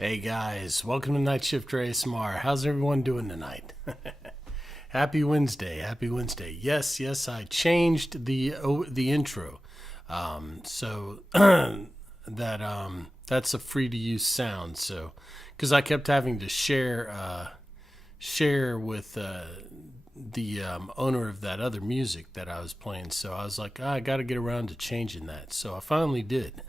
Hey guys, welcome to Night Shift ASMR. How's everyone doing tonight? Happy Wednesday, happy Wednesday. Yes, I changed the intro, so that's a free to use sound. So, because I kept having to share with the owner of that other music that I was playing, so I was like, I got to get around to changing that. So I finally did.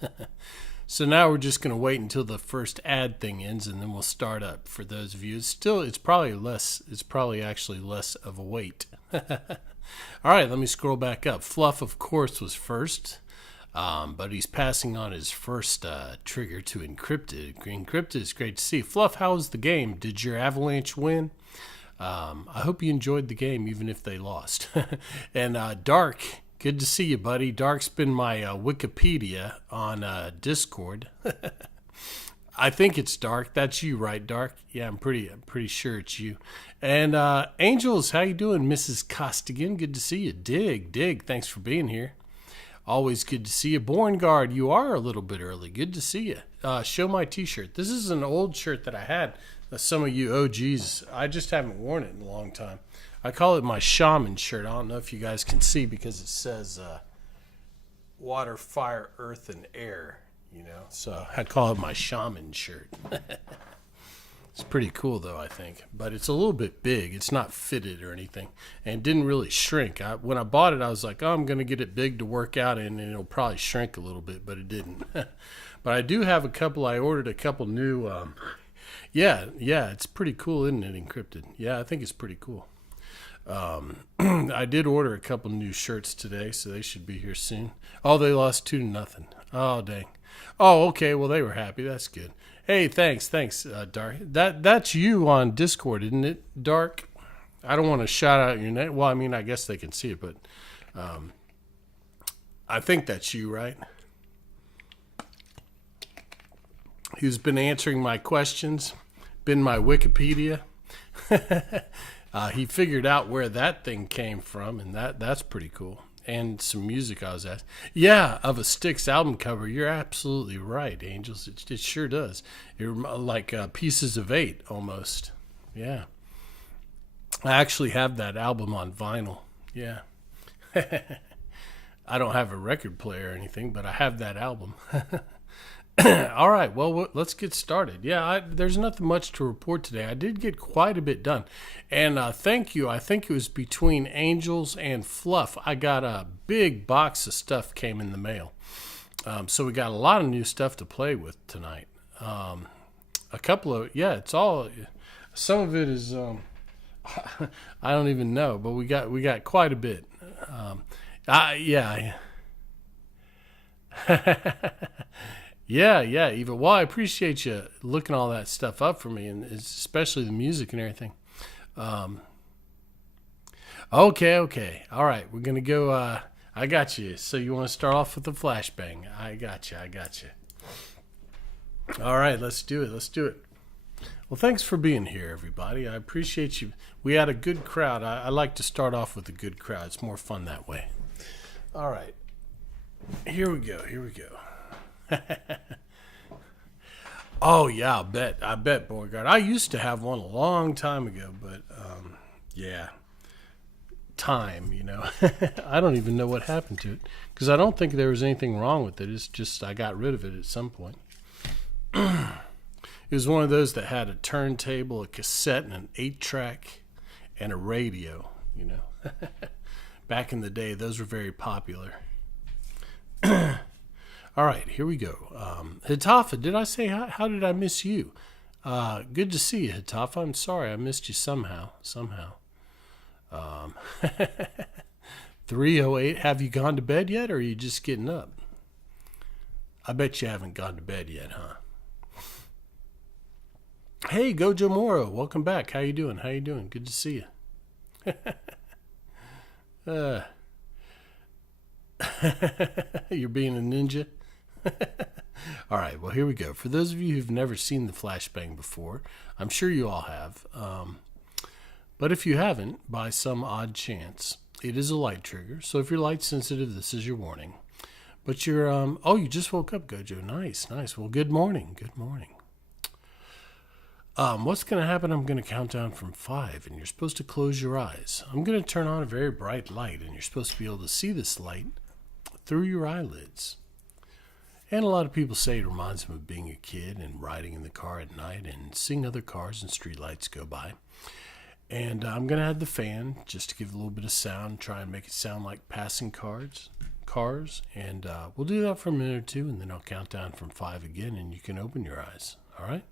So now we're just going to wait until the first ad thing ends, and then we'll start up. For those of you, it's probably actually less of a wait. All right, let me scroll back up. Fluff, of course, was first, but he's passing on his first trigger to Encrypted. Encrypted is great to see. Fluff, how was the game? Did your Avalanche win? I hope you enjoyed the game, even if they lost. And Dark. Good to see you, buddy. Dark's been my Wikipedia on Discord. I think it's Dark. That's you, right, Dark? Yeah, I'm pretty sure it's you. And Angels, how you doing, Mrs. Costigan? Good to see you. Dig. Thanks for being here. Always good to see you. Born Guard, you are a little bit early. Good to see you. Show my T-shirt. This is an old shirt that I had. Some of you OGs, I just haven't worn it in a long time. I call it my shaman shirt. I don't know if you guys can see because it says water, fire, earth, and air, So I call it my shaman shirt. It's pretty cool, though, I think. But it's a little bit big. It's not fitted or anything. And it didn't really shrink. When I bought it, I was like, I'm going to get it big to work out in, and it'll probably shrink a little bit, but it didn't. But I do have I ordered a couple new... Yeah, it's pretty cool, isn't it, Encrypted? Yeah, I think it's pretty cool. I did order a couple new shirts today, so they should be here soon. Oh, they lost 2-0. Oh, dang. Oh, okay. Well, they were happy. That's good. Hey, thanks, Dark. That's you on Discord, isn't it, Dark? I don't want to shout out your name. Well, I mean, I guess they can see it, but I think that's you, right? Who's been answering my questions, been my Wikipedia. He figured out where that thing came from, and that's pretty cool. And some music I was asked. Yeah, of a Styx album cover. You're absolutely right, Angels. It sure does. You're like Pieces of Eight, almost. Yeah. I actually have that album on vinyl. Yeah. I don't have a record player or anything, but I have that album. All right, well, let's get started. Yeah, there's nothing much to report today. I did get quite a bit done. And thank you. I think it was between Angels and Fluff. I got a big box of stuff came in the mail. So we got a lot of new stuff to play with tonight. It's all, some of it is, I don't even know, but we got quite a bit. Yeah. Yeah, Eva. Well, I appreciate you looking all that stuff up for me, and especially the music and everything. Okay. All right, we're going to go. I got you. So you want to start off with the flashbang? I got you. All right, let's do it. Well, thanks for being here, everybody. I appreciate you. We had a good crowd. I like to start off with a good crowd. It's more fun that way. All right. Here we go. Oh yeah, I bet Beauregard. I used to have one a long time ago, but yeah, time, I don't even know what happened to it because I don't think there was anything wrong with it. It's just I got rid of it at some point. It was one of those that had a turntable, a cassette, and an 8-track, and a radio. Back in the day, those were very popular. All right, here we go. Hitafa, did I say how did I miss you? Good to see you, Hitafa. I'm sorry I missed you somehow. 308, have you gone to bed yet, or are you just getting up? I bet you haven't gone to bed yet, huh? Hey, Gojo Moro, welcome back. How you doing? Good to see you. You're being a ninja? All right, well, here we go. For those of you who've never seen the flashbang before, I'm sure you all have. But if you haven't, by some odd chance, it is a light trigger. So if you're light sensitive, this is your warning. But you're, you just woke up, Gojo. Nice. Well, good morning. What's going to happen? I'm going to count down from 5, and you're supposed to close your eyes. I'm going to turn on a very bright light, and you're supposed to be able to see this light through your eyelids. And a lot of people say it reminds them of being a kid and riding in the car at night and seeing other cars and streetlights go by. And I'm going to add the fan just to give a little bit of sound, try and make it sound like passing cars. And we'll do that for a minute or two, and then I'll count down from 5 again, and you can open your eyes. All right?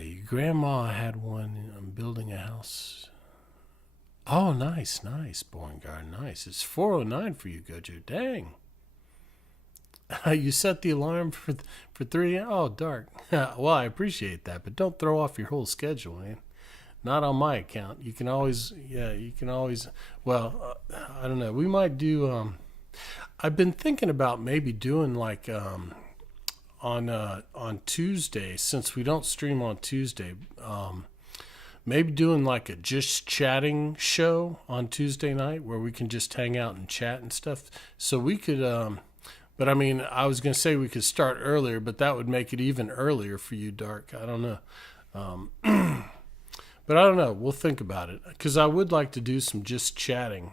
Your grandma had one. I'm building a house. Oh, nice, Borngard, nice. It's 4:09 for you, Gojo. Dang. You set the alarm for 3 a.m.? Oh, dark. Well, I appreciate that, but don't throw off your whole schedule, man. Not on my account. You can always, well, I don't know. We might do, I've been thinking about maybe doing like, on Tuesday, since we don't stream on Tuesday, maybe doing like a just chatting show on Tuesday night where we can just hang out and chat and stuff. So we could, but I mean, I was going to say we could start earlier, but that would make it even earlier for you, Dark. I don't know. But I don't know. We'll think about it because I would like to do some just chatting.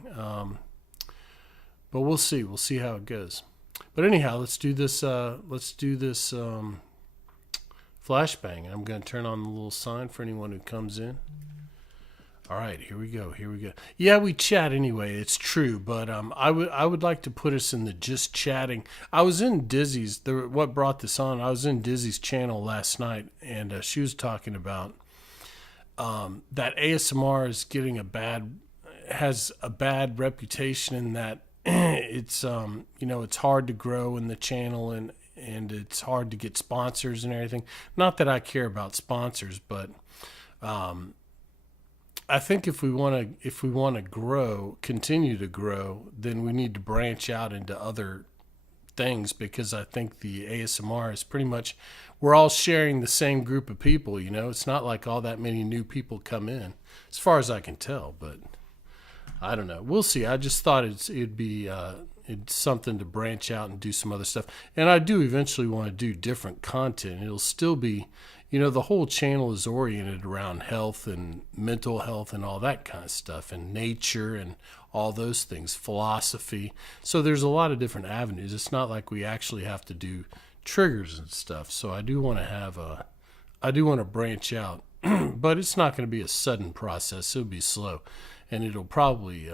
But we'll see. We'll see how it goes. But anyhow, let's do this. Flashbang. I'm going to turn on the little sign for anyone who comes in. All right, here we go. Yeah, we chat anyway. It's true, but I would like to put us in the just chatting. I was in Dizzy's. What brought this on? I was in Dizzy's channel last night, and she was talking about that ASMR is getting has a bad reputation in that it's it's hard to grow in the channel and it's hard to get sponsors and everything. Not that I care about sponsors, but I think if we want to continue to grow, then we need to branch out into other things, because I think the ASMR is pretty much, we're all sharing the same group of people. It's not like all that many new people come in, as far as I can tell, but I don't know. We'll see. I just thought it'd be it's something to branch out and do some other stuff. And I do eventually want to do different content. It'll still be, the whole channel is oriented around health and mental health and all that kind of stuff, and nature and all those things, philosophy. So there's a lot of different avenues. It's not like we actually have to do triggers and stuff. So I do want to branch out, but it's not going to be a sudden process. It'll be slow, and it'll probably,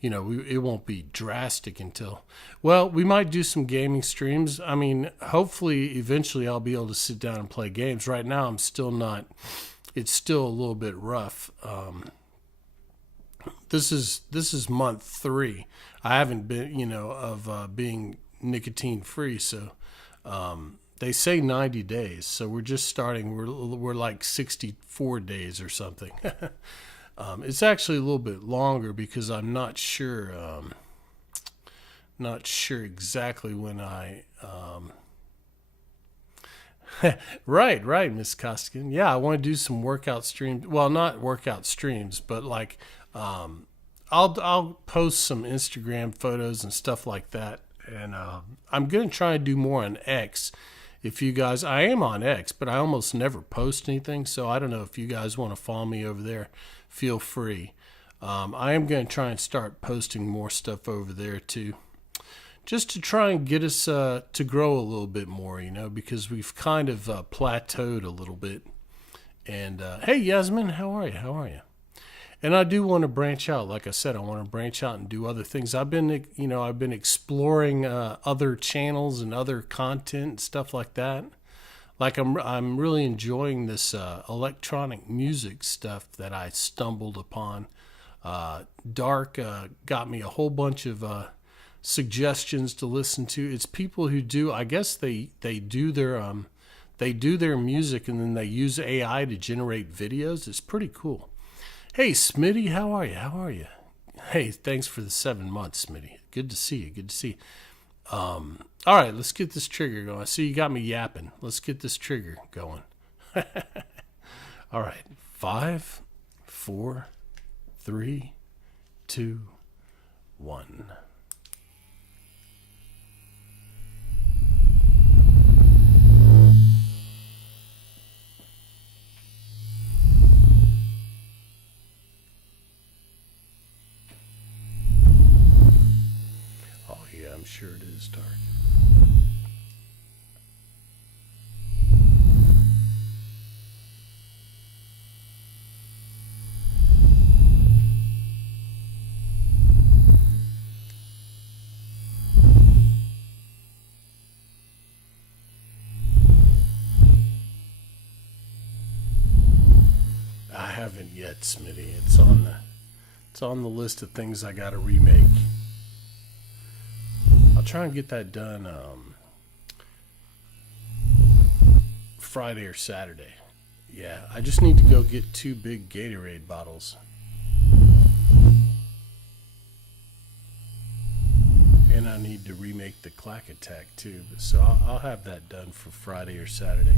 it won't be drastic until, well, we might do some gaming streams. I mean, hopefully eventually I'll be able to sit down and play games. Right now I'm still not, it's still a little bit rough. This is month 3. I haven't been, of being nicotine free. So they say 90 days. So we're just starting. We're like 64 days or something. It's actually a little bit longer because I'm not sure exactly when I. Right, Miss Costigan. Yeah, I want to do some workout streams. Well, not workout streams, but like. I'll post some Instagram photos and stuff like that, and I'm gonna try and do more on X. I am on X, but I almost never post anything, so I don't know if you guys want to follow me over there. Feel free. I am gonna try and start posting more stuff over there too, just to try and get us to grow a little bit more, because we've kind of plateaued a little bit. And hey, Yasmin, how are you? And I do want to branch out. Like I said, I want to branch out and do other things. I've been exploring other channels and other content and stuff like that. Like I'm really enjoying this electronic music stuff that I stumbled upon. Dark got me a whole bunch of suggestions to listen to. It's people who do. I guess they do their music and then they use AI to generate videos. It's pretty cool. Hey, Smitty, how are you? Hey, thanks for the 7 months, Smitty. Good to see you. All right, let's get this trigger going. I see you got me yapping. Let's get this trigger going. All right, 5, 4, 3, 2, 1. sure it is dark. I haven't yet, Smitty. It's on the list of things I gotta remake. I'll try and get that done Friday or Saturday. Yeah, I just need to go get 2 big Gatorade bottles. And I need to remake the Clack Attack too. So I'll have that done for Friday or Saturday.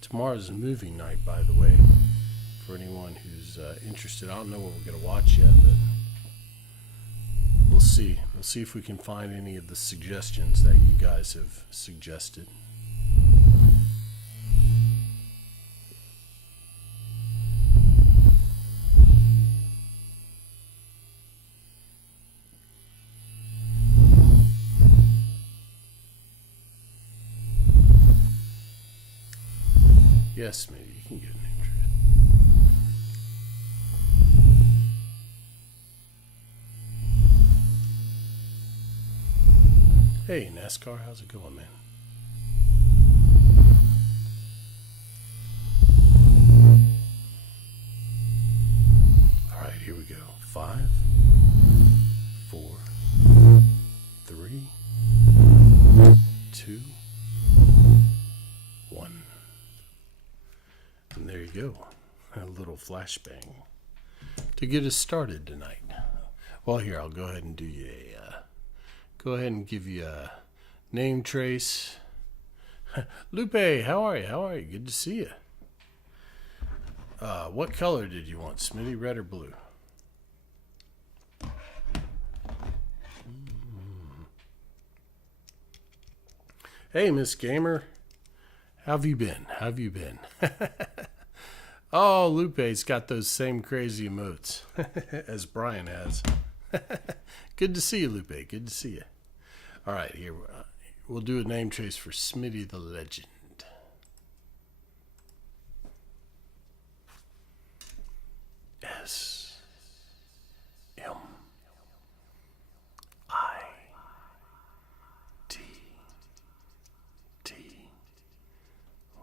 Tomorrow's movie night, by the way, for anyone who's interested. I don't know what we're going to watch yet, but we'll see. We'll see if we can find any of the suggestions that you guys have suggested. Yes, maybe you can get an interest. Hey, NASCAR, how's it going, man? All right, here we go. 5, 4, 3, 2, 1. And there you go, a little flashbang to get us started tonight. Well, here, I'll go ahead and do you give you a name trace. Lupe, how are you? How are you? Good to see you. What color did you want, Smitty? Red or blue? Hey, Miss Gamer. How have you been? How have you been? Oh, Lupe's got those same crazy emotes as Brian has. Good to see you, Lupe. Good to see you. All right, here we'll do a name trace for Smitty the Legend. S M I T T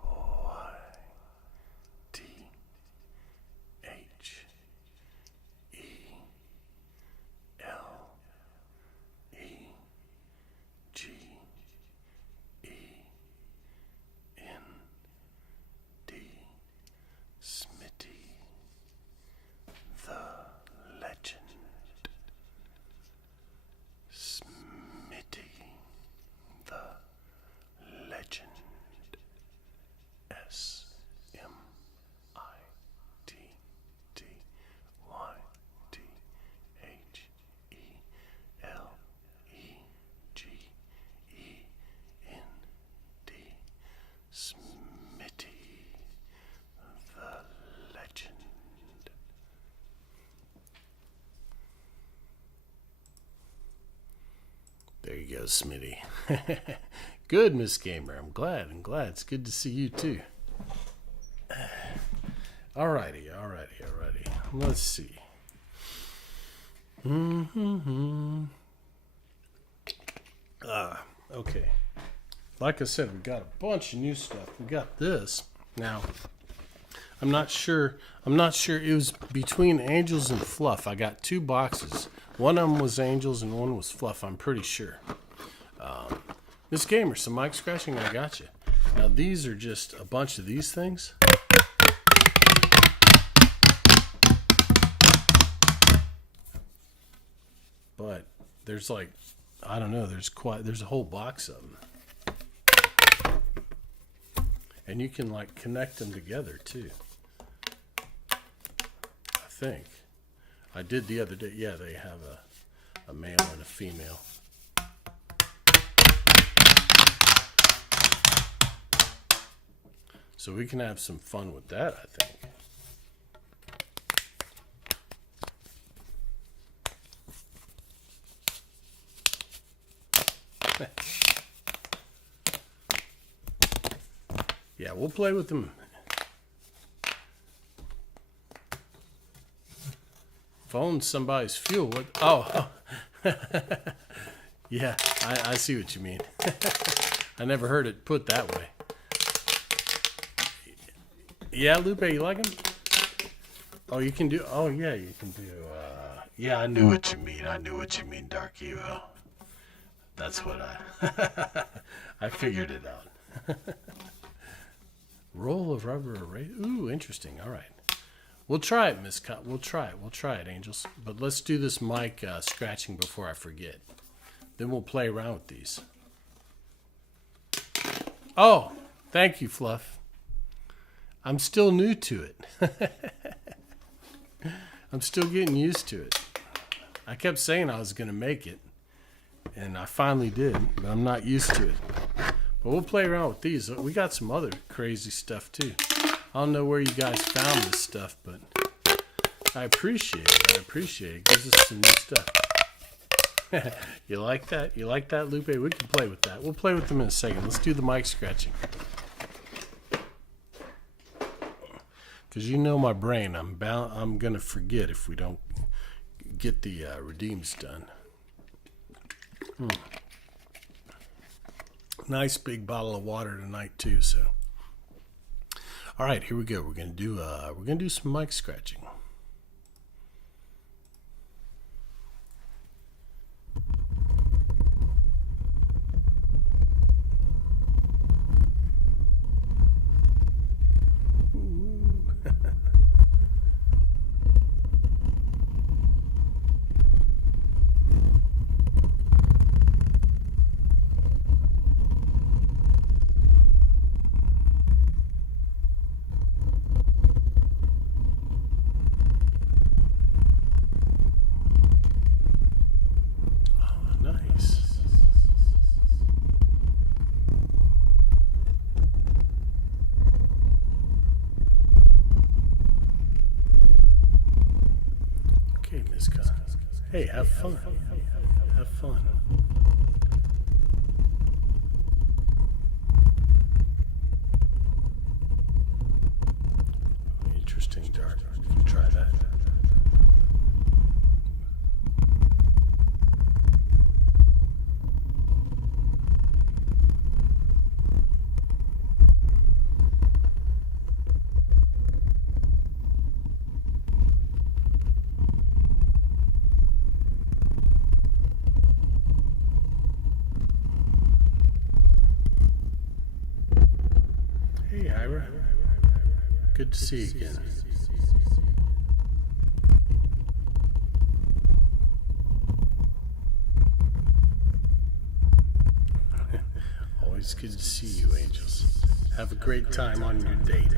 Y T H E L E G E N D. Smitty the Legend. Smitty the Legend. S M I T T Y T H E L E G E N D. Smitty the Legend. There you go, Smitty. Good, Miss Gamer. I'm glad. It's good to see you too. Alrighty. Let's see. Okay. Like I said, we got a bunch of new stuff. We got this. Now, I'm not sure. It was between Angels and Fluff. I got 2 boxes. One of them was Angels and one was Fluff. I'm pretty sure. Miss Gamer, some mic scratching. I got you. Now these are just a bunch of these things. But there's like, I don't know. There's a whole box of them. And you can like connect them together too. I think. I did the other day. Yeah, they have a male and a female. So we can have some fun with that, I think. Yeah, we'll play with them. Phone's somebody's fuel. What? Oh. Yeah, I see what you mean. I never heard it put that way. Yeah, Lupe, you like them? Oh, you can do. Oh, yeah, you can do. Yeah, I knew what you mean. I knew what you mean, Dark Evo. That's what I figured it out. Roll of rubber array. Ooh, interesting. All right. We'll try it, Miss Cut. We'll try it. We'll try it, Angels. But let's do this mic scratching before I forget. Then we'll play around with these. Oh, thank you, Fluff. I'm still new to it. I'm still getting used to it. I kept saying I was going to make it, and I finally did, but I'm not used to it. But we'll play around with these. We got some other crazy stuff, too. I don't know where you guys found this stuff, but I appreciate it. I appreciate it. It gives us some new stuff. You like that? You like that, Lupe? We can play with that. We'll play with them in a second. Let's do the mic scratching. Because you know my brain. I'm going to forget if we don't get the redeems done. Nice big bottle of water tonight, too, so... All right, here we go. We're gonna do some mic scratching. Hey, have fun. Have fun. Interesting, Dark. You try that. Hey, Ira. Good to see you again. Always good to see you, Angels. Have a great time on your date.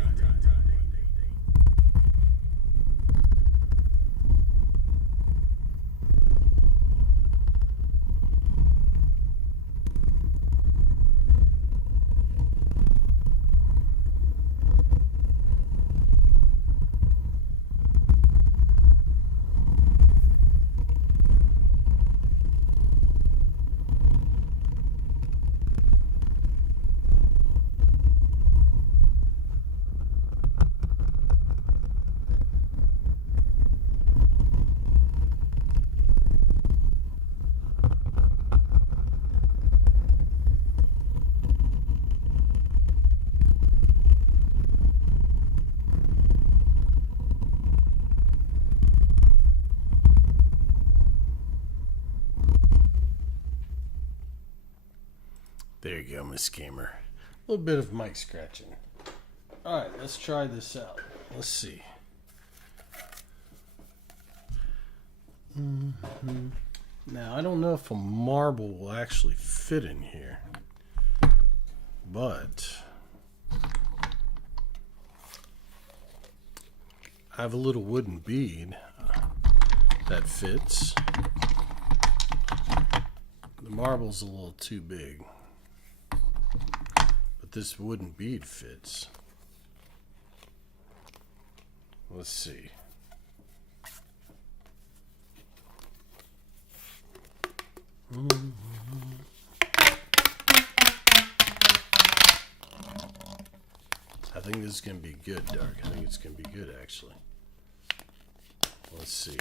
There you go, Miss Gamer. A little bit of mic scratching. All right, let's try this out. Let's see. Now, I don't know if a marble will actually fit in here, but I have a little wooden bead that fits. The marble's a little too big. This wooden bead fits. Let's see. think this is going to be good, Dark. I think it's going to be good, actually. Let's see.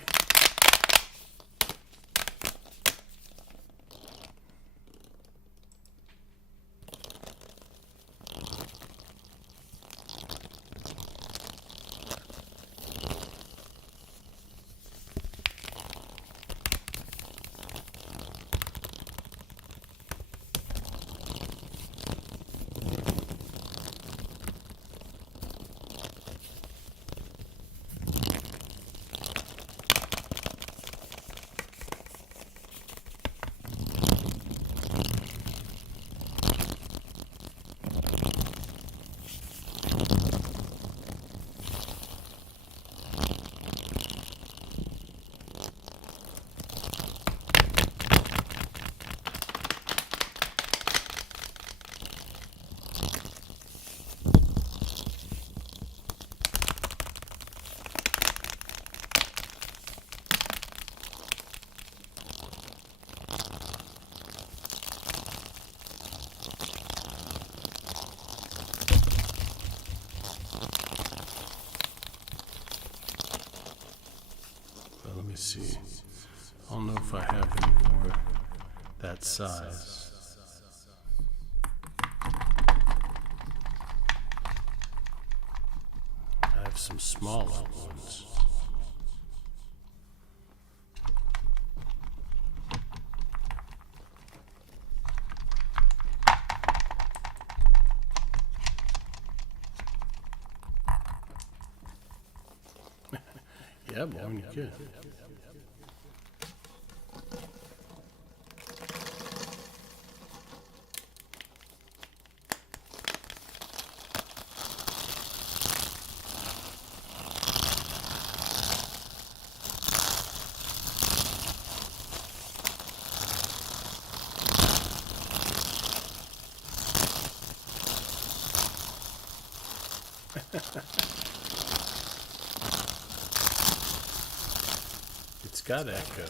Let me see. I don't know if I have any more that size. I have some smaller ones. Yeah, boy, you could. It's got echo.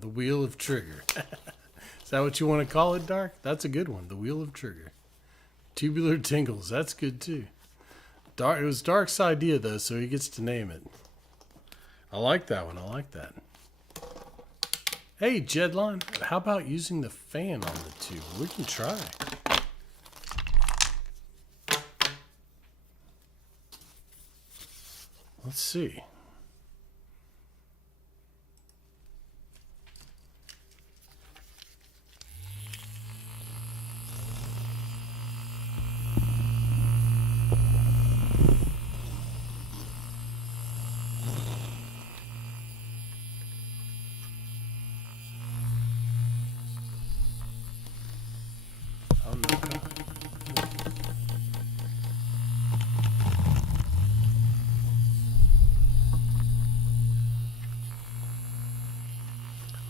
The Wheel of Trigger. Is that what you want to call it, Dark? That's a good one. The Wheel of Trigger. Tubular Tingles. That's good too. Dark. It was Dark's idea though, so he gets to name it. I like that one. I like that. Hey, Jedlon, how about using the fan on the tube? We can try. Let's see.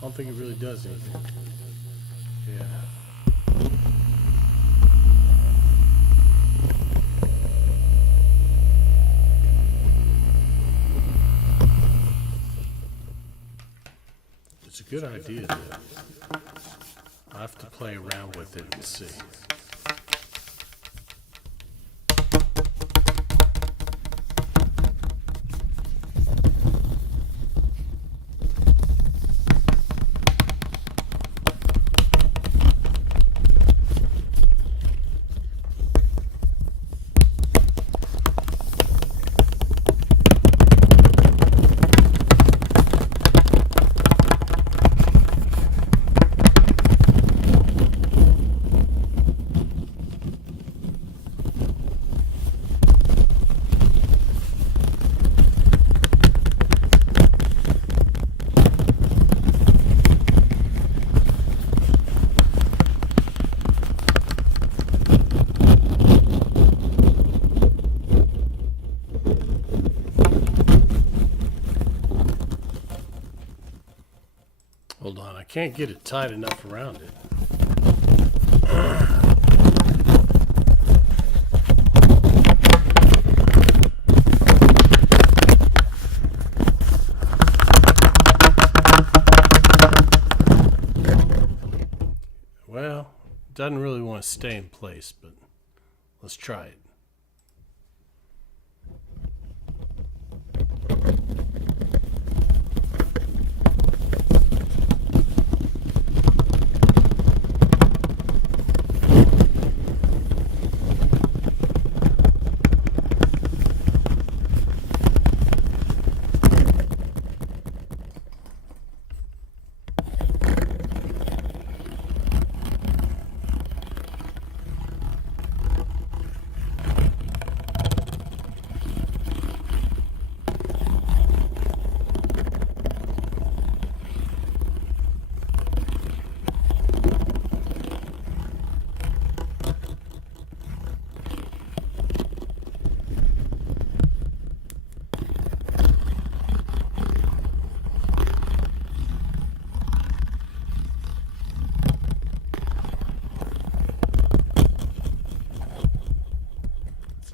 I don't think it really does anything. Yeah. It's a good idea, though. I'll have to play around with it and see. Hold on, I can't get it tight enough around it. Well, it doesn't really want to stay in place, but let's try it.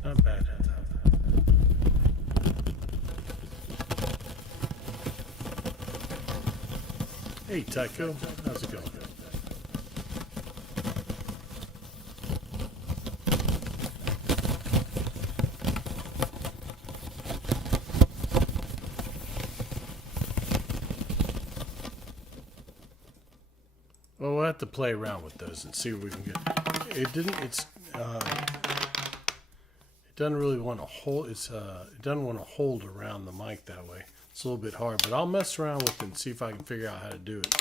Not bad. Hey, Tycho, how's it going? Well, we'll have to play around with those and see what we can get. It doesn't really want to hold. It doesn't want to hold around the mic that way. It's a little bit hard, but I'll mess around with it and see if I can figure out how to do it.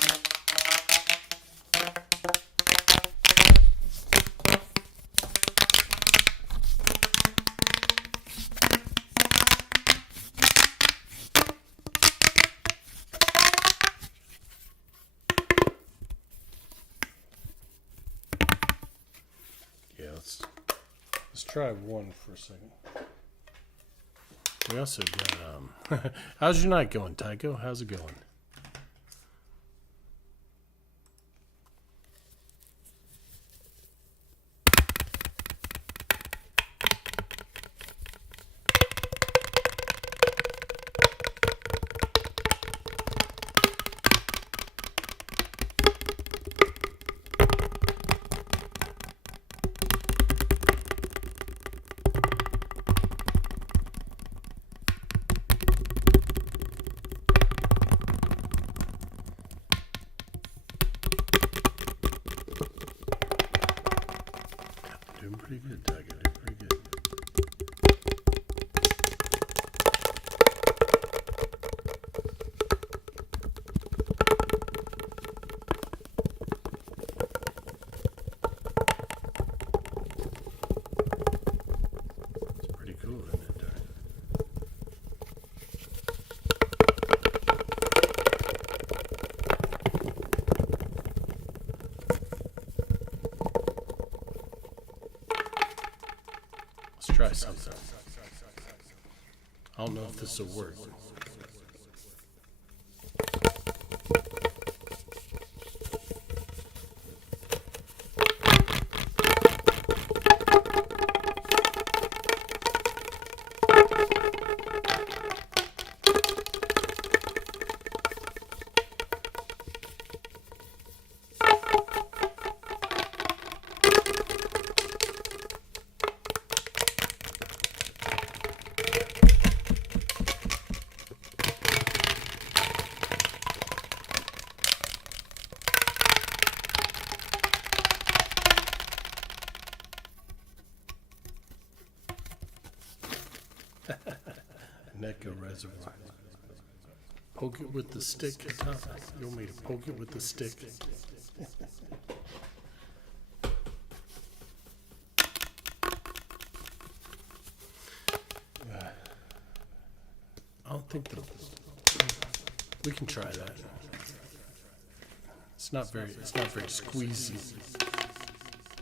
Yeah, let's try one for a second. We also got how's your night going, Tycho? How's it going? Doing pretty good, Tycho. Doing pretty good. It's pretty cool, isn't it, Tycho? Let's try something. I don't know if this will work. Necco Reservoir. Poke it with the stick, Tom. You want me to poke it with the stick? I don't think we can try that. It's not very squeezy.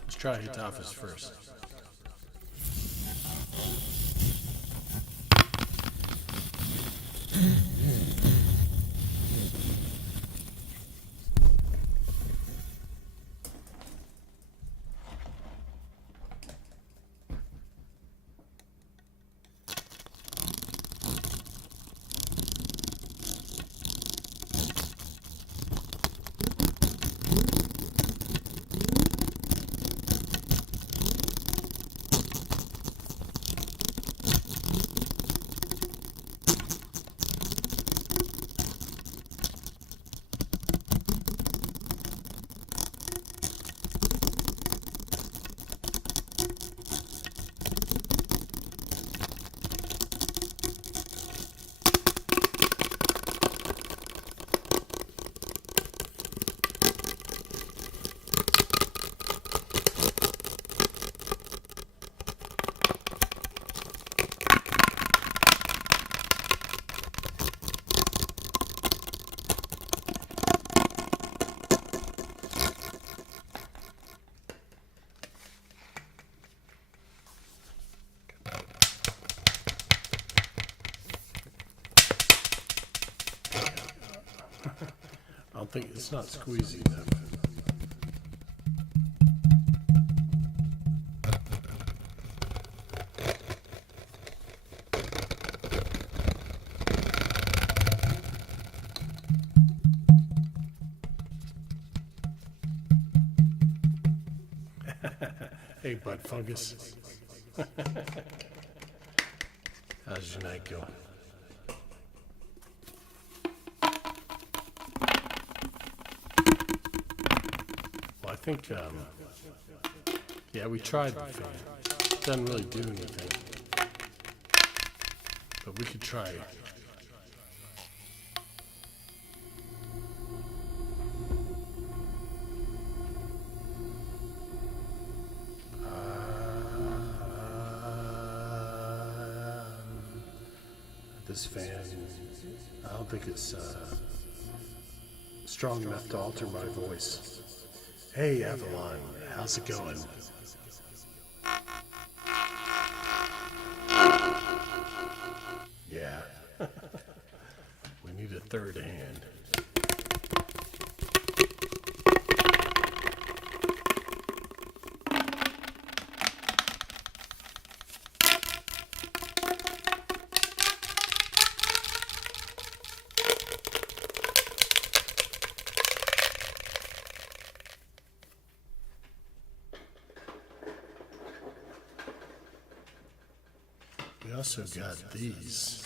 Let's try Hitaphys first. don't think it's not squeezy enough. Hey, Bud Fungus. How's your night going? Well, I think, yeah, we tried the fan. It doesn't really do anything. But we could try it. This fan, I don't think it's strong enough to alter my voice. Hey Avalon, how's it going? Yeah. We need a third hand. We also got these.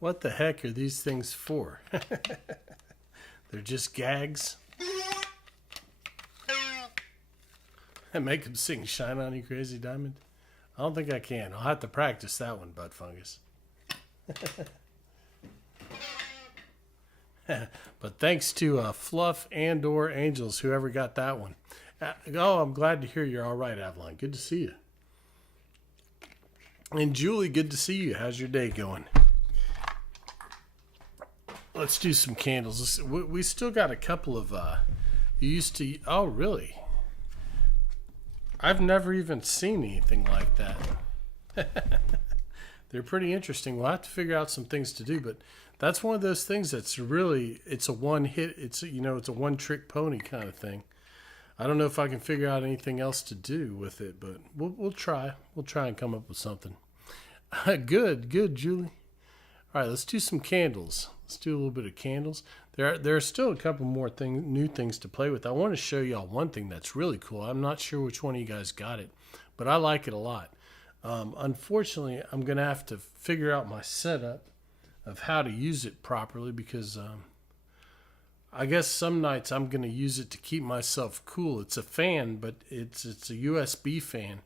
What the heck are these things for? They're just gags. And make them sing Shine On You Crazy Diamond? I don't think I can. I'll have to practice that one, Bud Fungus. But thanks to Fluff and or Angels, whoever got that one. Oh, I'm glad to hear you're all right, Avalon. Good to see you. And Julie, good to see you. How's your day going? Let's do some candles. We still got a couple of, you used to, oh, really? I've never even seen anything like that. They're pretty interesting. We'll have to figure out some things to do, but that's one of those things that's really, it's a one hit, it's a one trick pony kind of thing. I don't know if I can figure out anything else to do with it, but we'll try. We'll try and come up with something. Good, Julie. All right, let's do some candles. Let's do a little bit of candles. There are still a couple more new things to play with. I want to show y'all one thing that's really cool. I'm not sure which one of you guys got it, but I like it a lot. Unfortunately, I'm going to have to figure out my setup of how to use it properly because I guess some nights I'm going to use it to keep myself cool. It's a fan, but it's a USB fan,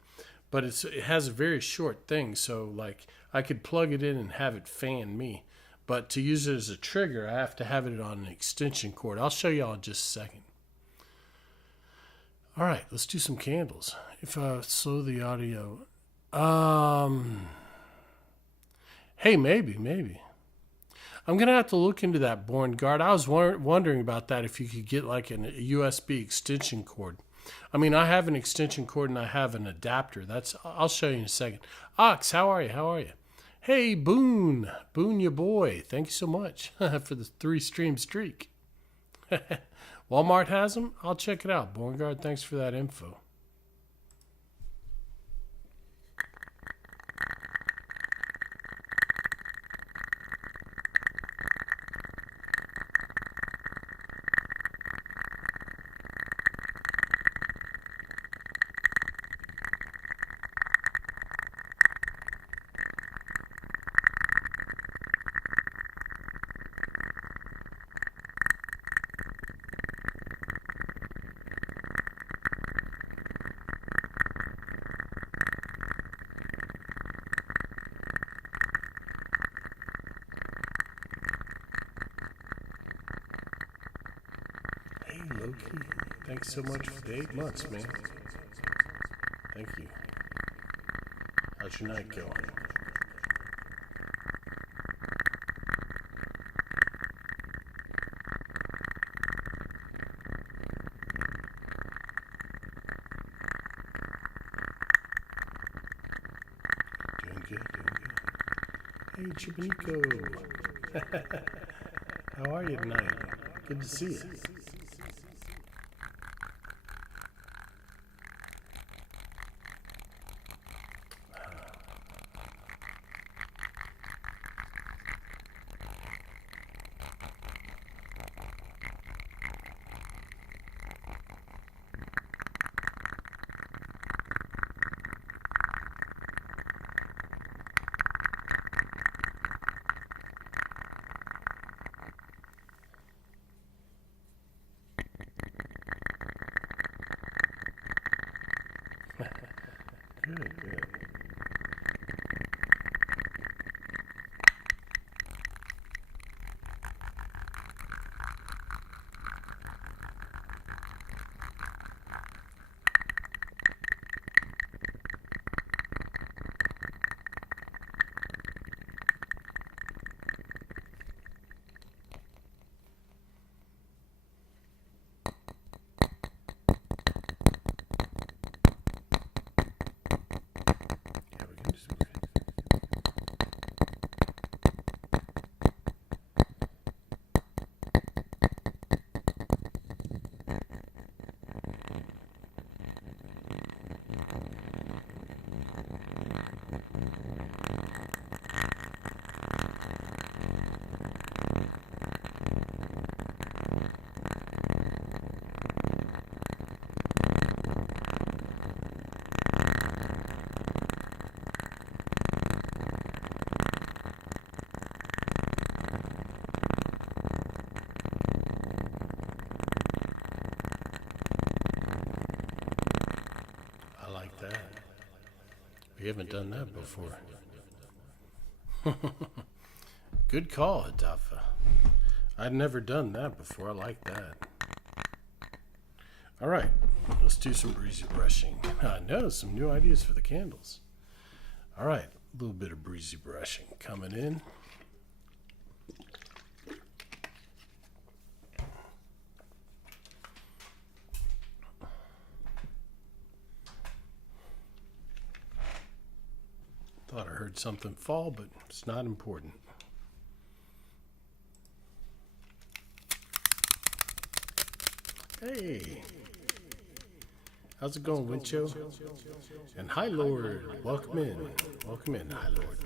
but it has a very short thing, so like I could plug it in and have it fan me. But to use it as a trigger, I have to have it on an extension cord. I'll show y'all in just a second. All right, let's do some candles. If I slow the audio, hey, maybe. I'm gonna have to look into that, Born Guard. I was wondering about that. If you could get like a USB extension cord. I mean, I have an extension cord and I have an adapter. I'll show you in a second. Ox, how are you? Hey, Boone, your boy. Thank you so much for the 3-stream streak. Walmart has them? I'll check it out. Born Guard, thanks for that info. Loki. Thanks so much for the 8 months, man. Thank you. How's your night going? Doing good, doing good. Hey, Chibanico. How are you tonight? Good to see you. Good, good. Yeah, we can just. I like that. We haven't done that before. Good call, Hadafa. I'd never done that before. I like that. All right, let's do some breezy brushing. I know, some new ideas for the candles. All right, a little bit of breezy brushing coming in. Thought I heard something fall, but it's not important. Hey, how's it going, Wincho? And hi, Lord. Welcome in. Welcome in, hi, Lord.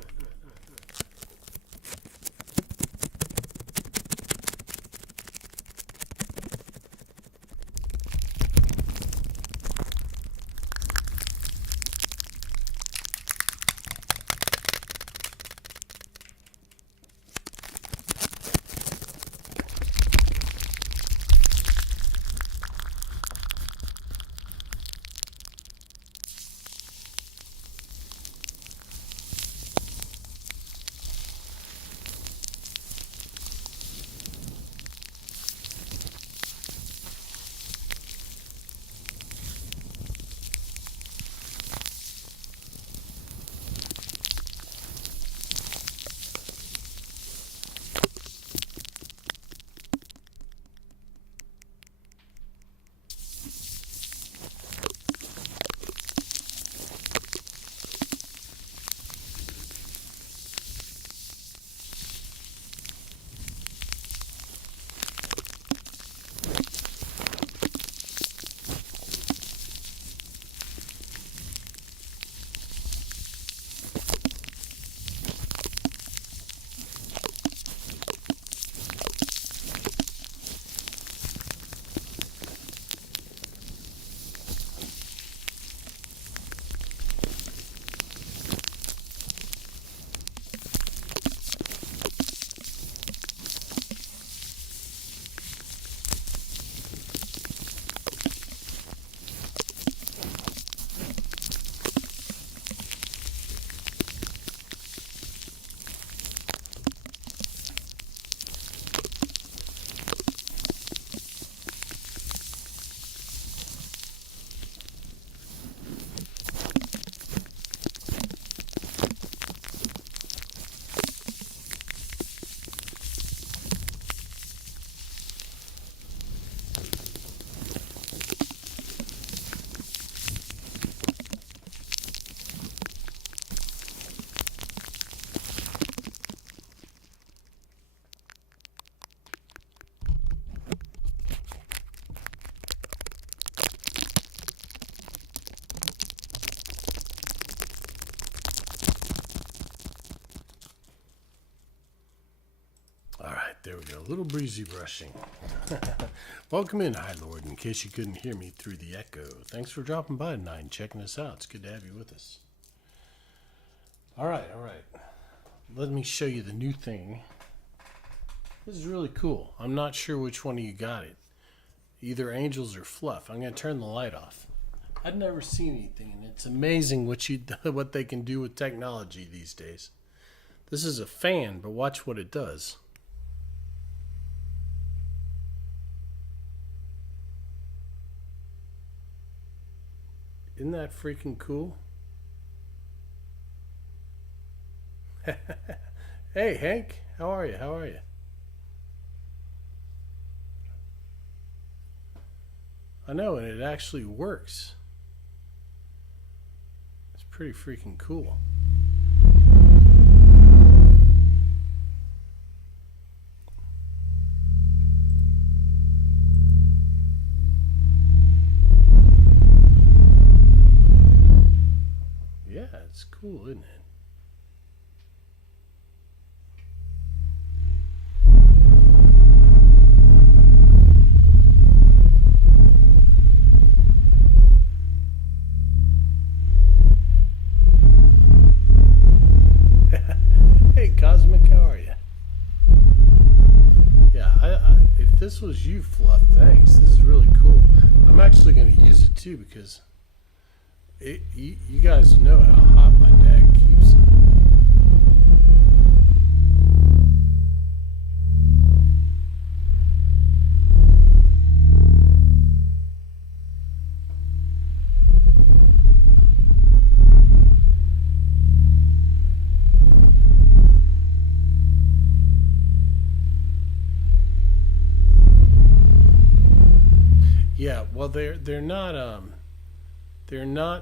there we go. A little breezy brushing. Welcome in, High Lord, in case you couldn't hear me through the echo. Thanks for dropping by tonight and checking us out. It's good to have you with us. All right. Let me show you the new thing. This is really cool. I'm not sure which one of you got it. Either Angels or Fluff. I'm going to turn the light off. I'd never seen anything, and it's amazing what they can do with technology these days. This is a fan, but watch what it does. Isn't that freaking cool? Hey, Hank. How are you? I know, and it actually works. It's pretty freaking cool. Yeah, it's cool, isn't it? Hey, Cosmic, how are you? Yeah, if this was you, Fluff, thanks. This is really cool. I'm actually going to use it too because you guys know how hot my dad keeps it. Yeah, well, they're not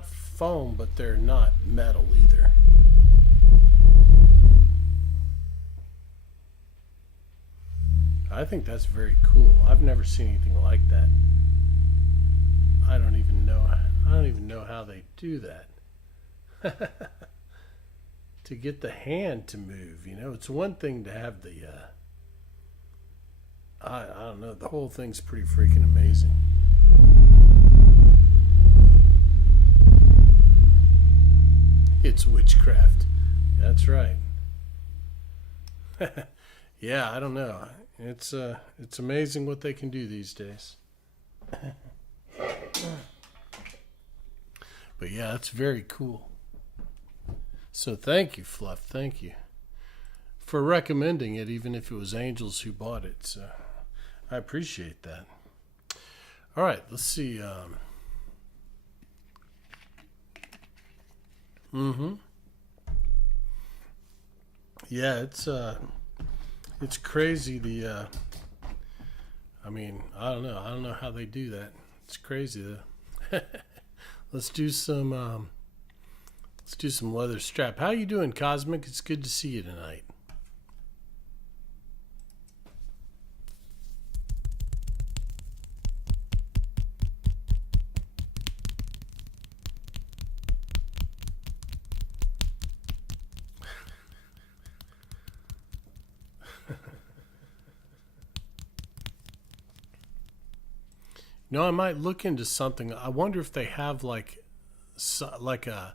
foam, but they're not metal either. I think that's very cool. I've never seen anything like that. I don't even know how they do that. To get the hand to move, it's one thing to have the I don't know, the whole thing's pretty freaking amazing. It's witchcraft. That's right. Yeah, I don't know. It's amazing what they can do these days. But yeah, it's very cool. So thank you, Fluff. Thank you for recommending it, even if it was Angels who bought it. So I appreciate that. All right, let's see. Yeah, it's crazy. I don't know. I don't know how they do that. It's crazy though. Let's do some leather strap. How you doing, Cosmic? It's good to see you tonight. I might look into something. I wonder if they have like a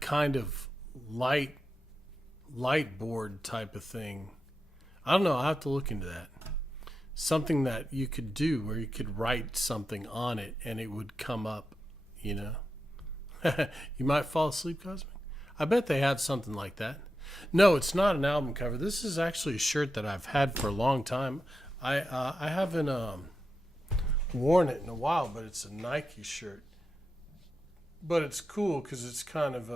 kind of light board type of thing. I don't know. I'll have to look into that. Something that you could do where you could write something on it and it would come up, You might fall asleep, Cosmic. I bet they have something like that. No, it's not an album cover. This is actually a shirt that I've had for a long time. I haven't worn it in a while, but it's a Nike shirt. But it's cool because it's kind of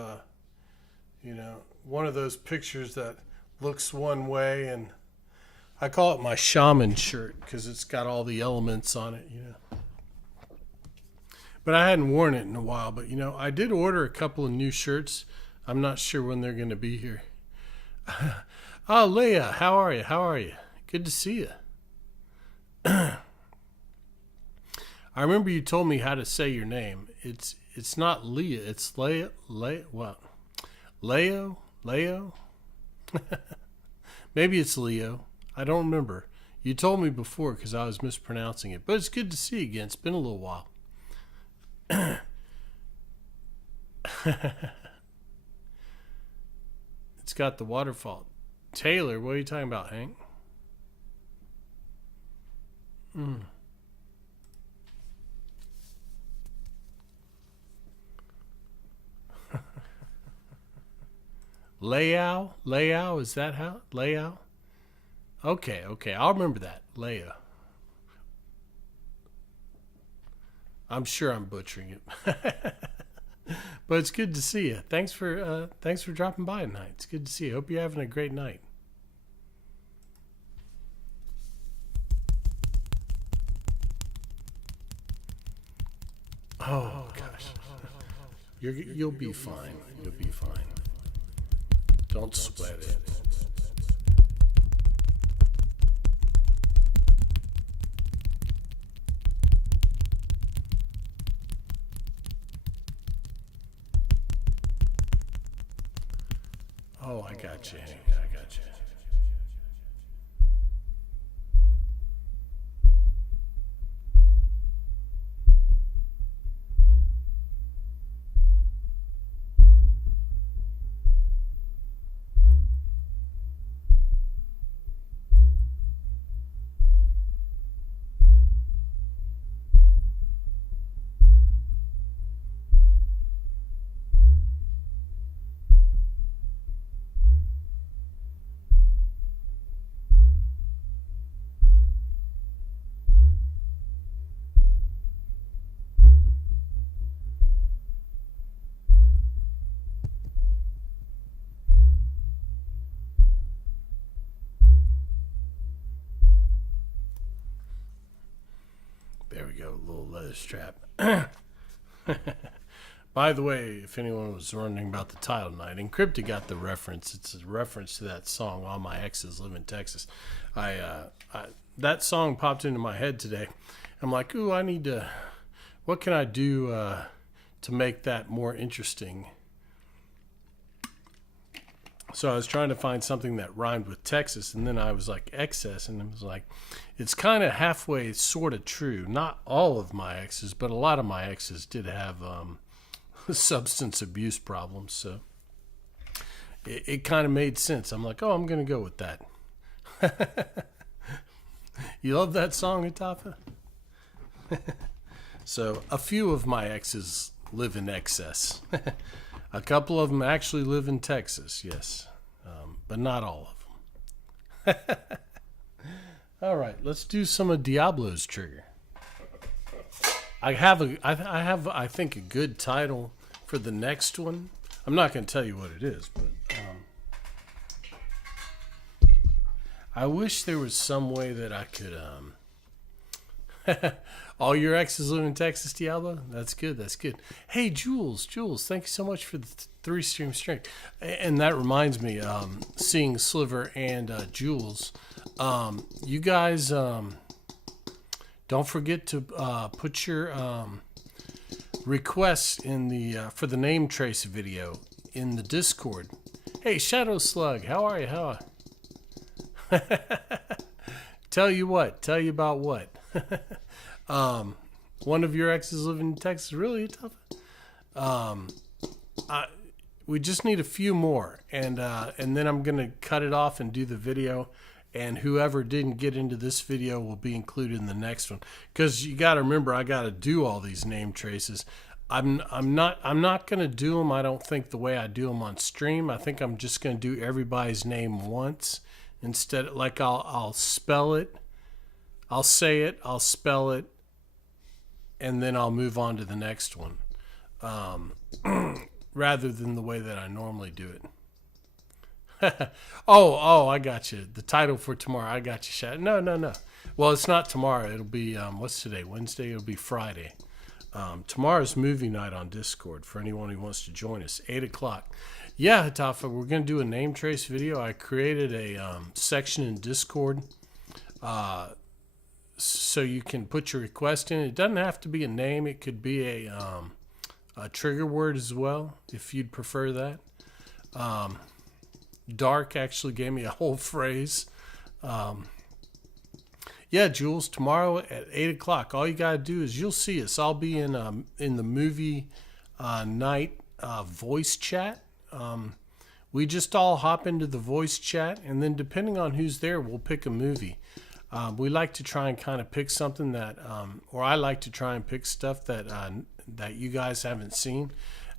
one of those pictures that looks one way, and I call it my shaman shirt because it's got all the elements on it. But I hadn't worn it in a while. But I did order a couple of new shirts. I'm not sure when they're going to be here. Oh, Leah, how are you? Good to see you. I remember you told me how to say your name. It's not Leah. It's Leah. What? Leo. Maybe it's Leo. I don't remember. You told me before because I was mispronouncing it. But it's good to see you again. It's been a little while. It's got the waterfall. Taylor, what are you talking about, Hank? Layout? Is that how? Layout? Okay. I'll remember that. Leia. I'm sure I'm butchering it. But it's good to see you. Thanks for dropping by tonight. It's good to see you. Hope you're having a great night. Oh gosh, you'll be fine. You'll be fine. Don't sweat it. Oh, I got you, Hank. I got you. There we go, a little leather strap. By the way, if anyone was wondering about the title tonight, Encrypted got the reference. It's a reference to that song, All My Exes Live in Texas. That song popped into my head today. I'm like, ooh, what can I do to make that more interesting? So I was trying to find something that rhymed with Texas, and then I was like, excess, and it was like, it's kind of halfway sort of true. Not all of my exes, but a lot of my exes did have substance abuse problems, so it kind of made sense. I'm like, oh, I'm going to go with that. You love that song, Atafa? So a few of my exes live in excess. A couple of them actually live in Texas, yes, but not all of them. All right, let's do some of Diablo's Trigger. I have I think a good title for the next one. I'm not going to tell you what it is, but I wish there was some way that I could. All your exes live in Texas, Diablo? That's good. Hey, Jules, thank you so much for the 3-stream strength. And that reminds me, seeing Sliver and Jules, you guys don't forget to put your requests in the for the name trace video in the Discord. Hey, Shadow Slug, how are you? Tell you about what? One of your exes live in Texas. Really tough. We just need a few more, and then I'm gonna cut it off and do the video. And whoever didn't get into this video will be included in the next one. Because you got to remember, I got to do all these name traces. I'm not gonna do them. I don't think the way I do them on stream. I think I'm just gonna do everybody's name once instead. Like I'll spell it. I'll say it, I'll spell it, and then I'll move on to the next one, rather than the way that I normally do it. oh, I got you. The title for tomorrow, I got you, Shat. No. Well, it's not tomorrow. It'll be, what's today? Wednesday? It'll be Friday. Tomorrow's movie night on Discord for anyone who wants to join us, 8 o'clock. Yeah, Hatafa, we're going to do a name trace video. I created a section in Discord so you can put your request in. It doesn't have to be a name. It could be a trigger word as well, if you'd prefer that. Dark actually gave me a whole phrase. Yeah, Jules, tomorrow at 8 o'clock. All you gotta do is you'll see us. I'll be in the movie night voice chat. We just all hop into the voice chat, and then depending on who's there, we'll pick a movie. We like to try and kind of pick something that, or I like to try and pick stuff that you guys haven't seen.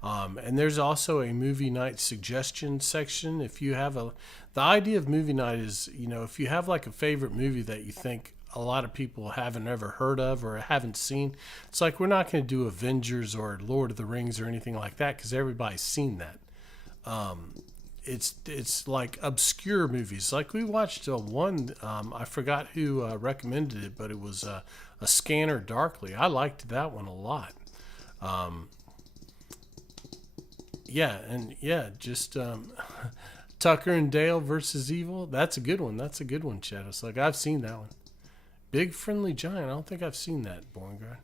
And there's also a movie night suggestion section. If you have the idea of movie night is, if you have like a favorite movie that you think a lot of people haven't ever heard of or haven't seen, it's like we're not going to do Avengers or Lord of the Rings or anything like that because everybody's seen that. It's like obscure movies. Like we watched one, I forgot who recommended it, but it was a Scanner Darkly. I liked that one a lot. Just Tucker and Dale versus Evil. That's a good one. Chad. It's like I've seen that one. Big Friendly Giant. I don't think I've seen that, Borngard.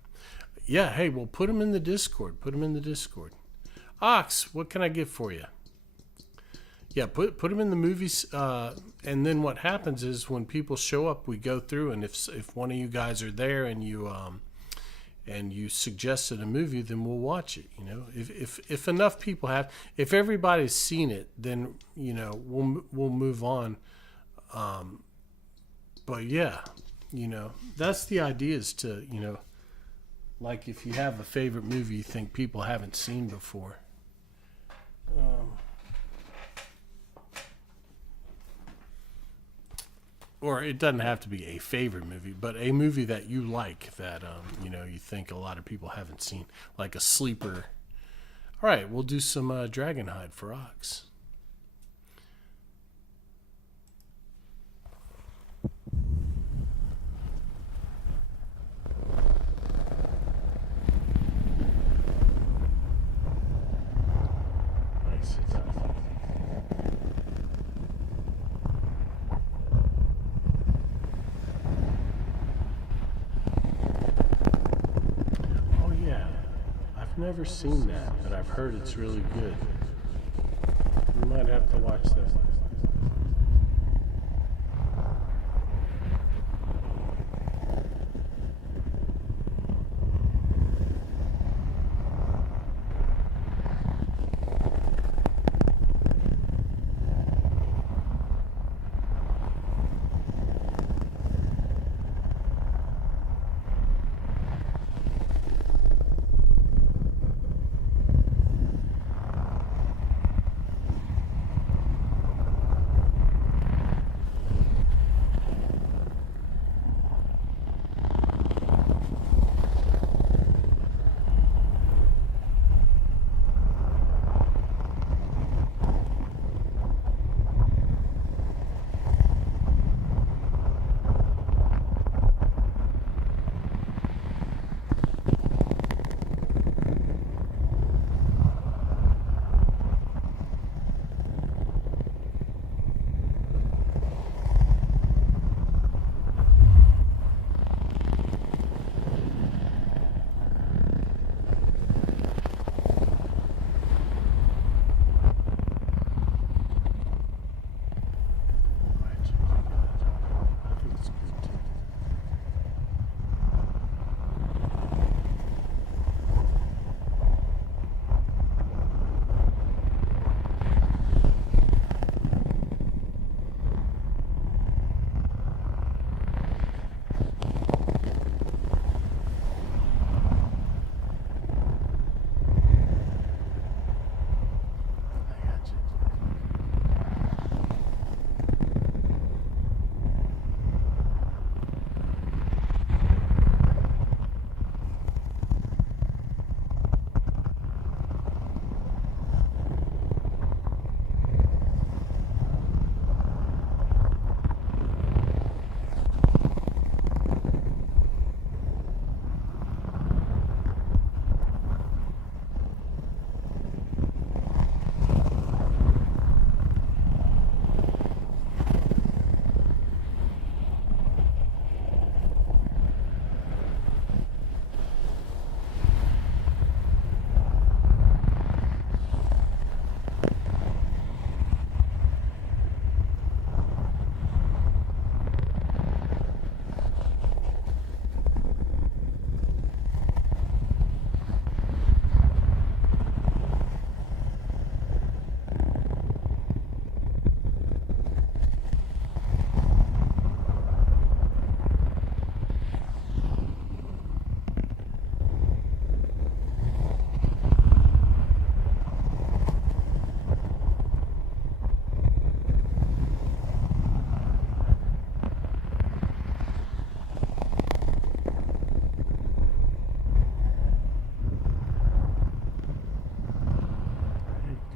Yeah, hey, well, put them in the Discord. Ox, what can I get for you? Yeah, put them in the movies, and then what happens is when people show up, we go through, and if one of you guys are there and you suggested a movie, then we'll watch it. If enough people have, if everybody's seen it, then we'll move on. But yeah, that's the idea is to like if you have a favorite movie you think people haven't seen before. Or it doesn't have to be a favorite movie, but a movie that you like that you think a lot of people haven't seen, like a sleeper. All right, we'll do some Dragonhide for Ox. Nice. I've never seen that, but I've heard it's really good. We might have to watch that.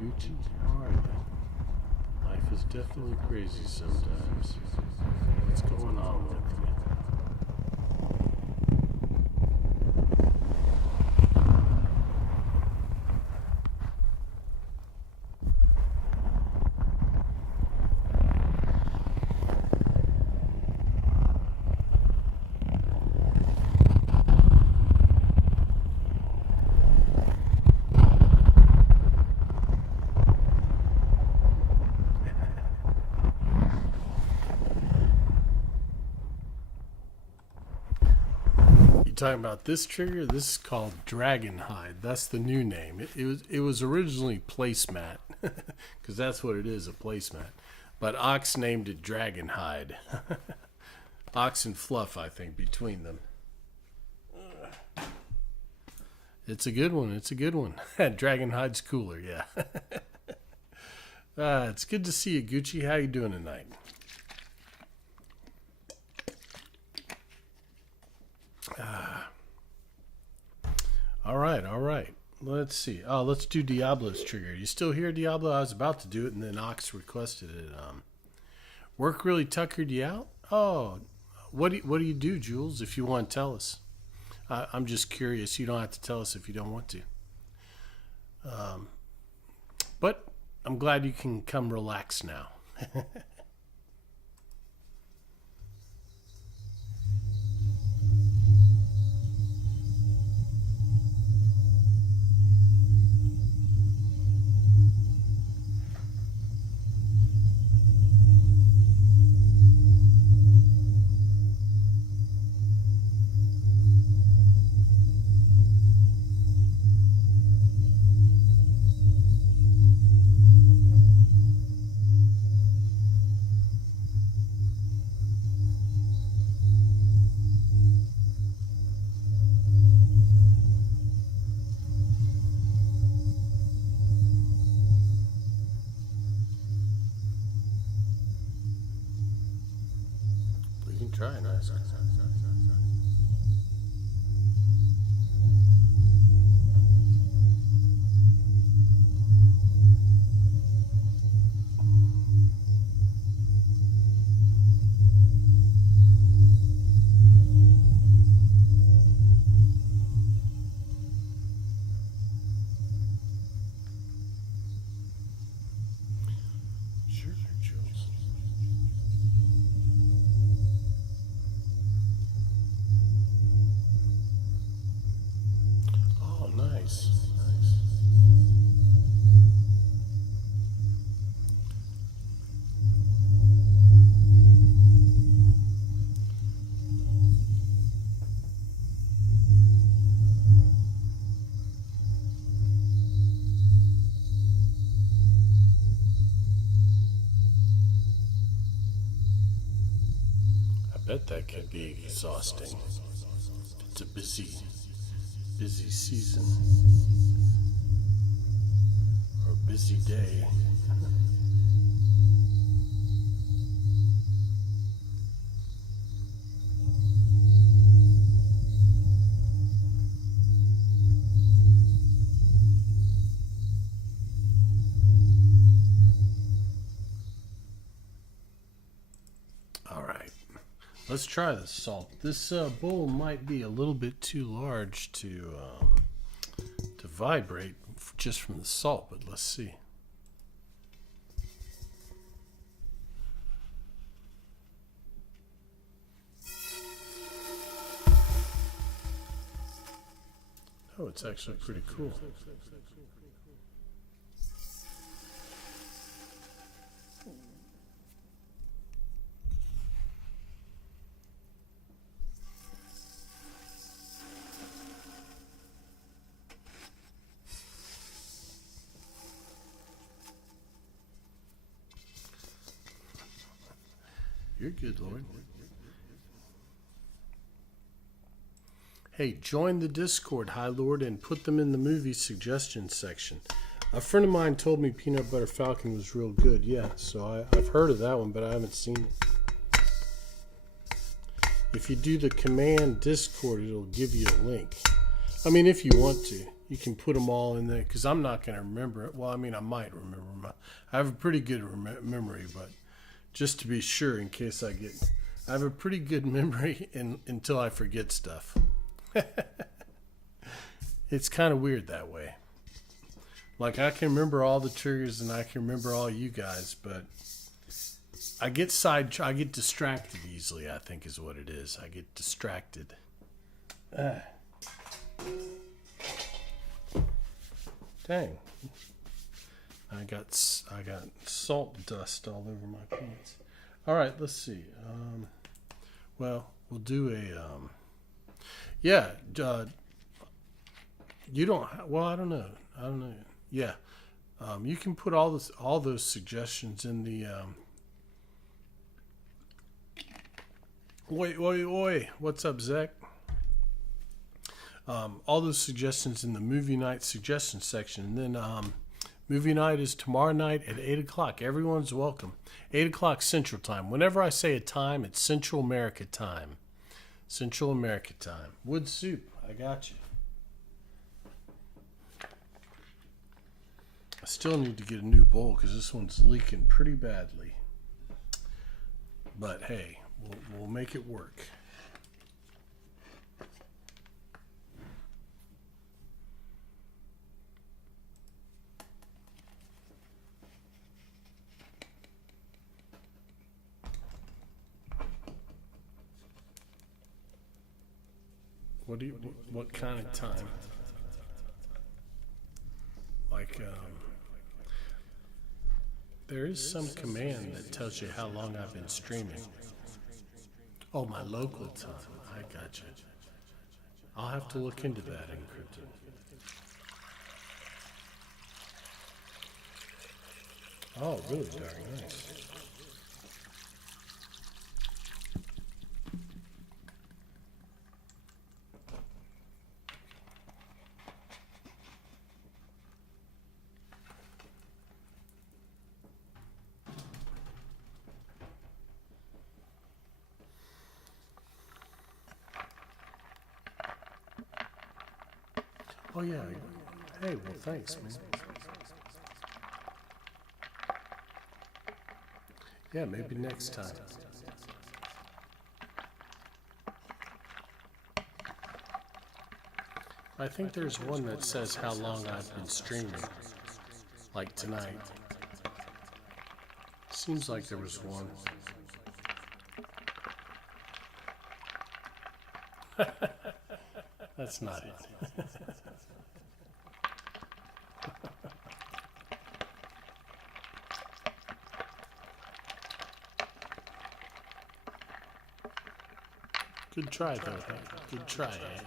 Gucci? How are you? Life is definitely crazy sometimes. What's going on with you? Talking about this trigger, this is called Dragon Hide. That's the new name. It was originally placemat because that's what it is, a placemat, but Ox named it Dragon Hide. Ox and Fluff, I think, between them. It's a good one. It's a good one. Dragon Hide's cooler, yeah. It's good to see you, Gucci. How you doing tonight? All right. Let's see. Oh, let's do Diablo's trigger. You still here, Diablo? I was about to do it, and then Ox requested it. Work really tuckered you out? Oh, what do you do, Jules? If you want to tell us, I'm just curious. You don't have to tell us if you don't want to. But I'm glad you can come relax now. Try nice. Bet that can be exhausting. It's a busy season or a busy day. Let's try the salt. This bowl might be a little bit too large to vibrate just from the salt, but let's see. Oh, it's actually pretty cool. You're good, Lord. Hey, join the Discord, High Lord, and put them in the movie suggestion section. A friend of mine told me Peanut Butter Falcon was real good. Yeah, so I've heard of that one, but I haven't seen it. If you do the command Discord, it'll give you a link. I mean, if you want to. You can put them all in there because I'm not going to remember it. Well, I mean, I might remember. I have a pretty good memory, but just to be sure, in case I have a pretty good memory until I forget stuff. It's kind of weird that way. Like, I can remember all the triggers and I can remember all you guys, but I get distracted easily, I think is what it is. I get distracted. Dang. I got salt dust all over my pants. All right, let's see. Well, we'll do a you don't well, I don't know. Yeah. You can put all those suggestions in the Oi, what's up, Zach? All those suggestions in the movie night suggestion section. And then movie night is tomorrow night at 8 o'clock. Everyone's welcome. 8 o'clock Central Time. Whenever I say a time, it's Central America time. Central America time. Wood soup, I got you. I still need to get a new bowl because this one's leaking pretty badly. But hey, we'll make it work. What kind of time? Like, there is some command that tells you how long I've been streaming. Oh, my local time. I gotcha. I'll have to look into that, Encrypted. Oh, really darn nice. Oh, yeah. Hey, well, thanks, man. Yeah, maybe next time. I think there's one that says how long I've been streaming. Like tonight. Seems like there was one. That's not it. Good try, though, Hank. Good try, Hank.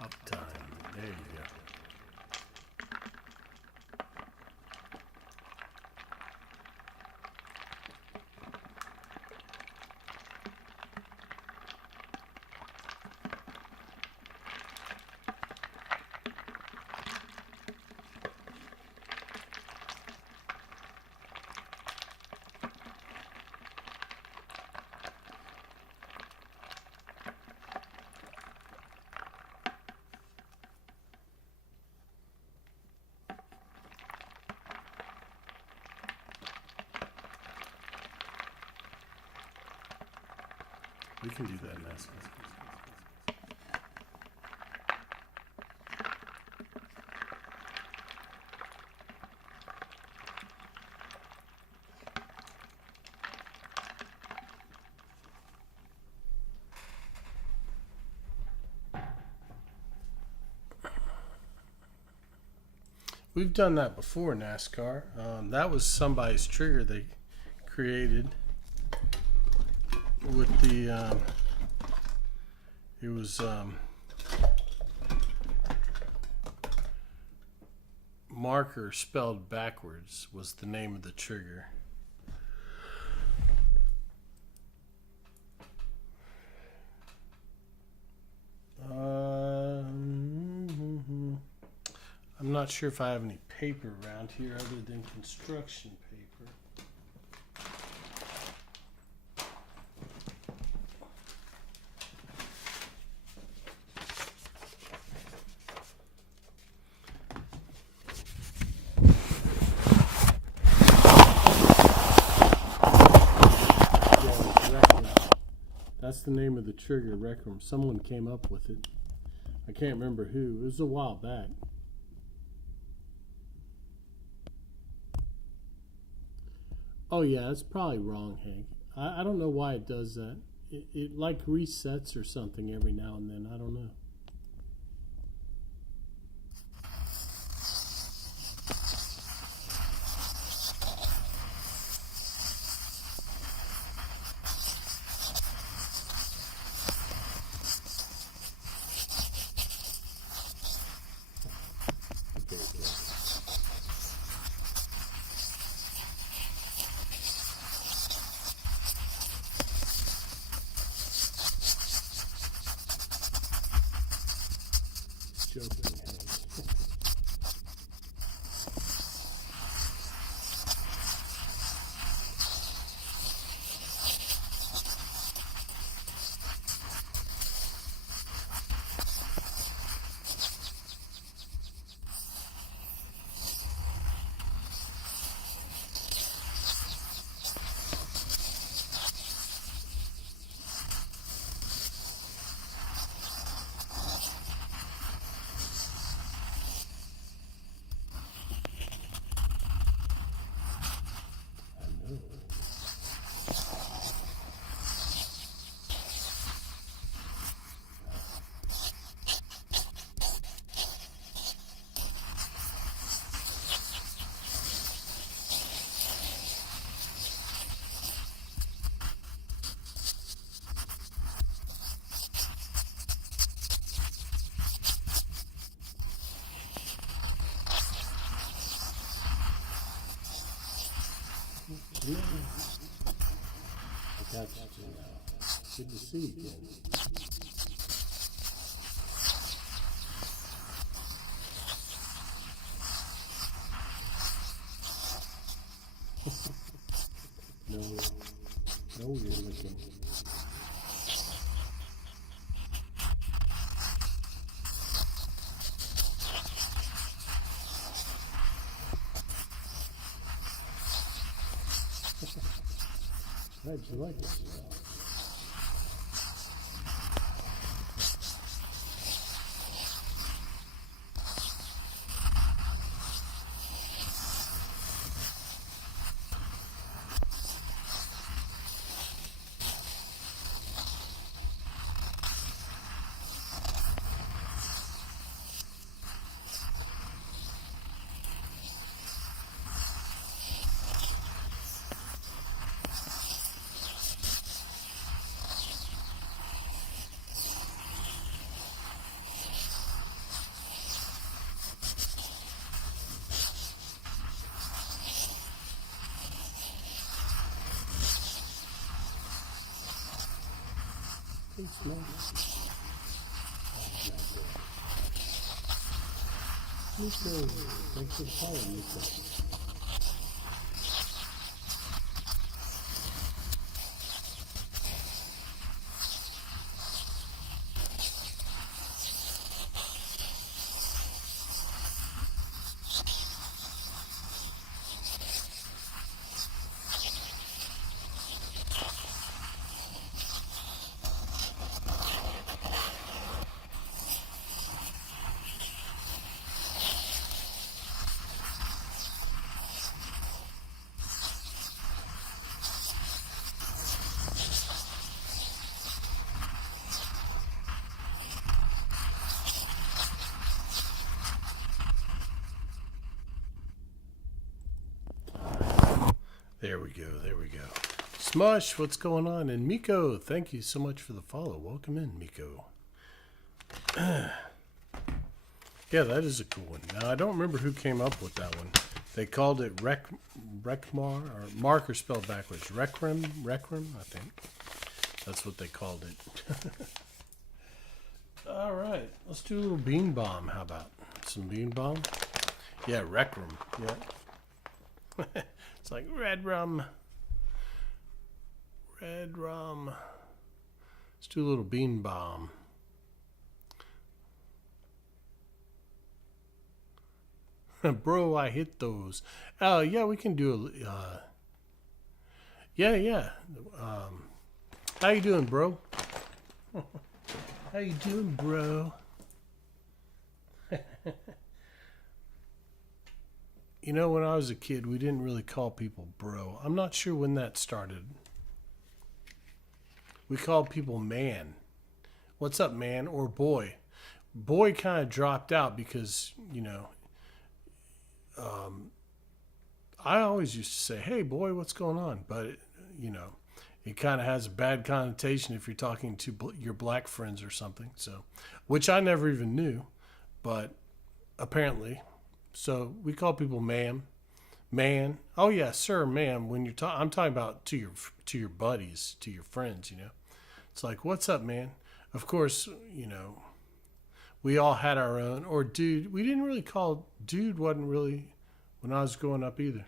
Uptime. There you go. We can do that next one. We've done that before, NASCAR. That was somebody's trigger they created with the it was marker spelled backwards was the name of the trigger. not sure if I have any paper around here other than construction paper. That's the name of the trigger, Rec Room. Someone came up with it. I can't remember who. It was a while back. Oh yeah, it's probably wrong, Hank. I don't know why it does that. It like resets or something every now and then. I don't know. Joking, Hank. Yeah. I got you now. Good to see you again. No, you're looking. Glad you like it. Thanks, man. Nico, thanks for calling, Nico. There we go. There we go. Smush, what's going on? And Miko, thank you so much for the follow. Welcome in, Miko. Yeah, that is a cool one. Now, I don't remember who came up with that one. They called it Recmar, or Marker spelled backwards. Recrim, I think. That's what they called it. All right, let's do a little bean bomb. How about some bean bomb? Yeah, Rec Room. Yeah. It's like red rum. Red rum. Let's do a little bean bomb. Bro, I hit those. Yeah, we can do a. Yeah. How you doing, bro? How you doing, bro? You know, when I was a kid, we didn't really call people bro. I'm not sure when that started. We called people man. What's up, man? Or boy. Boy kind of dropped out because, I always used to say, hey, boy, what's going on? But, it kind of has a bad connotation if you're talking to your black friends or something. So, which I never even knew, but apparently. So we call people ma'am, man. Oh yeah, sir, ma'am. When you're I'm talking about to your buddies, to your friends. It's like, what's up, man? Of course, we all had our own. Or dude, we didn't really call dude. Wasn't really when I was growing up either.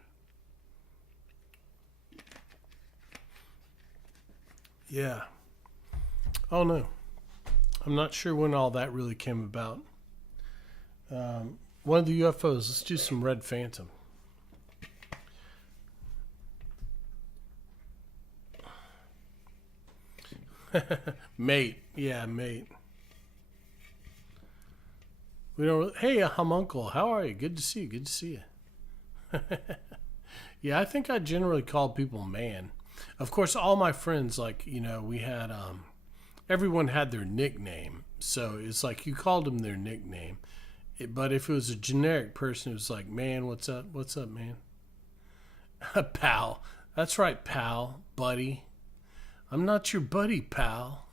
Yeah. Oh no, I'm not sure when all that really came about. One of the UFOs. Let's do some Red Phantom. Mate. Yeah, mate. We don't. Hey, homuncle. How are you? Good to see you. Good to see you. Yeah, I think I generally call people man. Of course, all my friends, like we had. Everyone had their nickname, so it's like you called them their nickname. But if it was a generic person, it was like, man, what's up? What's up, man? Pal. That's right, pal, buddy. I'm not your buddy, pal.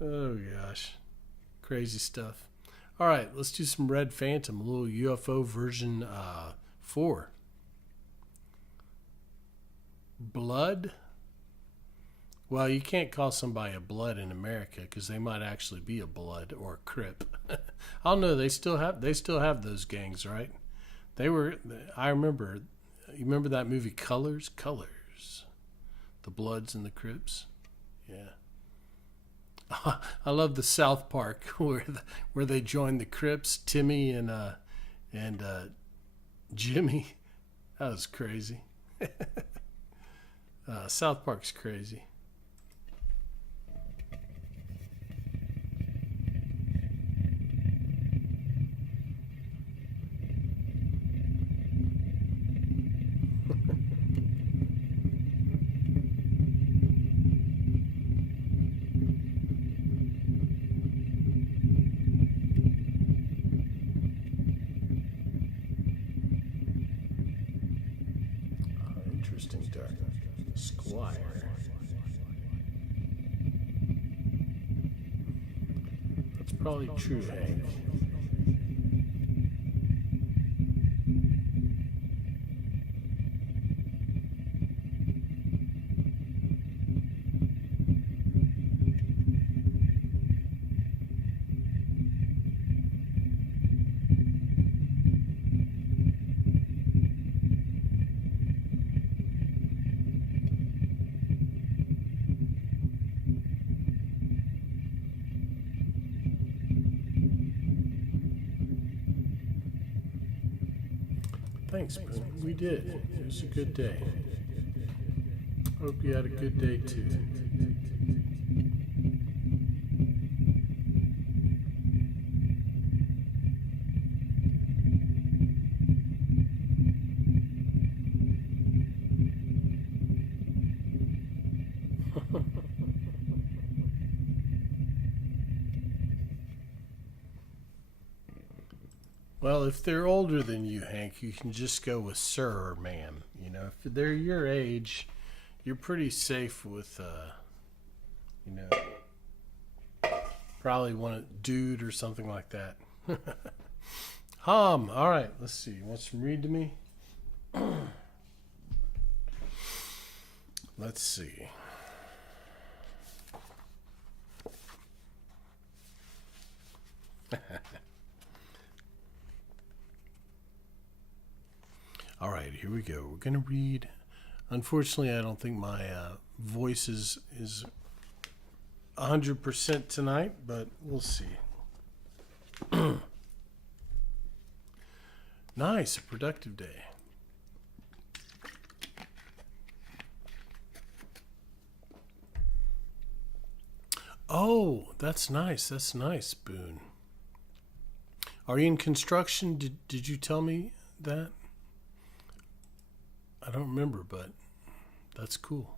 Oh, gosh. Crazy stuff. All right, let's do some Red Phantom, a little UFO version 4. Blood? Well, you can't call somebody a blood in America because they might actually be a blood or a crip. I don't know. They still have those gangs, right? They were. I remember. You remember that movie Colors? Colors. The Bloods and the Crips. Yeah. I love the South Park where they joined the Crips, Timmy and Jimmy. That was crazy. South Park's crazy. Interesting dark. Squire. That's probably true, Hank. Thanks, Boone. We did. It was a good day. Hope you had a good day too. Well, if they're older than you, Hank, you can just go with sir or ma'am. If they're your age, you're pretty safe with, probably want a dude or something like that. All right, let's see. You want some read to me? Let's see. All right, here we go. We're going to read. Unfortunately, I don't think my voice is 100% tonight, but we'll see. Nice, a productive day. Oh, that's nice. That's nice, Boone. Are you in construction? Did you tell me that? I don't remember, but that's cool.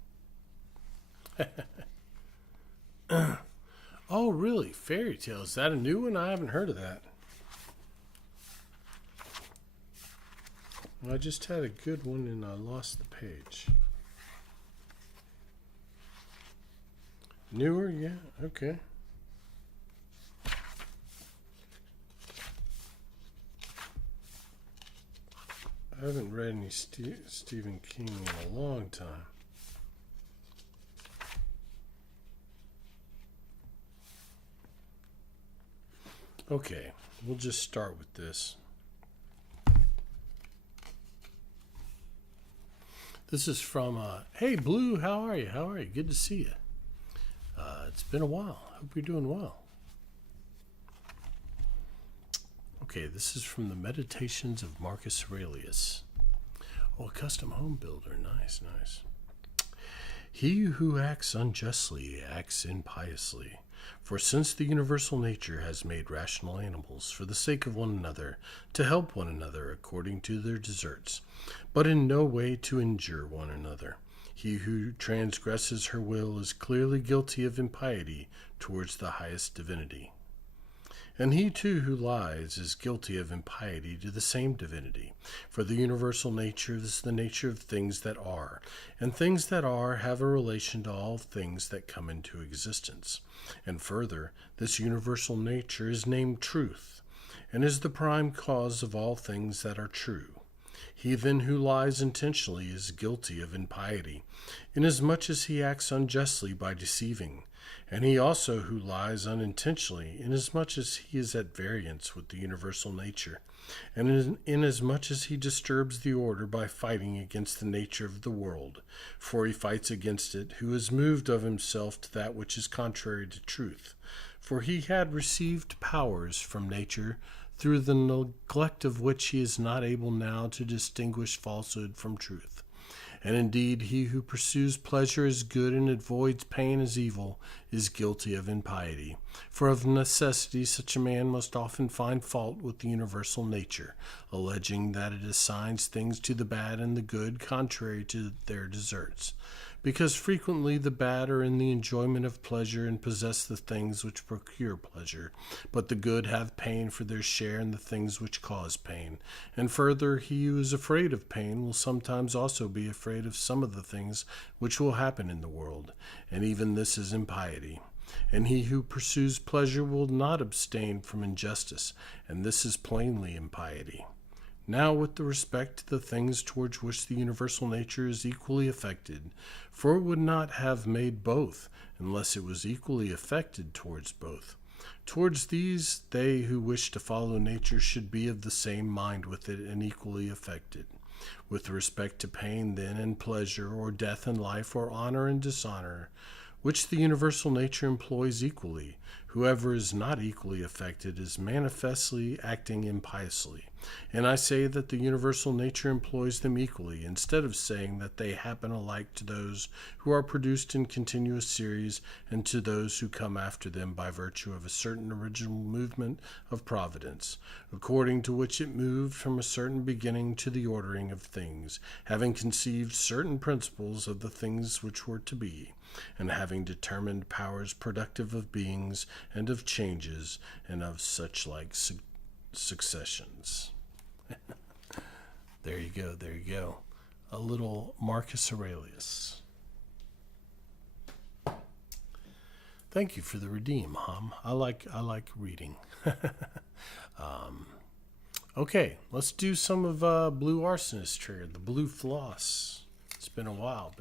Oh, really? Fairy Tale. Is that a new one? I haven't heard of that. I just had a good one and I lost the page. Newer? Yeah, okay. I haven't read any Stephen King in a long time. Okay, we'll just start with this. This is from, hey Blue, how are you? How are you? Good to see you. It's been a while. Hope you're doing well. Okay, this is from the Meditations of Marcus Aurelius. Oh, a custom home builder. Nice, nice. He who acts unjustly acts impiously. For since the universal nature has made rational animals for the sake of one another, to help one another according to their deserts, but in no way to injure one another, he who transgresses her will is clearly guilty of impiety towards the highest divinity. And he too who lies is guilty of impiety to the same divinity, for the universal nature is the nature of things that are, and things that are have a relation to all things that come into existence. And further, this universal nature is named truth, and is the prime cause of all things that are true. He then who lies intentionally is guilty of impiety, inasmuch as he acts unjustly by deceiving, and he also who lies unintentionally, inasmuch as he is at variance with the universal nature, and inasmuch as he disturbs the order by fighting against the nature of the world, for he fights against it, who is moved of himself to that which is contrary to truth. For he had received powers from nature, through the neglect of which he is not able now to distinguish falsehood from truth. And indeed, he who pursues pleasure as good and avoids pain as evil is guilty of impiety. For of necessity such a man must often find fault with the universal nature, alleging that it assigns things to the bad and the good contrary to their deserts. Because frequently the bad are in the enjoyment of pleasure and possess the things which procure pleasure, but the good have pain for their share in the things which cause pain. And further, he who is afraid of pain will sometimes also be afraid of some of the things which will happen in the world, and even this is impiety. And he who pursues pleasure will not abstain from injustice, and this is plainly impiety. Now with the respect to the things towards which the universal nature is equally affected, for it would not have made both, unless it was equally affected towards both. Towards these, they who wish to follow nature should be of the same mind with it and equally affected. With respect to pain, then, and pleasure, or death and life, or honor and dishonor, which the universal nature employs equally, whoever is not equally affected is manifestly acting impiously. And I say that the universal nature employs them equally, instead of saying that they happen alike to those who are produced in continuous series and to those who come after them by virtue of a certain original movement of providence, according to which it moved from a certain beginning to the ordering of things, having conceived certain principles of the things which were to be, and having determined powers productive of beings and of changes and of such like successions. There you go, there you go. A little Marcus Aurelius. Thank you for the redeem, Hum. I like reading. Okay, let's do some of Blue Arsonist Trigger, the Blue Floss. It's been a while,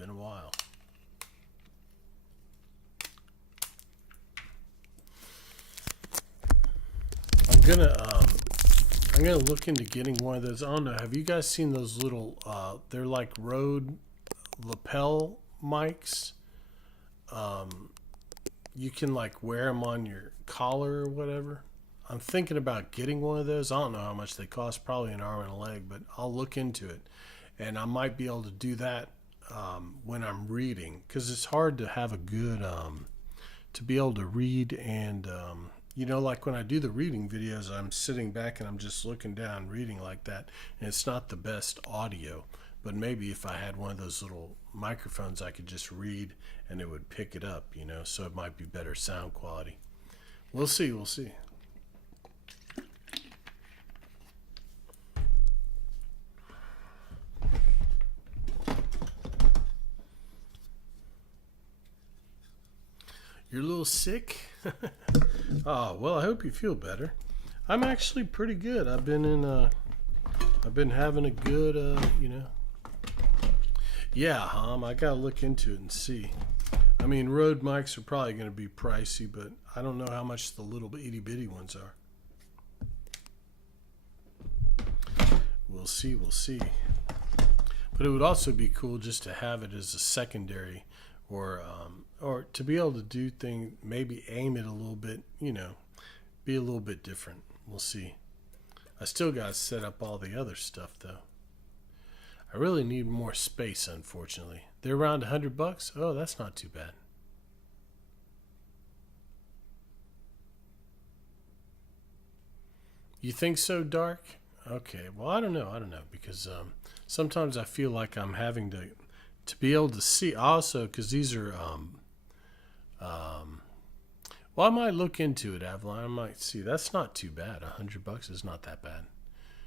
I'm gonna I'm gonna look into getting one of those. I don't know. Have you guys seen those little? They're like Rode lapel mics. You can like wear them on your collar or whatever. I'm thinking about getting one of those. I don't know how much they cost. Probably an arm and a leg, but I'll look into it, and I might be able to do that when I'm reading, because it's hard to have a good to be able to read and like when I do the reading videos, I'm sitting back and I'm just looking down reading like that, and it's not the best audio. But maybe if I had one of those little microphones, I could just read and it would pick it up, so it might be better sound quality. We'll see. We'll see. You're a little sick? Oh, well, I hope you feel better. I'm actually pretty good. I've been having a good, Yeah, I gotta look into it and see. I mean, Rode mics are probably going to be pricey, but I don't know how much the little itty bitty ones are. We'll see, we'll see. But it would also be cool just to have it as a secondary, or to be able to do things, maybe aim it a little bit, be a little bit different. We'll see. I still got to set up all the other stuff, though. I really need more space, unfortunately. They're around $100. Oh, that's not too bad. You think so, Dark? Okay, well, I don't know, because sometimes I feel like I'm having to be able to see also, because these are well, I might look into it, Avalon. I might see. That's not too bad. $100 is not that bad.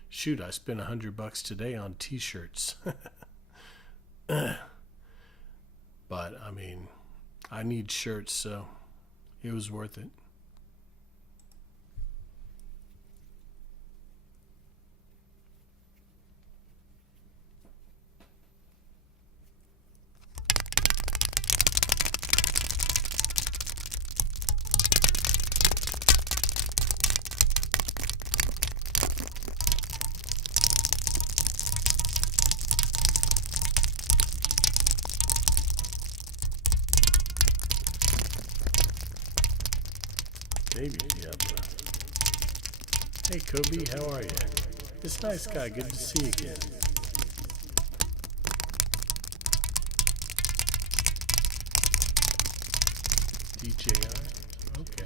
Shoot, I spent $100 today on t-shirts. But I mean, I need shirts, so it was worth it. Maybe Diablo. Hey Kobe, how are you? This nice guy, good to see you again. DJI? Okay.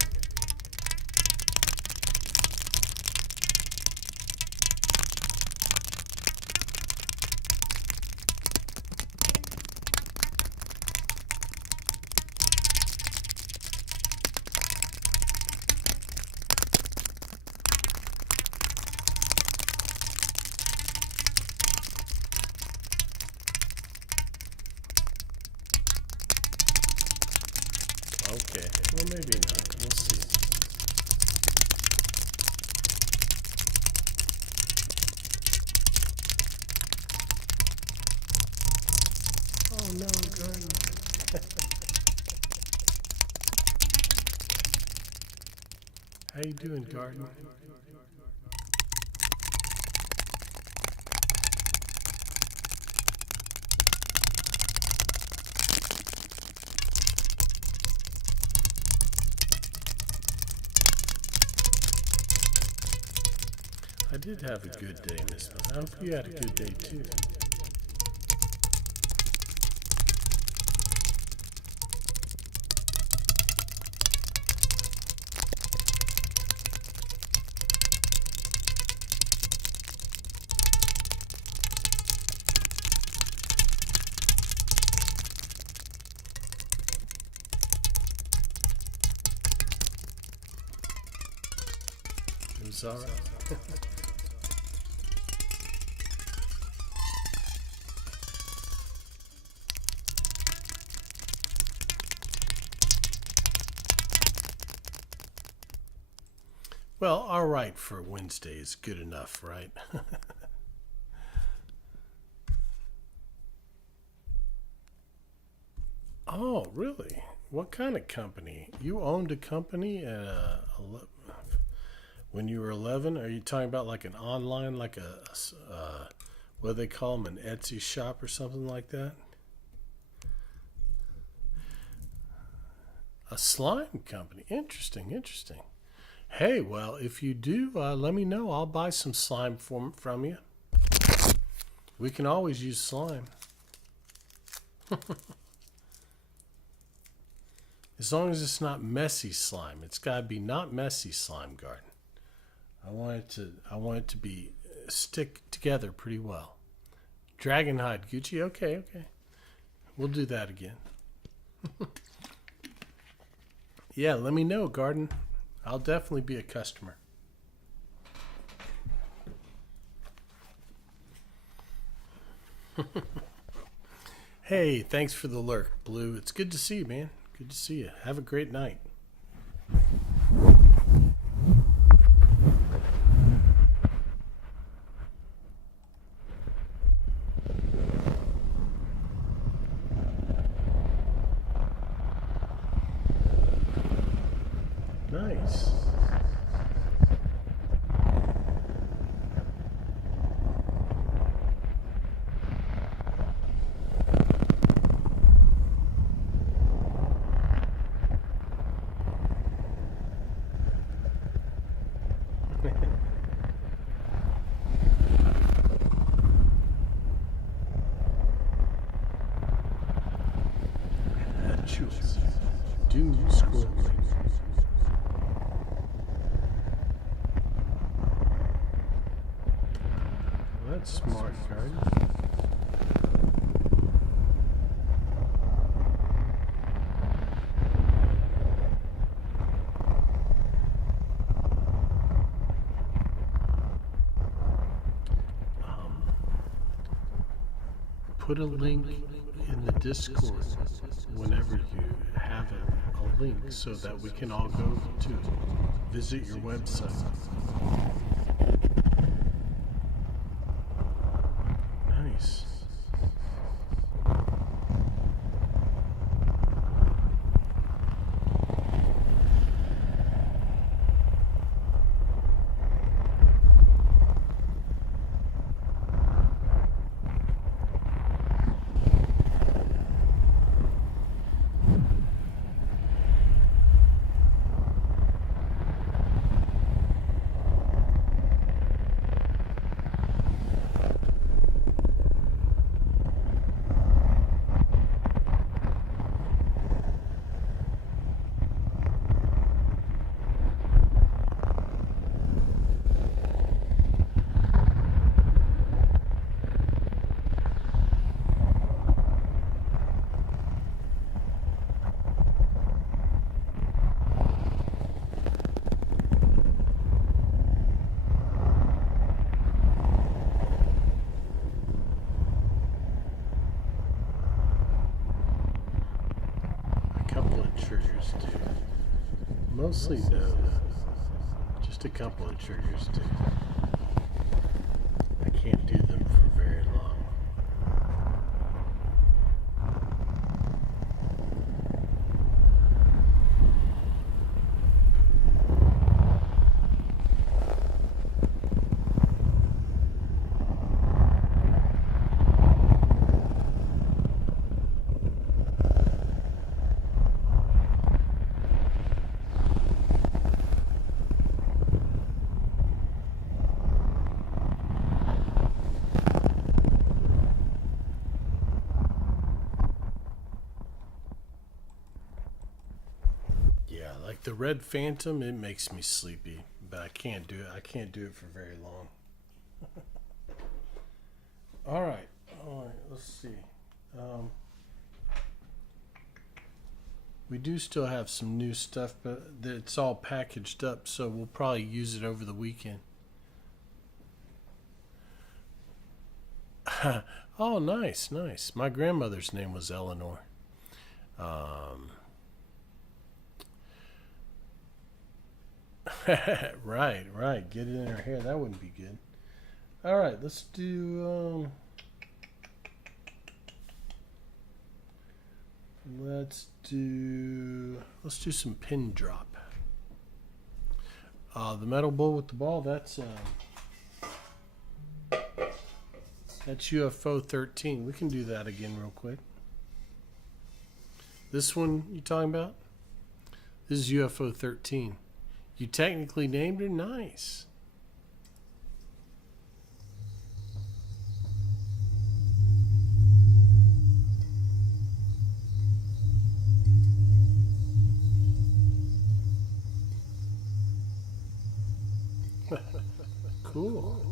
Okay, well maybe not. We'll see. Oh no, Garden. How you doing, Garden? I did have a good day, Miss. I hope you had a good day too. It was alright. Well, all right for Wednesday is good enough, right? Oh, really? What kind of company? You owned a company at When you were 11, are you talking about like an online, like what do they call them, an Etsy shop or something like that? A slime company. Interesting, interesting. Hey, well, if you do, let me know. I'll buy some slime from you. We can always use slime. As long as it's not messy slime. It's got to be not messy slime, Garden. I want it to be stick together pretty well. Dragonhide Gucci. Okay, okay. We'll do that again. Yeah, let me know, Garden. I'll definitely be a customer. Hey, thanks for the lurk, Blue. It's good to see you, man. Good to see you. Have a great night. Nice. Choose. Do scroll. Well, that's smart, Garden. Put a link in the Discord whenever you have a link so that we can all go to visit your website. Nice. Triggers too. Mostly no. Just a couple of triggers too. I can't do them for very long. Like the Red Phantom, it makes me sleepy, but I can't do it. I can't do it for very long. All right, let's see. We do still have some new stuff, but it's all packaged up, so we'll probably use it over the weekend. Oh, nice, nice. My grandmother's name was Eleanor. Um, right, right. Get it in her hair. That wouldn't be good. All right, let's do. Let's do some pin drop. The metal bull with the ball. That's UFO 13. We can do that again real quick. This one you talking about? This is UFO 13. You technically named her? Nice. Cool.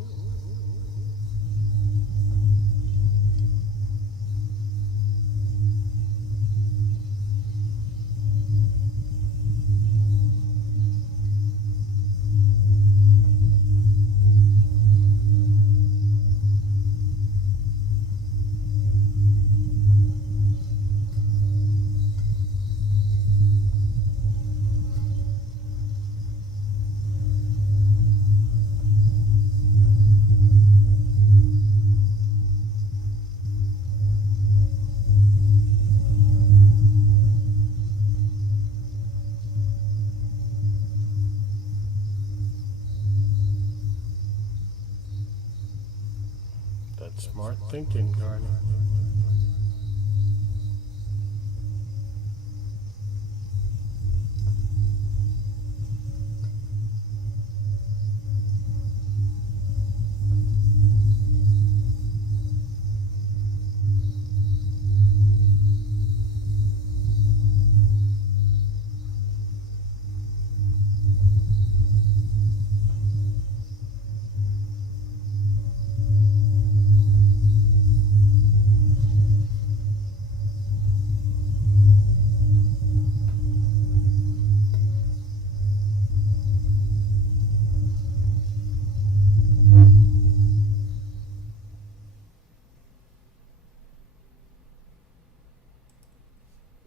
That's smart thinking, Garner.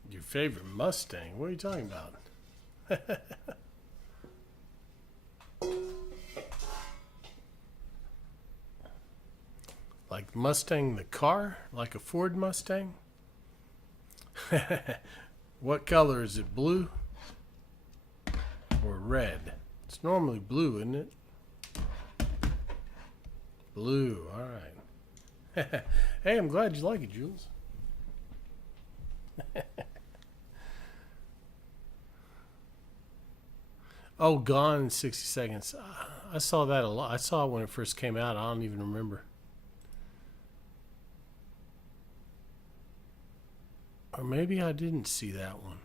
Your favorite Mustang? What are you talking about? Like Mustang the car? Like a Ford Mustang? What color is it? Blue or red? It's normally blue, isn't it? Blue, all right. Hey, I'm glad you like it, Jules. Oh, Gone in 60 Seconds. I saw that a lot. I saw it when it first came out. I don't even remember. Or maybe I didn't see that one.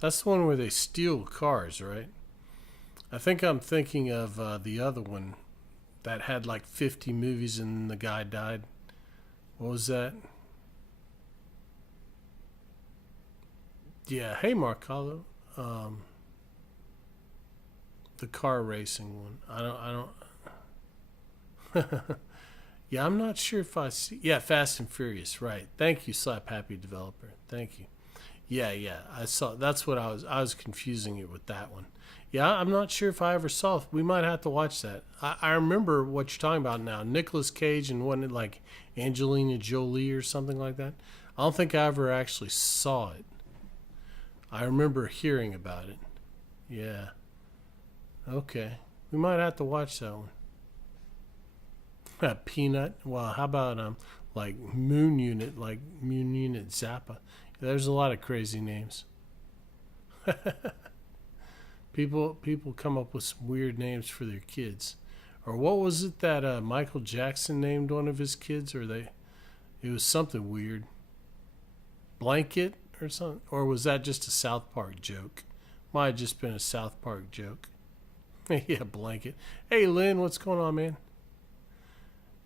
That's the one where they steal cars, right? I think I'm thinking of the other one that had like 50 movies and the guy died. What was that? Yeah, hey Marcalo. The car racing one. I don't Yeah, I'm not sure if I see. Yeah, Fast and Furious, right. Thank you, Slap Happy Developer. Thank you. Yeah. I saw. That's what I was confusing it with that one. Yeah, I'm not sure if I ever saw it. We might have to watch that. I remember what you're talking about now. Nicolas Cage and wasn't it like Angelina Jolie or something like that? I don't think I ever actually saw it. I remember hearing about it. Yeah. Okay. We might have to watch that one. Peanut. Well, how about like Moon Unit, like Moon Unit Zappa? There's a lot of crazy names. People come up with some weird names for their kids. Or what was it that Michael Jackson named one of his kids? Or they, it was something weird. Blanket or something? Or was that just a South Park joke? Might have just been a South Park joke. Yeah, Blanket. Hey, Lynn, what's going on, man?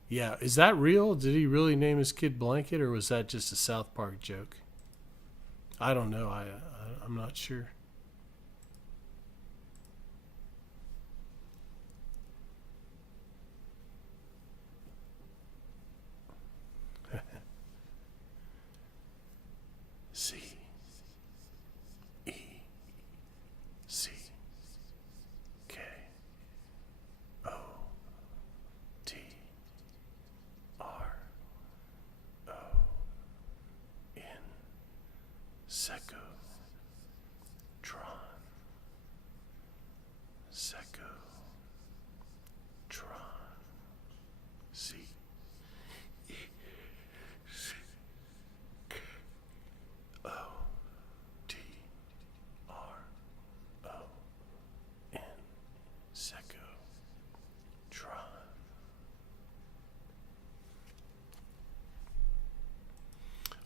Yeah, is that real? Did he really name his kid Blanket, or was that just a South Park joke? I don't know. I'm not sure. C E C K O T R O. In. Seco.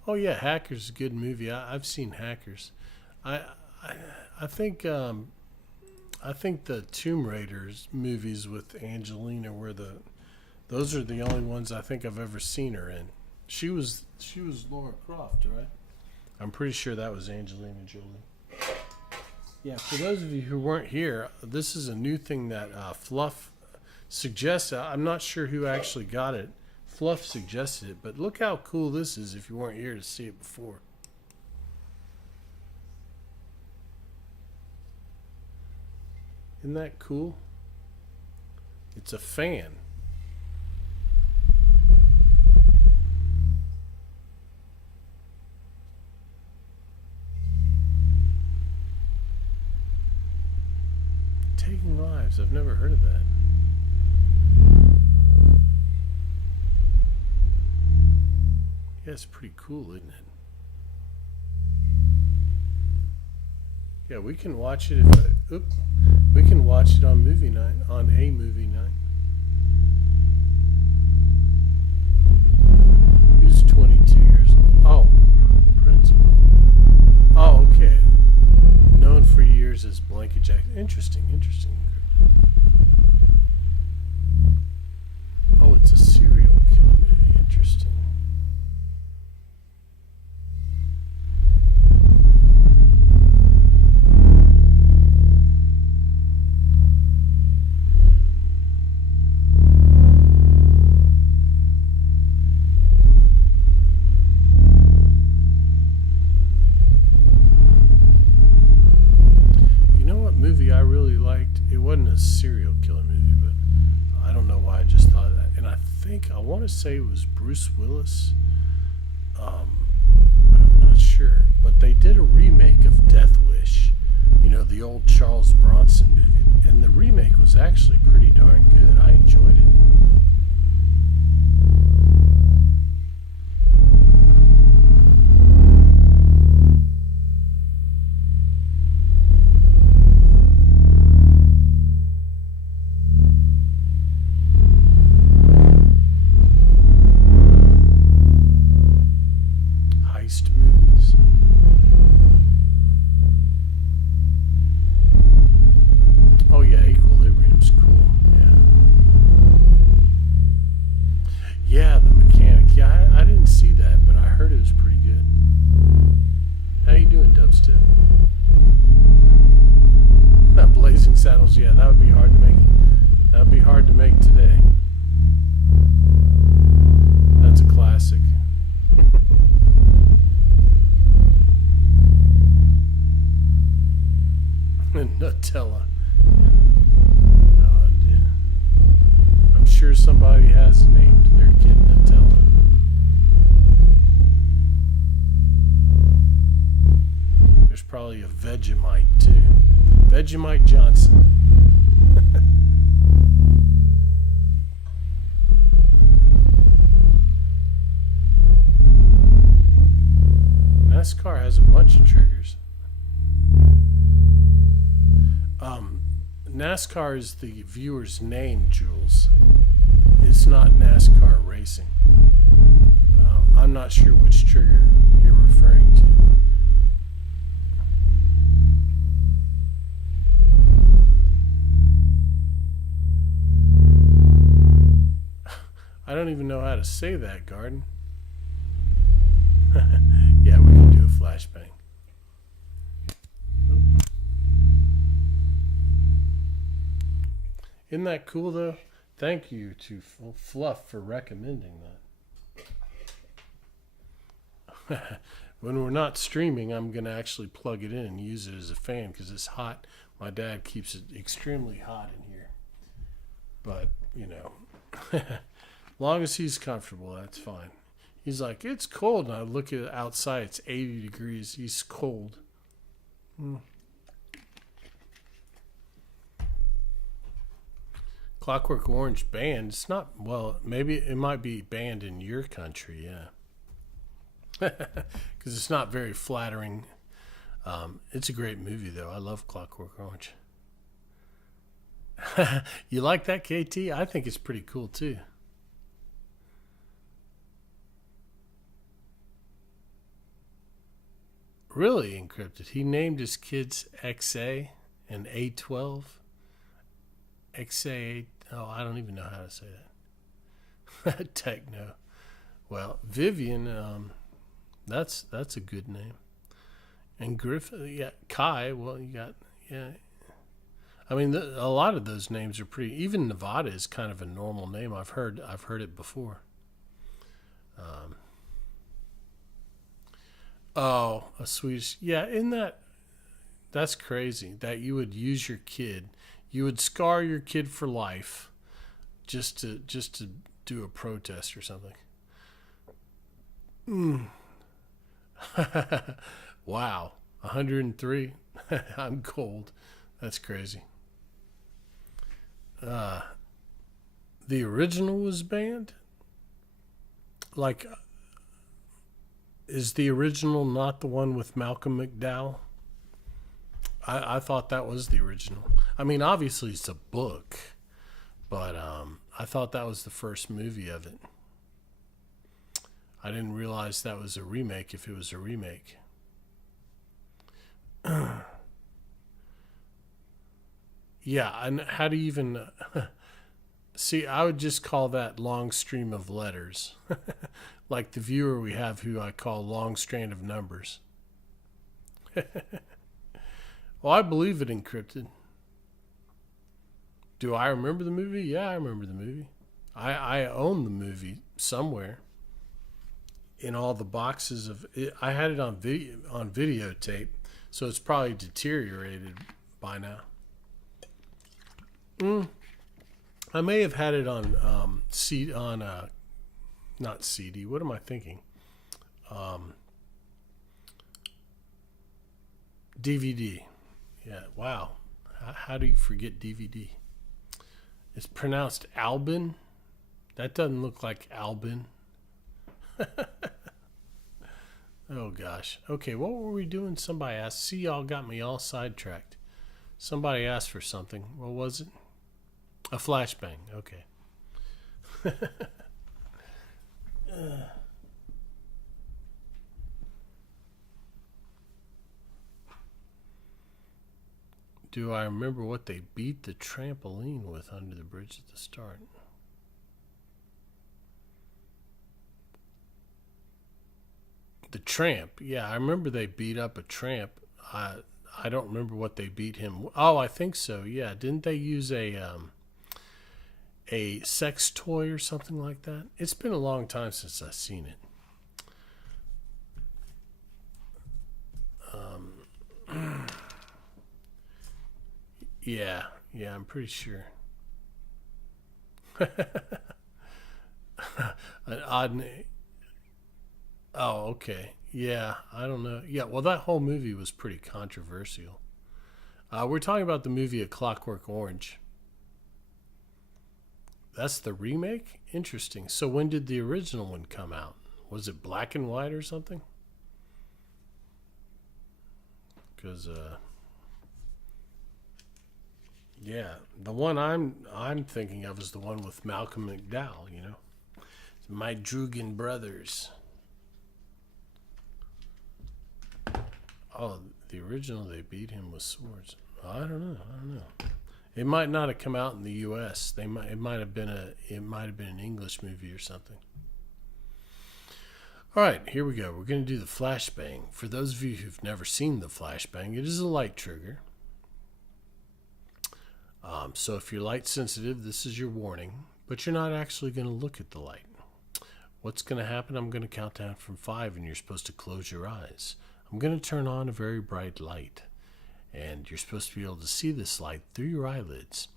Oh yeah, Hackers is a good movie. I've seen Hackers. I I, I think I think the Tomb Raiders movies with Angelina were the those are the only ones I think I've ever seen her in. She was Laura Croft, right? I'm pretty sure that was Angelina Jolie. Yeah, for those of you who weren't here, this is a new thing that Fluff suggests. I'm not sure who actually got it. Fluff suggested it, but look how cool this is if you weren't here to see it before. Isn't that cool? It's a fan. Taking lives. I've never heard of that. Yeah, it's pretty cool, isn't it? Yeah, we can watch it we can watch it on movie night, on a movie night. Who's 22 years old? Oh, Prince. Oh, okay. Known for years as Blanket Jack. Interesting, interesting. Oh, it's a serial killer movie. Interesting. You know what movie I really liked? It wasn't a serial killer movie, but I don't know why I just thought of that. And I want to say it was Bruce Willis, um, but I'm not sure. But they did a remake of Death Wish, the old Charles Bronson movie. And the remake was actually pretty darn good. I enjoyed it. Heist movies. Oh yeah, Equilibrium's cool. Yeah. Yeah, the mechanic. Yeah, I didn't see that, but I heard it was pretty good. How you doing, Dubstep? Not Blazing Saddles. Yeah, that would be hard to make. That would be hard to make today. That's a classic. Nutella. Oh dear. I'm sure somebody has named their kid Nutella. There's probably a Vegemite too. Vegemite Johnson. NASCAR has a bunch of triggers. NASCAR is the viewer's name, Jules. It's not NASCAR racing. I'm not sure which trigger you're referring to. I don't even know how to say that, Garden. Yeah, we can do a flashbang. Isn't that cool, though? Thank you to Fluff for recommending that. When we're not streaming, I'm going to actually plug it in and use it as a fan because it's hot. My dad keeps it extremely hot in here. But, long as he's comfortable, that's fine. He's like, it's cold. And I look at outside, it's 80 degrees. He's cold. Clockwork Orange banned. It's not, well, maybe it might be banned in your country, yeah. Because it's not very flattering. It's a great movie, though. I love Clockwork Orange. You like that, KT? I think it's pretty cool, too. Really encrypted. He named his kids XA and A12. XA. Oh, I don't even know how to say that. Techno. Well, Vivian. That's a good name. And Griffin. Yeah, Kai. Well, you got yeah. I mean, a lot of those names are pretty. Even Nevada is kind of a normal name. I've heard it before. Oh, a Swedish. Yeah, in that's crazy that you would use your kid. You would scar your kid for life just to do a protest or something. Mm. Wow, 103. I'm cold. That's crazy. The original was banned. Like, is the original not the one with Malcolm McDowell? I thought that was the original. I mean, obviously it's a book, but I thought that was the first movie of it. I didn't realize that was a remake if it was a remake. Yeah, and how do you even see? I would just call that long stream of letters, like the viewer we have, who I call long strand of numbers. Well, I believe it encrypted. Do I remember the movie? Yeah, I remember the movie. I own the movie somewhere in all the boxes of it. I had it on videotape, so it's probably deteriorated by now. I may have had it on not CD. What am I thinking? DVD. Yeah. Wow. How do you forget DVD? It's pronounced Albin. That doesn't look like Albin. Oh gosh. Okay. What were we doing? Somebody asked. See, y'all got me all sidetracked. Somebody asked for something. What was it? A flashbang. Okay. Do I remember what they beat the trampoline with under the bridge at the start? The tramp. Yeah, I remember they beat up a tramp. I don't remember what they beat him. Oh, I think so. Yeah, didn't they use a sex toy or something like that? It's been a long time since I've seen it. Yeah, I'm pretty sure. An odd name. Oh, okay. Yeah, I don't know. Yeah, well, that whole movie was pretty controversial. We're talking about the movie A Clockwork Orange. That's the remake? Interesting. So when did the original one come out? Was it black and white or something? Because yeah, the one I'm thinking of is the one with Malcolm McDowell, you know. My Drugan brothers. Oh, the original, they beat him with swords. I don't know. It might not have come out in the U.S. It might have been an English movie or something. All right, here we go. We're going to do the flashbang. For those of you who've never seen the flashbang, it is a light trigger. So if you're light sensitive, this is your warning. But you're not actually going to look at the light. What's going to happen? I'm going to count down from 5, and you're supposed to close your eyes. I'm going to turn on a very bright light, and you're supposed to be able to see this light through your eyelids.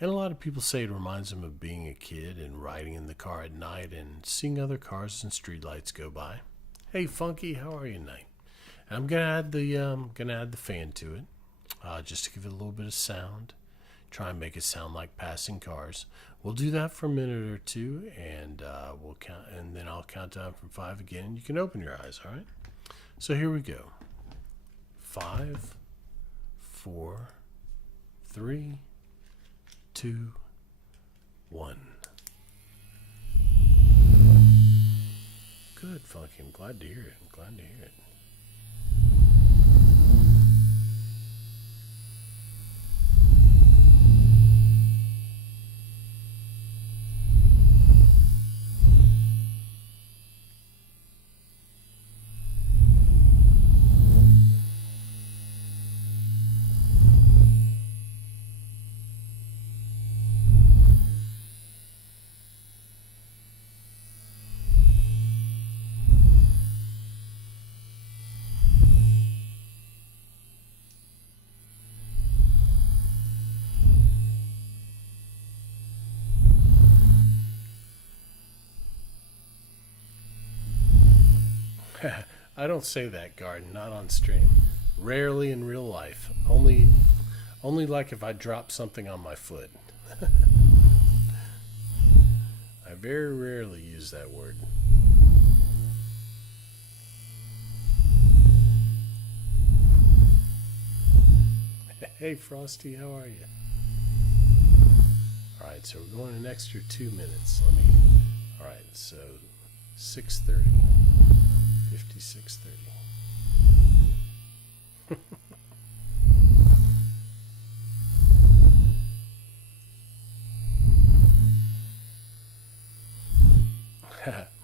And a lot of people say it reminds them of being a kid and riding in the car at night and seeing other cars and streetlights go by. Hey, Funky, how are you tonight? And I'm gonna add the fan to it, just to give it a little bit of sound. Try and make it sound like passing cars. We'll do that for a minute or two, and we'll count, and then I'll count down from 5 again. And you can open your eyes. All right. So here we go. 5, 4, 3, 2, 1. Good, Funky. I'm glad to hear it. I don't say that, Garden. Not on stream. Rarely in real life. Only like if I drop something on my foot. I very rarely use that word. Hey Frosty, how are you? Alright, so we're going an extra 2 minutes. Alright, so 6:30. 56:30.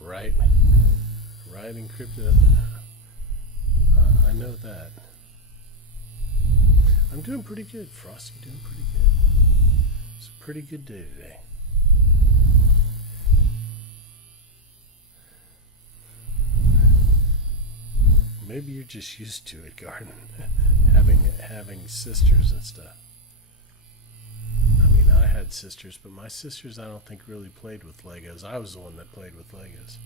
Right? Right, encrypted. I know that. I'm doing pretty good, Frosty. Doing pretty good. It's a pretty good day today. Maybe you're just used to it, Garden. having sisters and stuff. I mean, I had sisters, but my sisters I don't think really played with Legos. I was the one that played with Legos.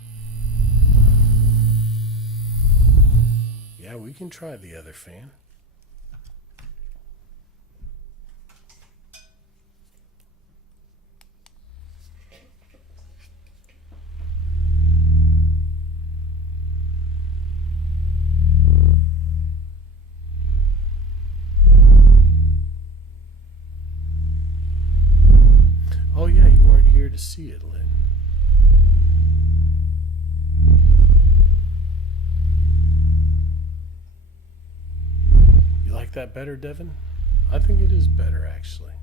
Yeah, we can try the other fan. Oh yeah, you weren't here to see it, Lynn. You like that better, Devin? I think it is better, actually.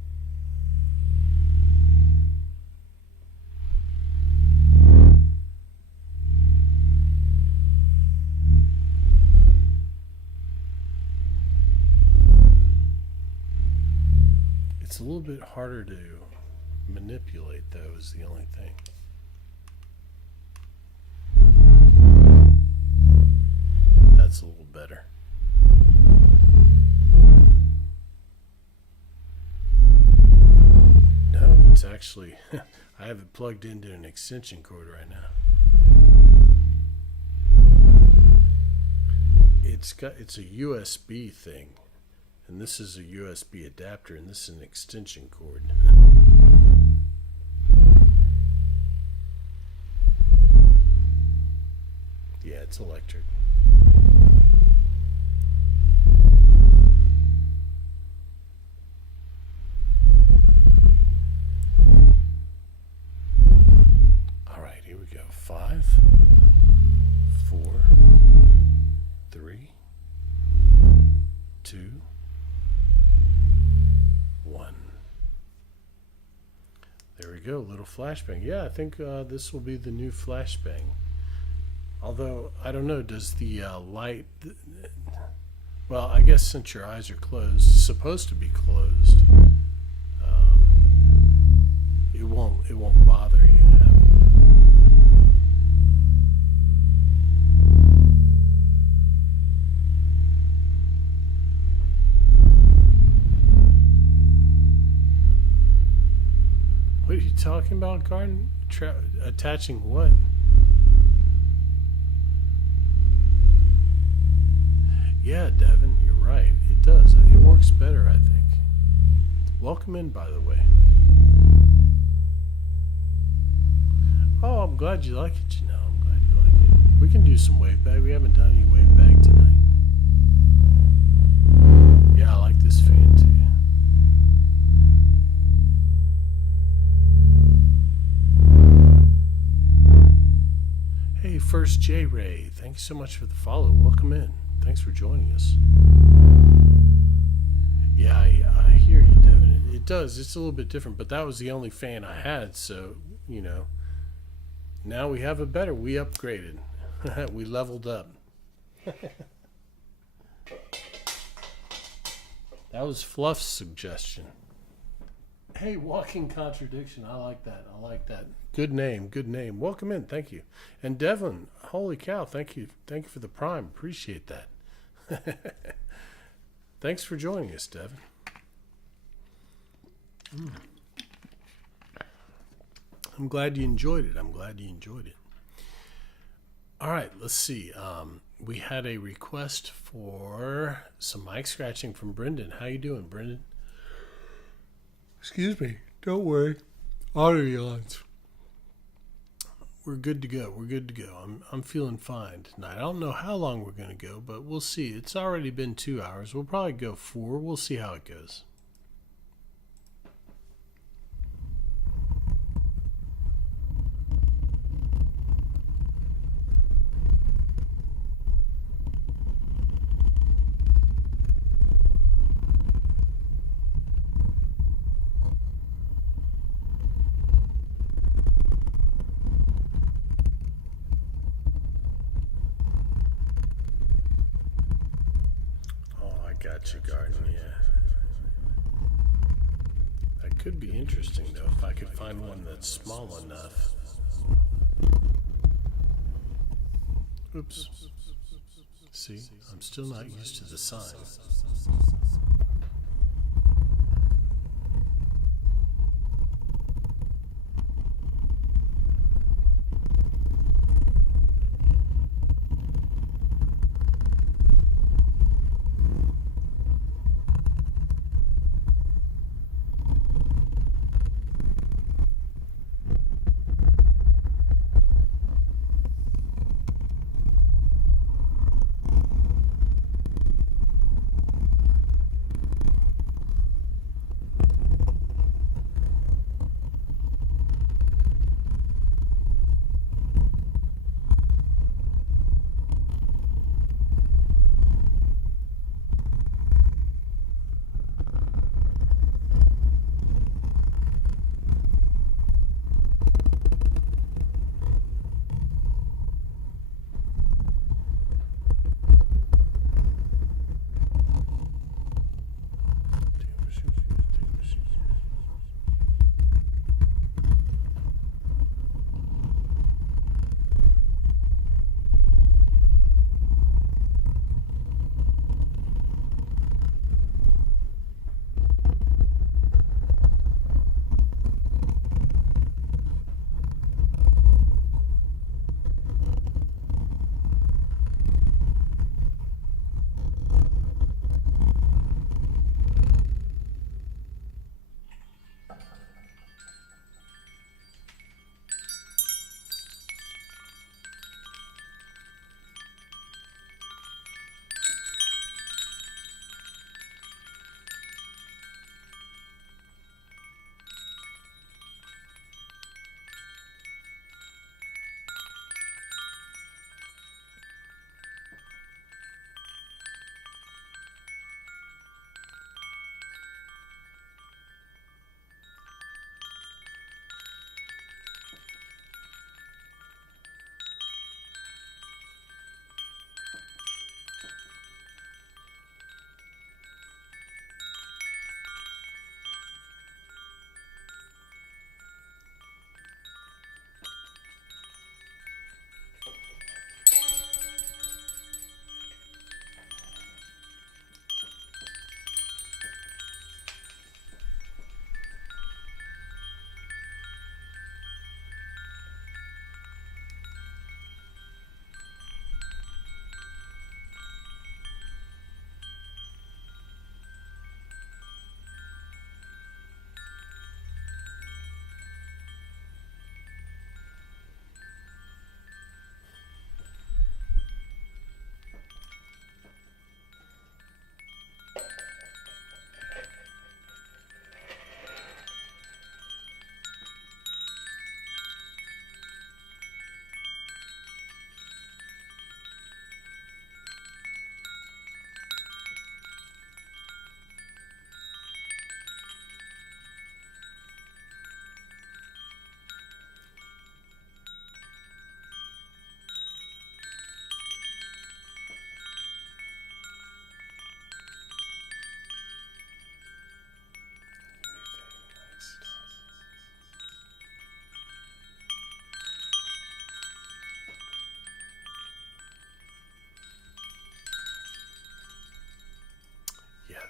It's a little bit harder to manipulate, though, is the only thing. That's a little better. No, it's actually I have it plugged into an extension cord right now. It's a USB thing, and this is a USB adapter, and this is an extension cord. Yeah, it's electric. All right, here we go. 5, 4, 3, 2, 1. There we go, little flashbang. Yeah, I think this will be the new flashbang. Although, I don't know, does the light... Well, I guess since your eyes are closed, supposed to be closed, it won't bother you. What are you talking about, Garden? Attaching what? Yeah, Devin, you're right. It does. It works better, I think. Welcome in, by the way. Oh, I'm glad you like it, you know. I'm glad you like it. We can do some wave bag. We haven't done any wave bag tonight. Yeah, I like this fan, too. Hey, First J Ray, thanks so much for the follow. Welcome in. Thanks for joining us. Yeah, I hear you, Devin. It does. It's a little bit different, but that was the only fan I had, so, you know. Now we have a better. We upgraded. We leveled up. That was Fluff's suggestion. Hey, Walking Contradiction. I like that. I like that. Good name. Good name. Welcome in. Thank you. And Devin, holy cow. Thank you. Thank you for the prime. Appreciate that. Thanks for joining us, Devin. I'm glad you enjoyed it. I'm glad you enjoyed it. All right, let's see. We had a request for some mic scratching from Brendan. How you doing, Brendan? Excuse me. Don't worry. Auto yawns. We're good to go. We're good to go. I'm feeling fine tonight. I don't know how long we're going to go, but we'll see. It's already been 2 hours. We'll probably go 4. We'll see how it goes. Oh, I got you, Garden. Yeah. That could be interesting, though, if I could find one that's small enough. Oops. See, I'm still not used to the sign.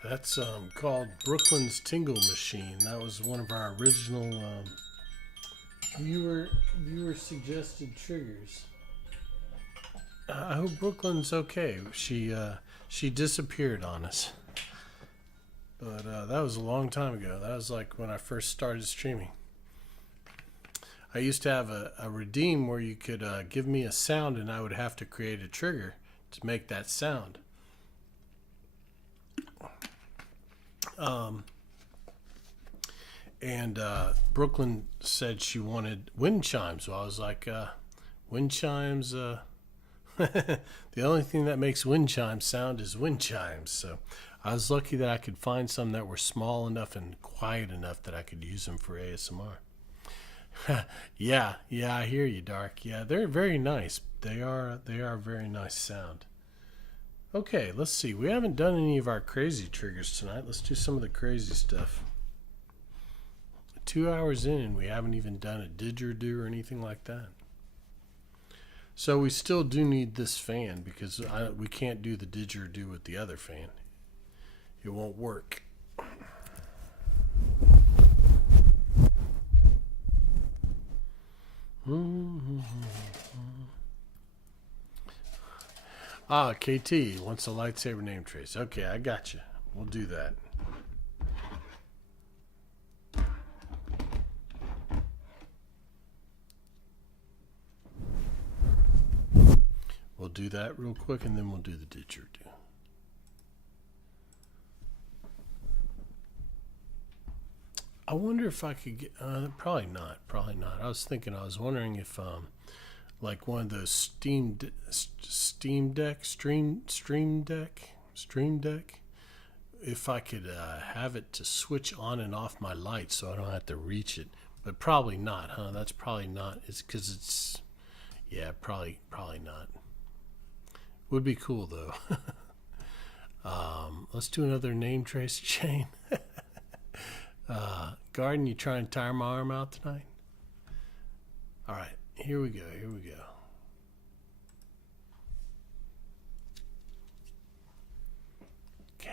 That's called Brooklyn's Tingle Machine. That was one of our original viewer suggested triggers. I hope Brooklyn's okay. She disappeared on us, but that was a long time ago. That was like when I first started streaming. I used to have a redeem where you could give me a sound, and I would have to create a trigger to make that sound. And Brooklyn said she wanted wind chimes. So I was like, wind chimes. The only thing that makes wind chimes sound is wind chimes. So I was lucky that I could find some that were small enough and quiet enough that I could use them for ASMR. Yeah, I hear you, Dark. Yeah, they're very nice. They are very nice sound. Okay, let's see. We haven't done any of our crazy triggers tonight. Let's do some of the crazy stuff. 2 hours in, and we haven't even done a didgeridoo or anything like that. So we still do need this fan because we can't do the didgeridoo with the other fan. It won't work. Ah, KT wants a lightsaber name trace. Okay, I got you. We'll do that. We'll do that real quick, and then we'll do the didgeridoo. I wonder if I could get. Probably not. Probably not. I was wondering if, like one of those Steam Deck, Stream Deck. If I could have it to switch on and off my light, so I don't have to reach it. But probably not, huh? That's probably not. It's because it's. Yeah, probably not. Would be cool though. Let's do another name trace chain. Garden, you trying to tire my arm out tonight? All right, here we go. K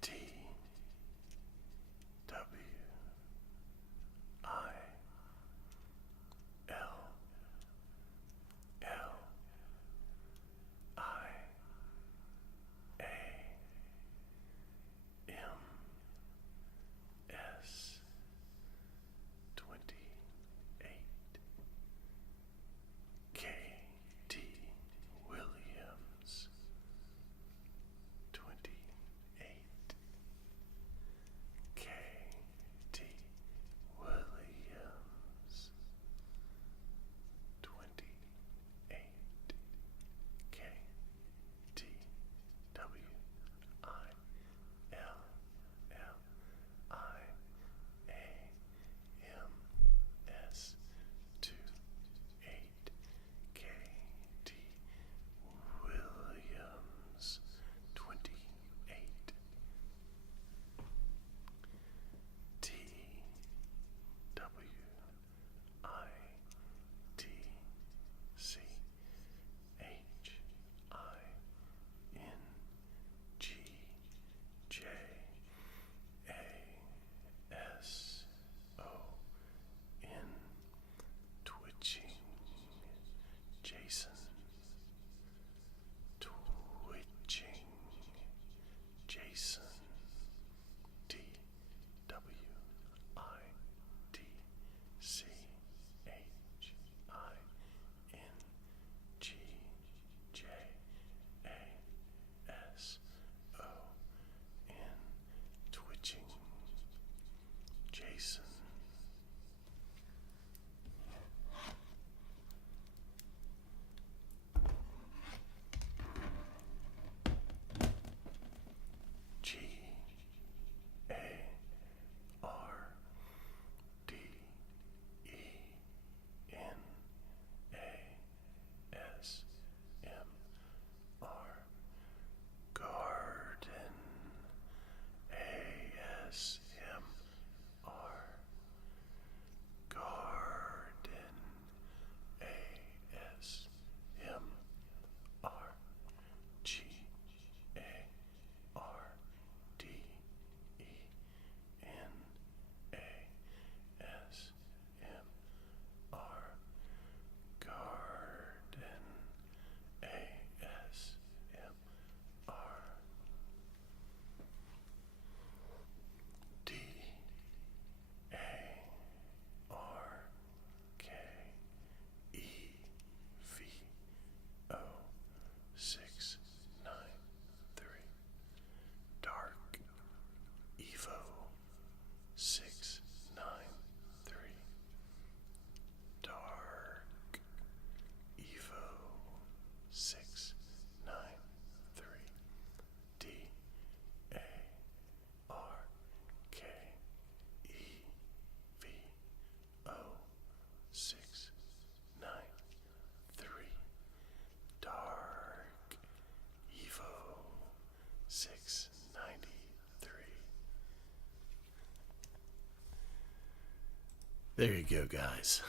T W I L L I A M S 28. There you go, guys.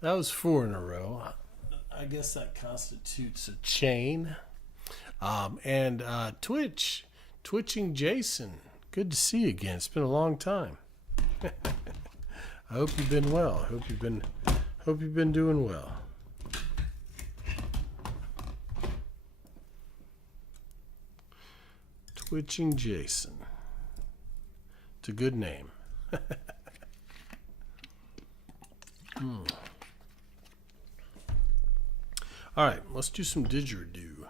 That was 4 in a row. I guess that constitutes a chain. And Twitching Jason. Good to see you again. It's been a long time. I hope you've been well. Hope you've been doing well. Twitching Jason. It's a good name. All right, let's do some didgeridoo.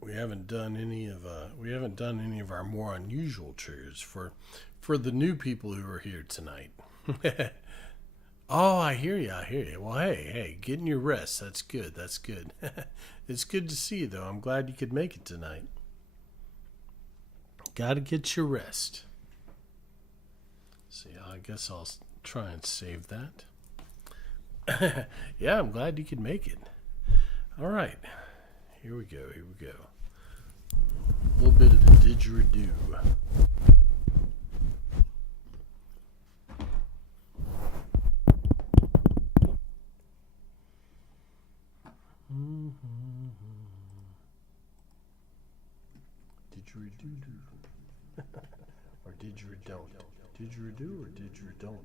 We haven't done any of our more unusual triggers for the new people who are here tonight. Oh, I hear you. Well, hey, getting your rest. That's good. It's good to see you, though. I'm glad you could make it tonight. Got to get your rest. See, I guess I'll try and save that. Yeah, I'm glad you could make it. All right, here we go. A little bit of the didgeridoo. Didgeridoo. Or didgeridoo. Didgeridoo or didgeridoo.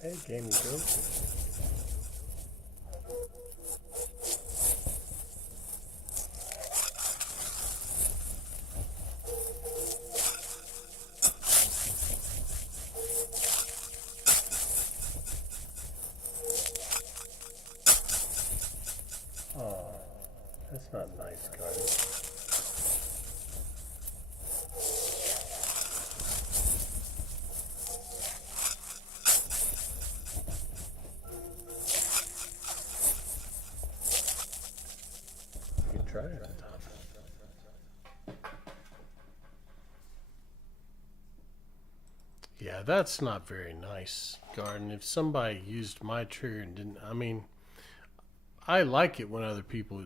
Hey, Game Go. Oh, that's not nice, Garden. You can try it on top. Yeah, that's not very nice, Garden. If somebody used my trigger and didn't, I mean, I like it when other people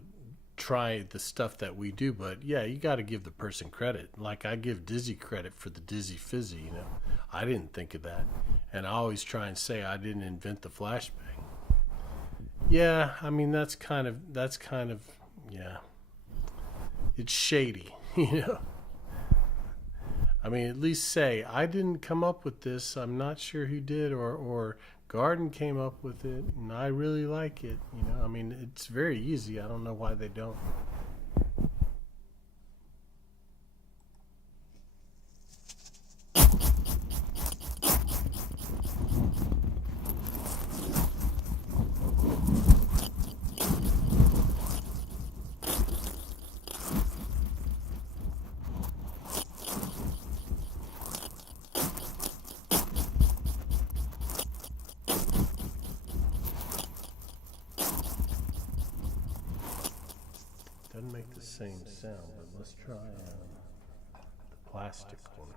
try the stuff that we do, but yeah, you got to give the person credit. Like I give Dizzy credit for the Dizzy Fizzy, you know. I didn't think of that. And I always try and say I didn't invent the flashbang. Yeah, I mean that's kind of yeah. It's shady, you know. I mean, at least say I didn't come up with this. I'm not sure who did, or Garden came up with it, and I really like it. You know, I mean, it's very easy. I don't know why they don't. Doesn't make the same sound, but let's try the plastic one.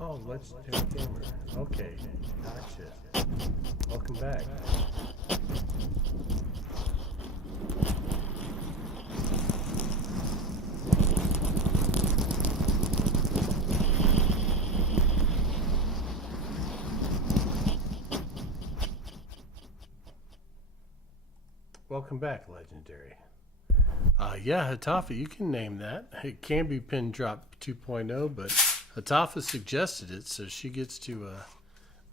Oh, oh, let's do a gamer. Okay, gotcha. Welcome back. Welcome back, Legendary. Yeah, Hatafa, you can name that. It can be Pin Drop 2.0, but Hatafa suggested it, so she gets to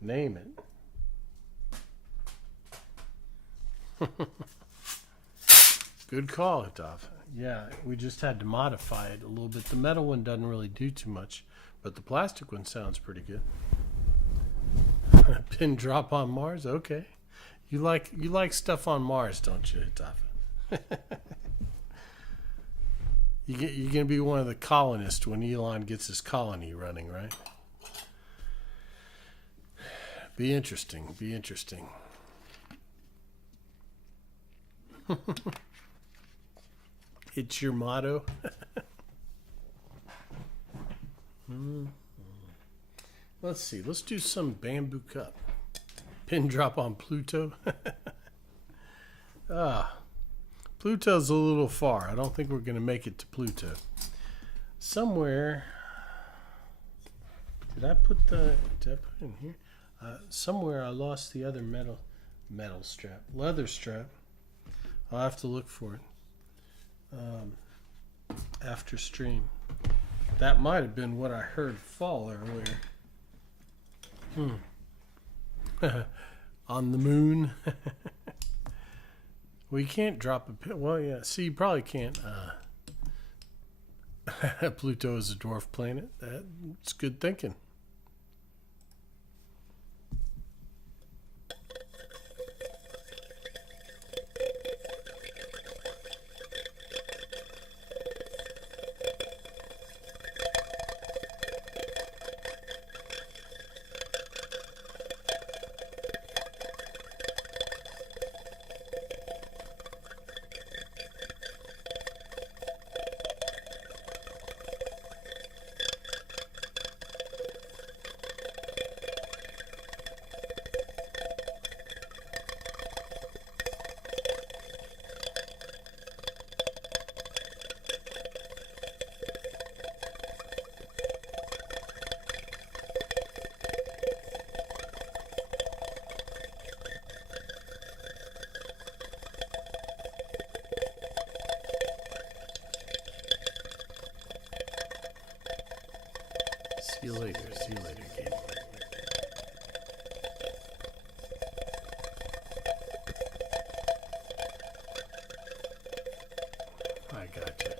name it. Good call, Hatafa. Yeah, we just had to modify it a little bit. The metal one doesn't really do too much, but the plastic one sounds pretty good. Pin Drop on Mars? Okay. You like stuff on Mars, don't you, Hatafa? You're gonna be one of the colonists when Elon gets his colony running, right? Be interesting. Be interesting. It's your motto. Let's see. Let's do some bamboo cup. Pin drop on Pluto. ah, Pluto's a little far. I don't think we're gonna make it to Pluto. Somewhere. Did I put it in here? Somewhere I lost the other metal strap, leather strap. I'll have to look for it after stream. That might have been what I heard fall earlier. On the moon. Well, you can't drop a pin. Well, yeah. See, you probably can't. Pluto is a dwarf planet. That's good thinking. See you later. See you later, Gabe. I got you.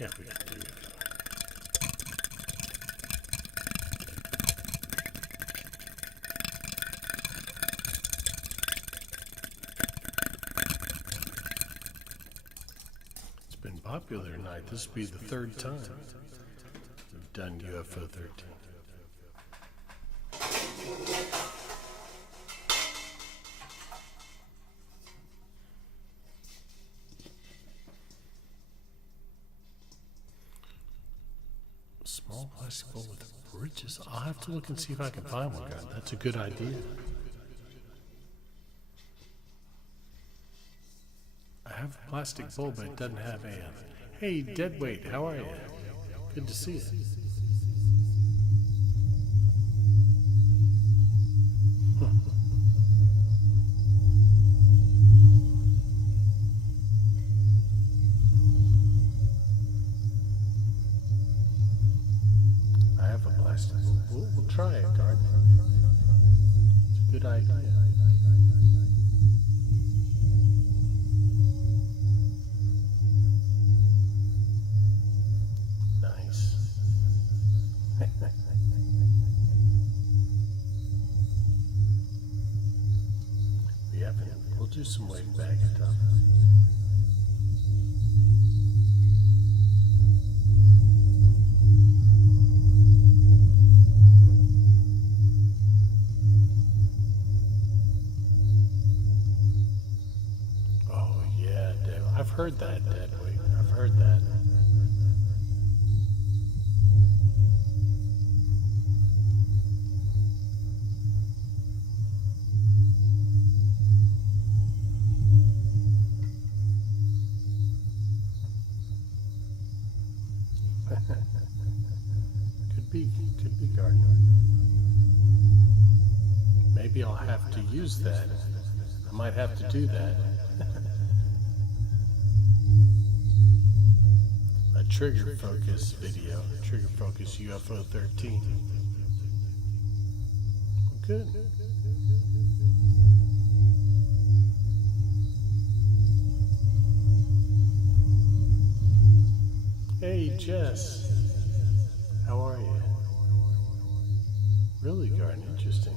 Yeah, we can do it. It's been popular tonight. This will be the third time we've done UFO 13. Small plastic bowl with bridges. I'll have to look and see if I can find one, guys. That's a good idea. I have a plastic bowl, but it doesn't have a. Hey, Deadweight, how are you? Good to see you. I have a plastic bowl. We'll try it, Gardner. It's a good idea. Nice. We haven't. We'll do some weight back it up. Oh yeah, I've heard that, Deadweight. I've heard that. Could be Gardner. Maybe I'll have to use that. I might have to do that. A trigger focus video. Trigger focus UFO 13. Good. Hey, Jess. How are you? Really, Gardner? Interesting.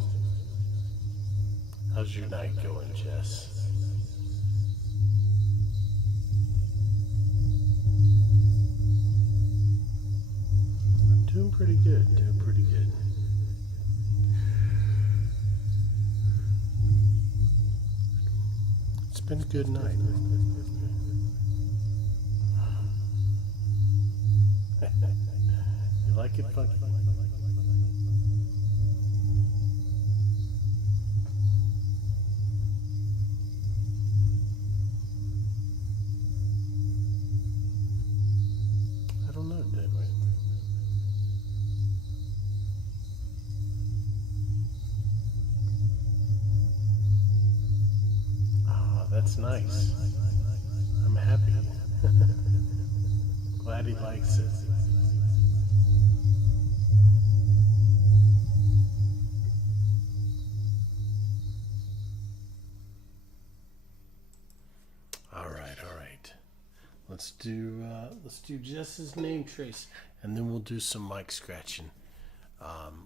How's your night going, Jess? I'm doing pretty good. Doing pretty good. It's been a good night. You like it, Funky? that's nice. I'm happy. Glad he likes it. All right, all right. Let's do Jess's name trace, and then we'll do some mic scratching.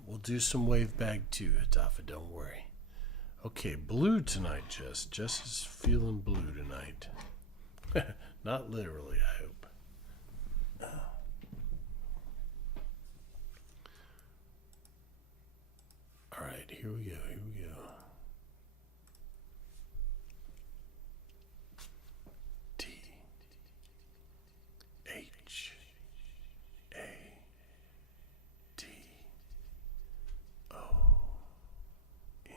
We'll do some wave bag too, Hatafa. Don't worry. Okay, blue tonight, Jess. Jess is feeling blue tonight. Not literally, I hope. All right, here we go. Here we go. T H A T O N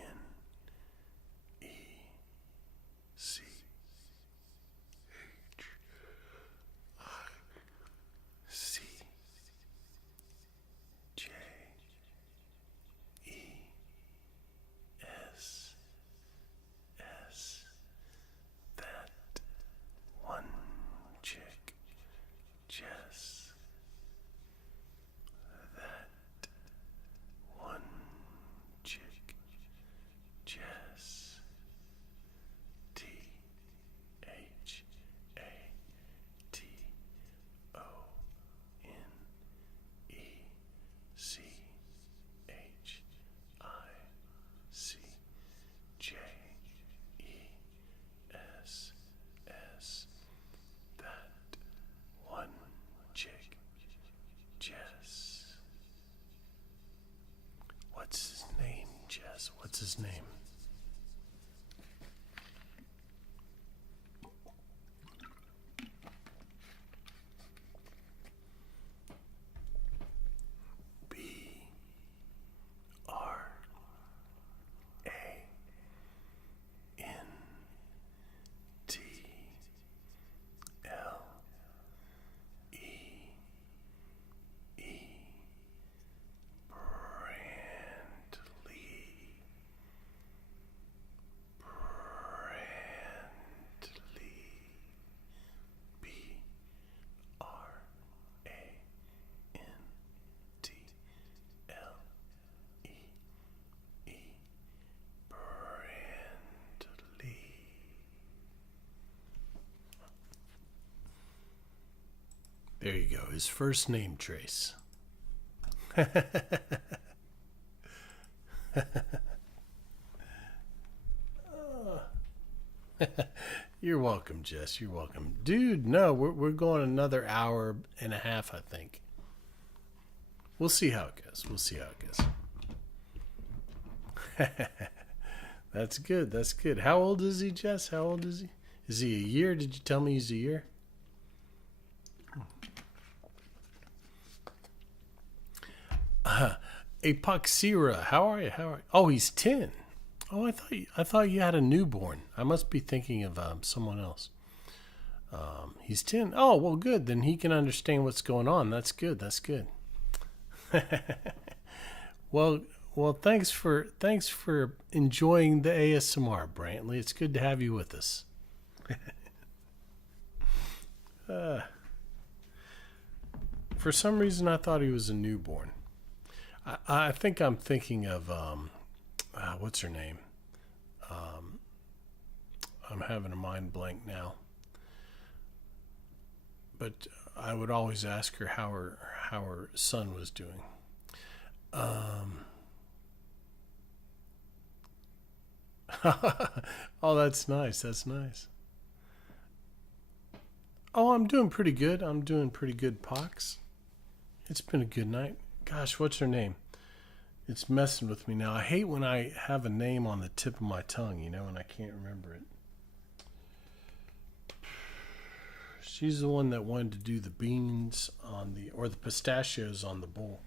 E C H I C J E S S. That one chick, Jess. That one chick, Jess. T H A T O N E C H I C J E S S. That one chick, Jess. What's his name, Jess? What's his name? B R A N T L E E. Brandly. Brandly. B R A N T L E E. Brandly. There you go. His first name trace. You're welcome, Jess. You're welcome. Dude, no, we're going another hour and a half, I think. We'll see how it goes. We'll see how it goes. That's good. That's good. How old is he, Jess? How old is he? Is he a year? Did you tell me he's a year? Apoxira, how are you? How are you? Oh, he's 10. Oh, I thought you had a newborn. I must be thinking of someone else. He's 10. Oh, well, good. Then he can understand what's going on. That's good. That's good. well, thanks for enjoying the ASMR, Brantley. It's good to have you with us. For some reason, I thought he was a newborn. I think I'm thinking of what's her name? I'm having a mind blank now. But I would always ask her how her son was doing. Oh, that's nice. That's nice. Oh, I'm doing pretty good. I'm doing pretty good, Pox. It's been a good night. Gosh, what's her name? It's messing with me now. I hate when I have a name on the tip of my tongue, and I can't remember it. She's the one that wanted to do the beans or the pistachios on the bowl.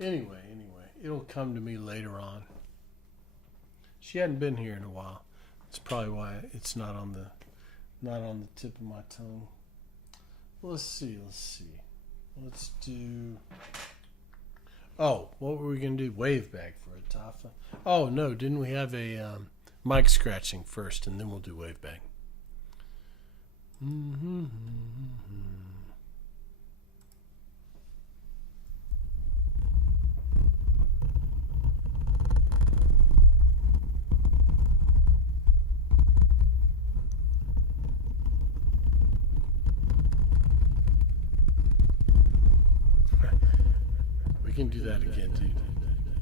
Anyway, it'll come to me later on. She hadn't been here in a while. That's probably why it's not on the tip of my tongue. Let's see. Let's do. Oh, what were we gonna do? Wave bag for Hatafa. Oh no, didn't we have a mic scratching first, and then we'll do wave bag? Mm-hmm. We can do that again, dude.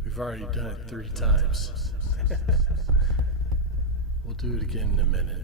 We've already done it 3 times. We'll do it again in a minute.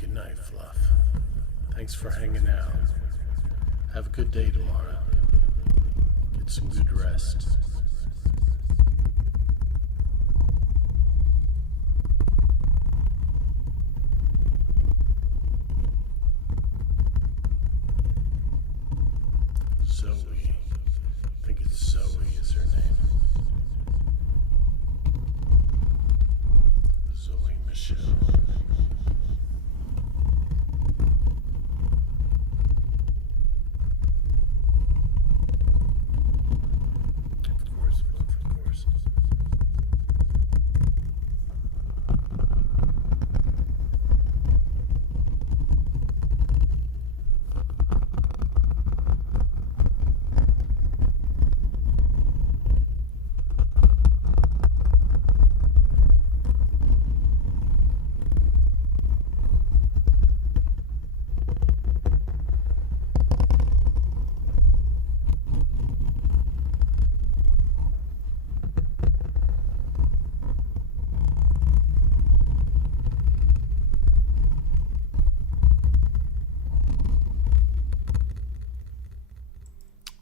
Good night, Fluff. Thanks for hanging out. Have a good day tomorrow. Get some good rest. Zoe. I think it's Zoe is her name. Zoe Michelle.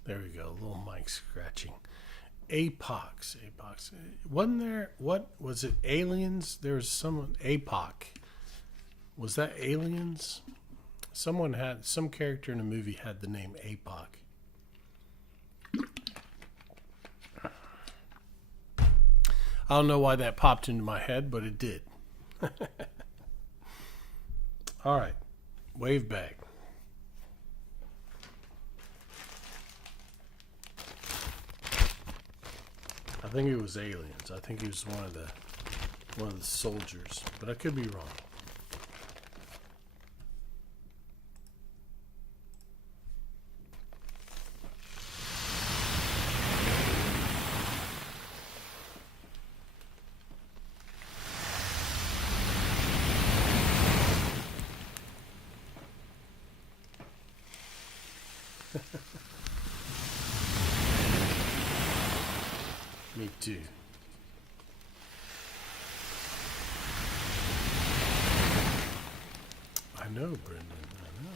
There we go, a little mic scratching. Apox. Wasn't there, what was it, Aliens? There was someone, APOC. Was that Aliens? Some character in a movie had the name APOC. I don't know why that popped into my head, but it did. All right, wave back. I think it was Aliens. I think he was one of the soldiers, but I could be wrong. Me too. I know, Brendan. I know.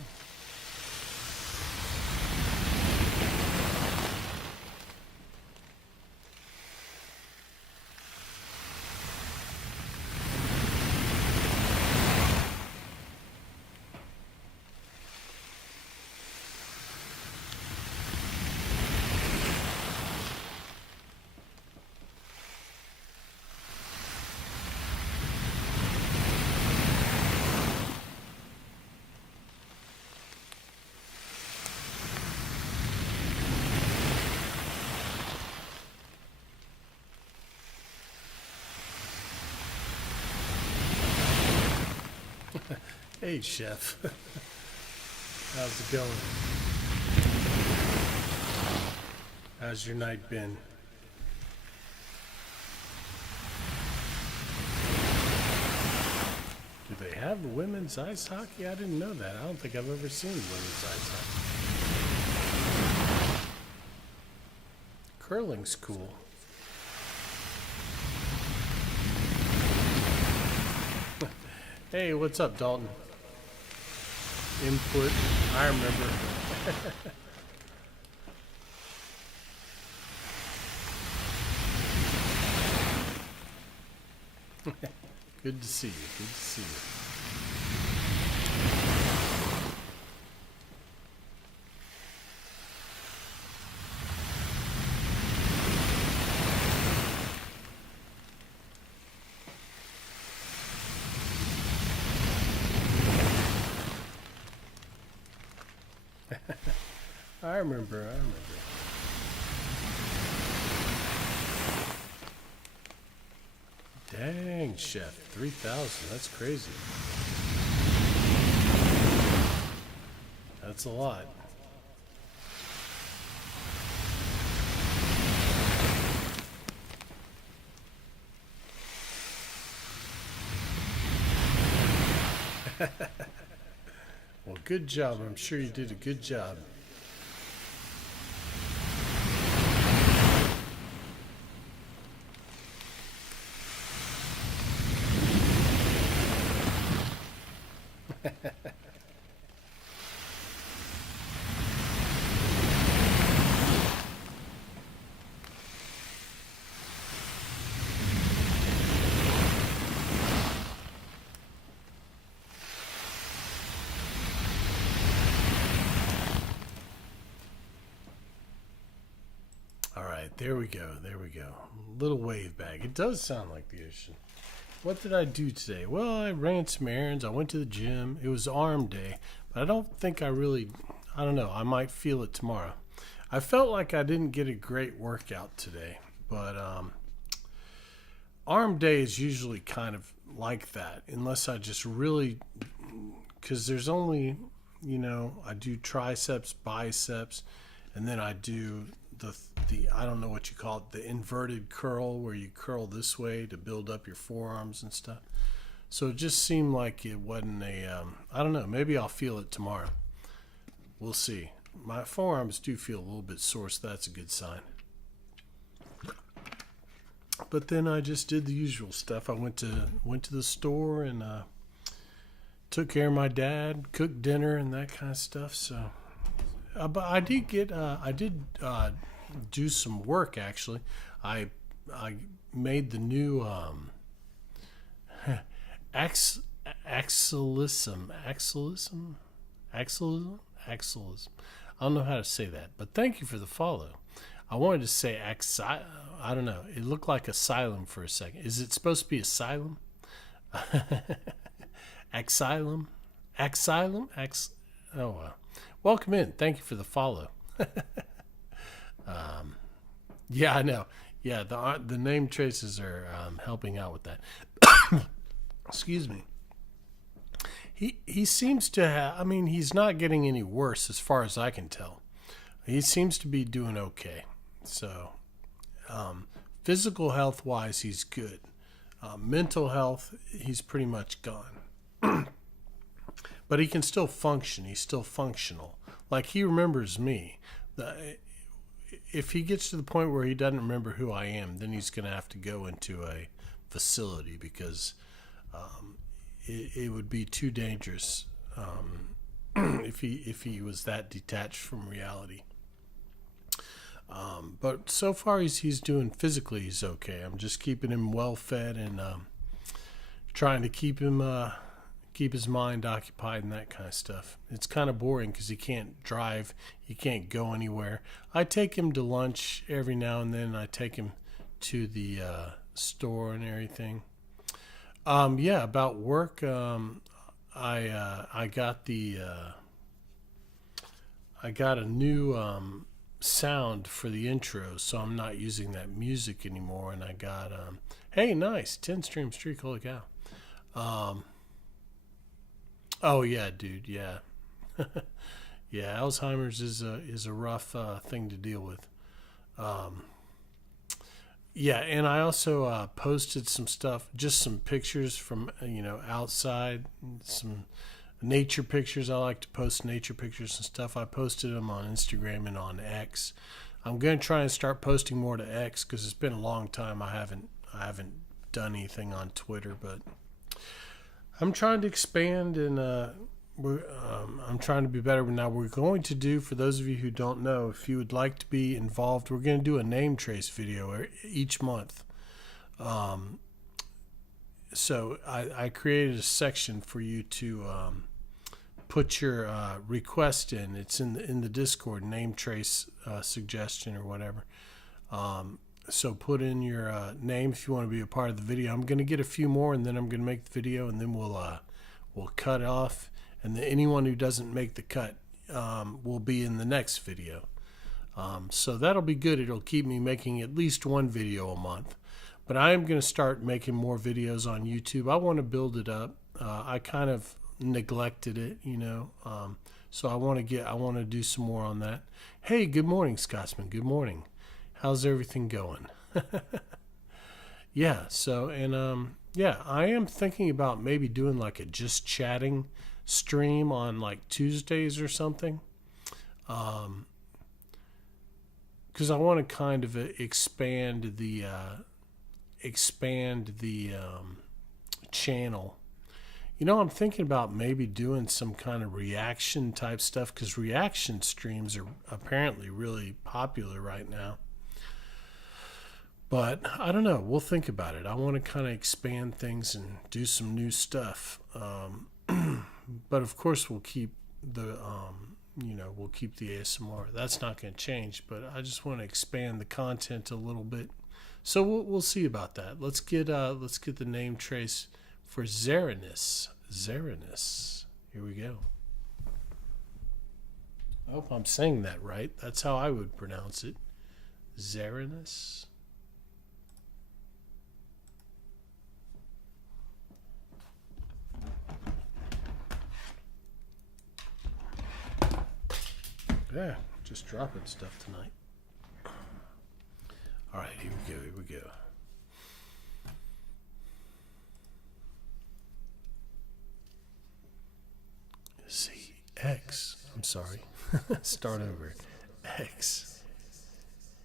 Hey, Chef. How's it going? How's your night been? Do they have women's ice hockey? I didn't know that. I don't think I've ever seen women's ice hockey. Curling's cool. Hey, what's up, Dalton? Input. I remember. Good to see you. Good to see you. I remember. Dang, Chef. 3,000. That's crazy. That's a lot. Well, good job. I'm sure you did a good job. All right, there we go. There we go. Little wave bag. It does sound like the ocean. What did I do today? Well, I ran some errands. I went to the gym. It was arm day, but I don't think I don't know. I might feel it tomorrow. I felt like I didn't get a great workout today, but arm day is usually kind of like that, unless I just really, because there's only, I do triceps, biceps, and then I do the I don't know what you call it, the inverted curl, where you curl this way to build up your forearms and stuff. So it just seemed like it wasn't I don't know, maybe I'll feel it tomorrow. We'll see. My forearms do feel a little bit sore, so that's a good sign. But then I just did the usual stuff. I went to the store and took care of my dad, cooked dinner and that kind of stuff. So, but I did do some work actually. I made the new axillism. I don't know how to say that, but thank you for the follow. I wanted to say I don't know. It looked like asylum for a second. Is it supposed to be asylum? Axylum? Oh, well. Welcome in. Thank you for the follow. Yeah, I know. Yeah, the name traces are helping out with that. Excuse me. He seems to have, I mean, he's not getting any worse as far as I can tell. He seems to be doing okay. So, physical health wise, he's good. Mental health, he's pretty much gone. But he can still function. He's still functional. Like, he remembers me. If he gets to the point where he doesn't remember who I am, then he's going to have to go into a facility because it would be too dangerous if he was that detached from reality. But so far he's doing physically. He's okay. I'm just keeping him well fed and trying to keep his mind occupied and that kind of stuff. It's kind of boring because he can't drive. He can't go anywhere. I take him to lunch every now and then. I take him to the store and everything. Yeah, about work. I got a new sound for the intro, so I'm not using that music anymore. And I got hey, nice 10 stream streak. Holy cow! Oh yeah, dude. Yeah, yeah. Alzheimer's is a rough thing to deal with. Um, yeah, and I also posted some stuff, just some pictures from outside, some nature pictures. I like to post nature pictures and stuff. I posted them on Instagram and on X. I'm gonna try and start posting more to X because it's been a long time. I haven't done anything on Twitter, but I'm trying to expand and I'm trying to be better. Now we're going to do, for those of you who don't know, if you would like to be involved, we're going to do a name trace video each month. So I created a section for you to put your request in. It's in the Discord, name trace suggestion or whatever. So put in your name if you want to be a part of the video. I'm going to get a few more, and then I'm going to make the video, and then we'll cut off. And then anyone who doesn't make the cut will be in the next video. So that'll be good. It'll keep me making at least one video a month. But I am going to start making more videos on YouTube. I want to build it up. I kind of neglected it, so I want to do some more on that. Hey, good morning, Scotsman. Good morning. How's everything going? Yeah. So yeah, I am thinking about maybe doing like a just chatting stream on like Tuesdays or something. Because I want to kind of expand the channel. I'm thinking about maybe doing some kind of reaction type stuff because reaction streams are apparently really popular right now. But I don't know. We'll think about it. I want to kind of expand things and do some new stuff. But of course, we'll keep the ASMR. That's not going to change. But I just want to expand the content a little bit. So we'll see about that. Let's get the name trace for Zerinus. Zerinus. Here we go. I hope I'm saying that right. That's how I would pronounce it. Zerinus. Yeah, just dropping stuff tonight. All right, here we go. See, X. I'm sorry. Start over. X.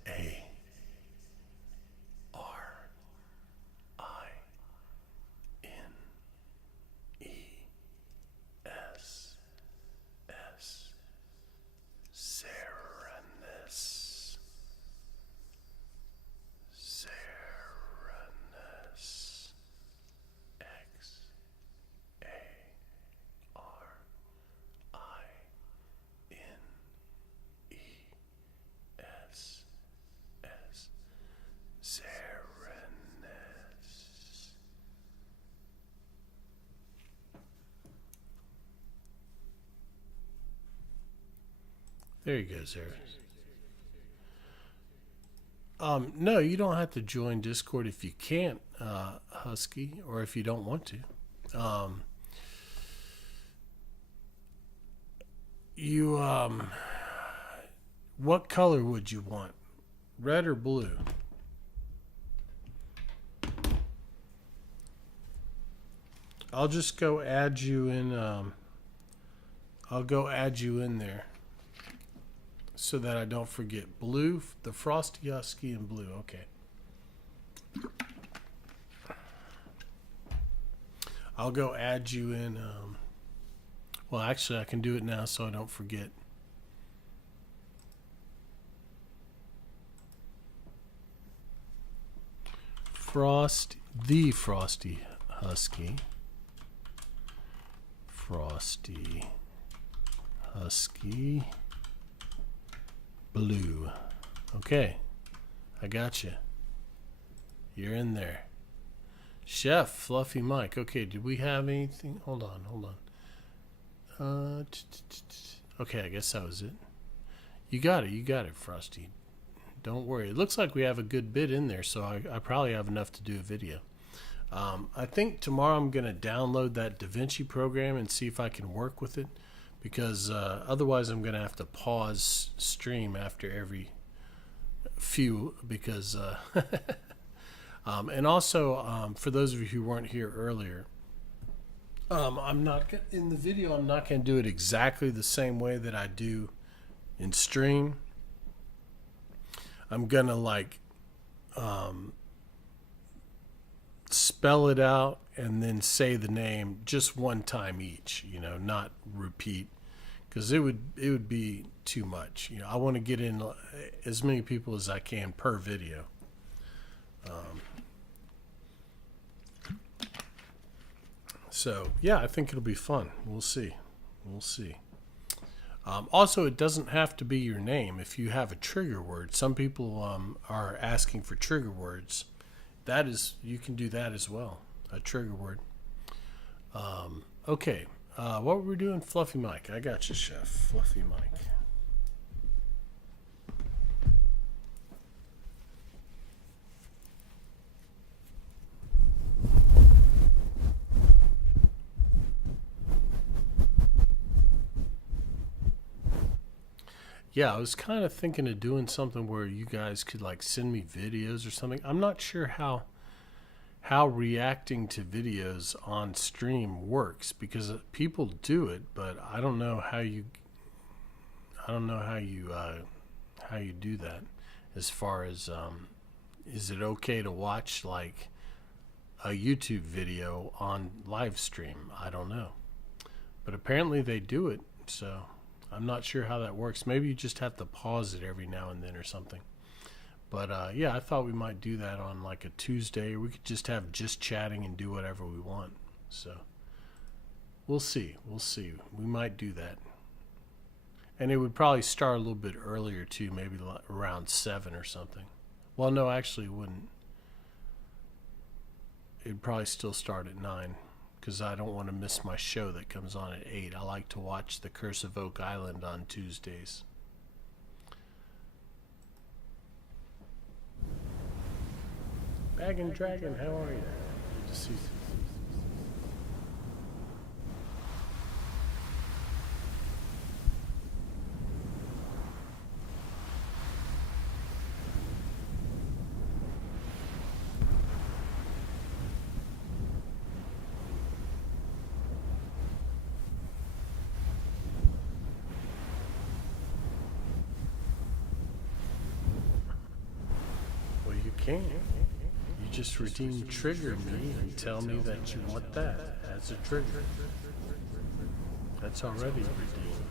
A. R. I. N. E. S. S. Zerinus. Zerinus. X. A. R. I. N. E. S. S. Zerinus. There you go, Zerinus. No, you don't have to join Discord if you can't, Husky, or if you don't want to. What color would you want? Red or blue? I'll just go add you in. I'll go add you in there so that I don't forget. Blue, the Frosty Husky, and blue. Okay. I'll go add you in. Well, actually, I can do it now so I don't forget. The Frosty Husky. Frosty Husky. Blue. Okay. I got you. You're in there. Chef Fluffy Mike. Okay, did we have anything? Hold on. Okay, I guess that was it. You got it, Frosty. Don't worry. It looks like we have a good bit in there, so I probably have enough to do a video. I think tomorrow I'm going to download that DaVinci program and see if I can work with it, because otherwise I'm going to have to pause stream after every few, because and also for those of you who weren't here earlier, I'm not in the video. I'm not going to do it exactly the same way that I do in stream. I'm gonna like spell it out and then say the name just one time each. Not repeat, because it would be too much. I want to get in as many people as I can per video. So yeah, I think it'll be fun. We'll see. Also, it doesn't have to be your name. If you have a trigger word, some people are asking for trigger words. You can do that as well. A trigger word. Okay. What were we doing? Fluffy Mike. I got you, Chef. Fluffy Mike. Yeah, I was kind of thinking of doing something where you guys could like send me videos or something. I'm not sure how reacting to videos on stream works, because people do it, but I don't know how you do that. As far as is it okay to watch like a YouTube video on live stream? I don't know, but apparently they do it, so I'm not sure how that works. Maybe you just have to pause it every now and then or something. But yeah, I thought we might do that on like a Tuesday, or we could just have just chatting and do whatever we want. So we'll see. We might do that. And it would probably start a little bit earlier too, maybe around 7 or something. Well, no, actually it wouldn't. It'd probably still start at 9. Because I don't want to miss my show that comes on at 8. I like to watch The Curse of Oak Island on Tuesdays. Bag and Dragon, how are you? Good to see you. Well, you can. You just redeem trigger me and tell me that you want that as a trigger. That's already redeemed.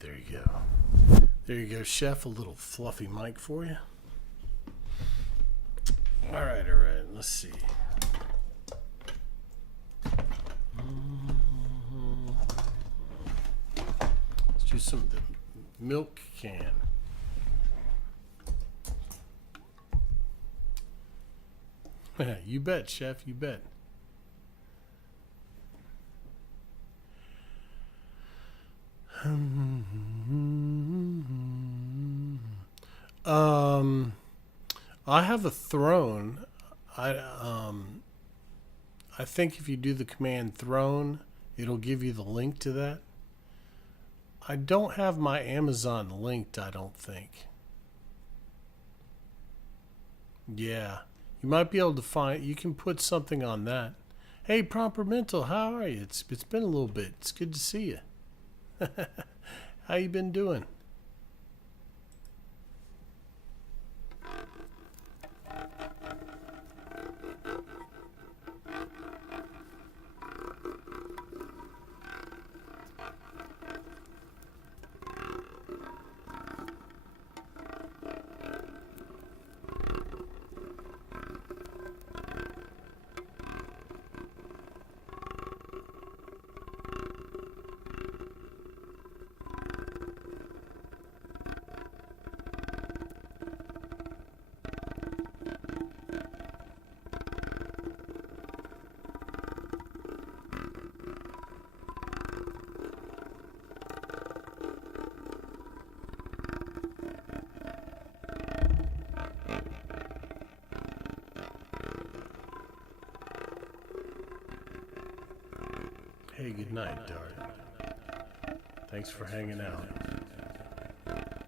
There you go. There you go, Chef. A little Fluffy Mike for you. All right. Let's see. you some of the milk can. You bet, Chef, you bet. I have a throne. I think if you do the command throne, it'll give you the link to that. I don't have my Amazon linked, I don't think. Yeah. You might be able to find, you can put something on that. Hey, Proper Mental, how are you? It's been a little bit. It's good to see you. How you been doing? Hey, good night, Dart. Thanks for hanging out.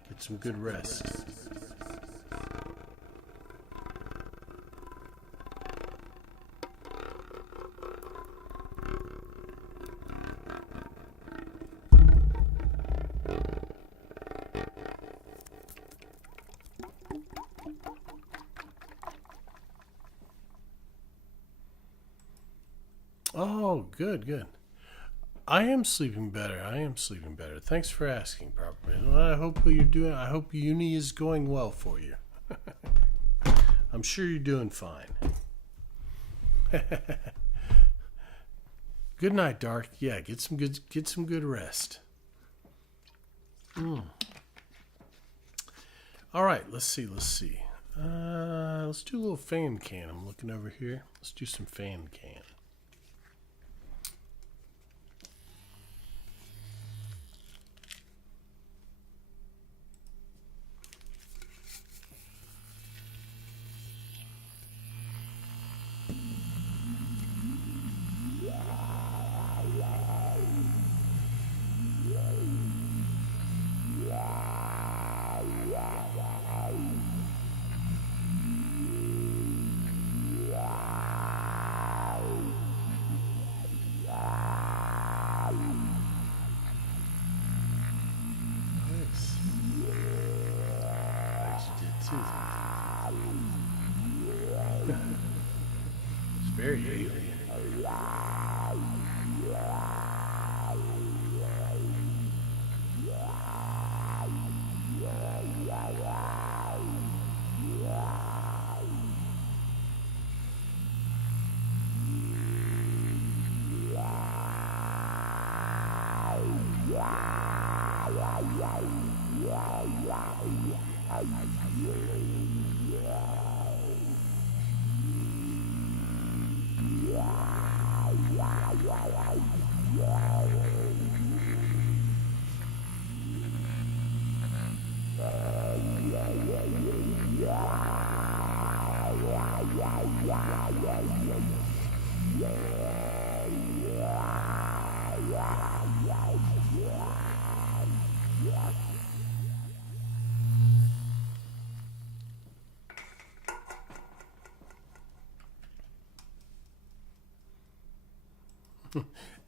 Get some good rest. Oh, good, good. I am sleeping better. I am sleeping better. Thanks for asking, Proper. I hope you're doing. I hope uni is going well for you. I'm sure you're doing fine. Good night, Dark. Yeah, get some good rest. All right, let's see. Let's do a little fan can. I'm looking over here. Let's do some fan can. It's very alien.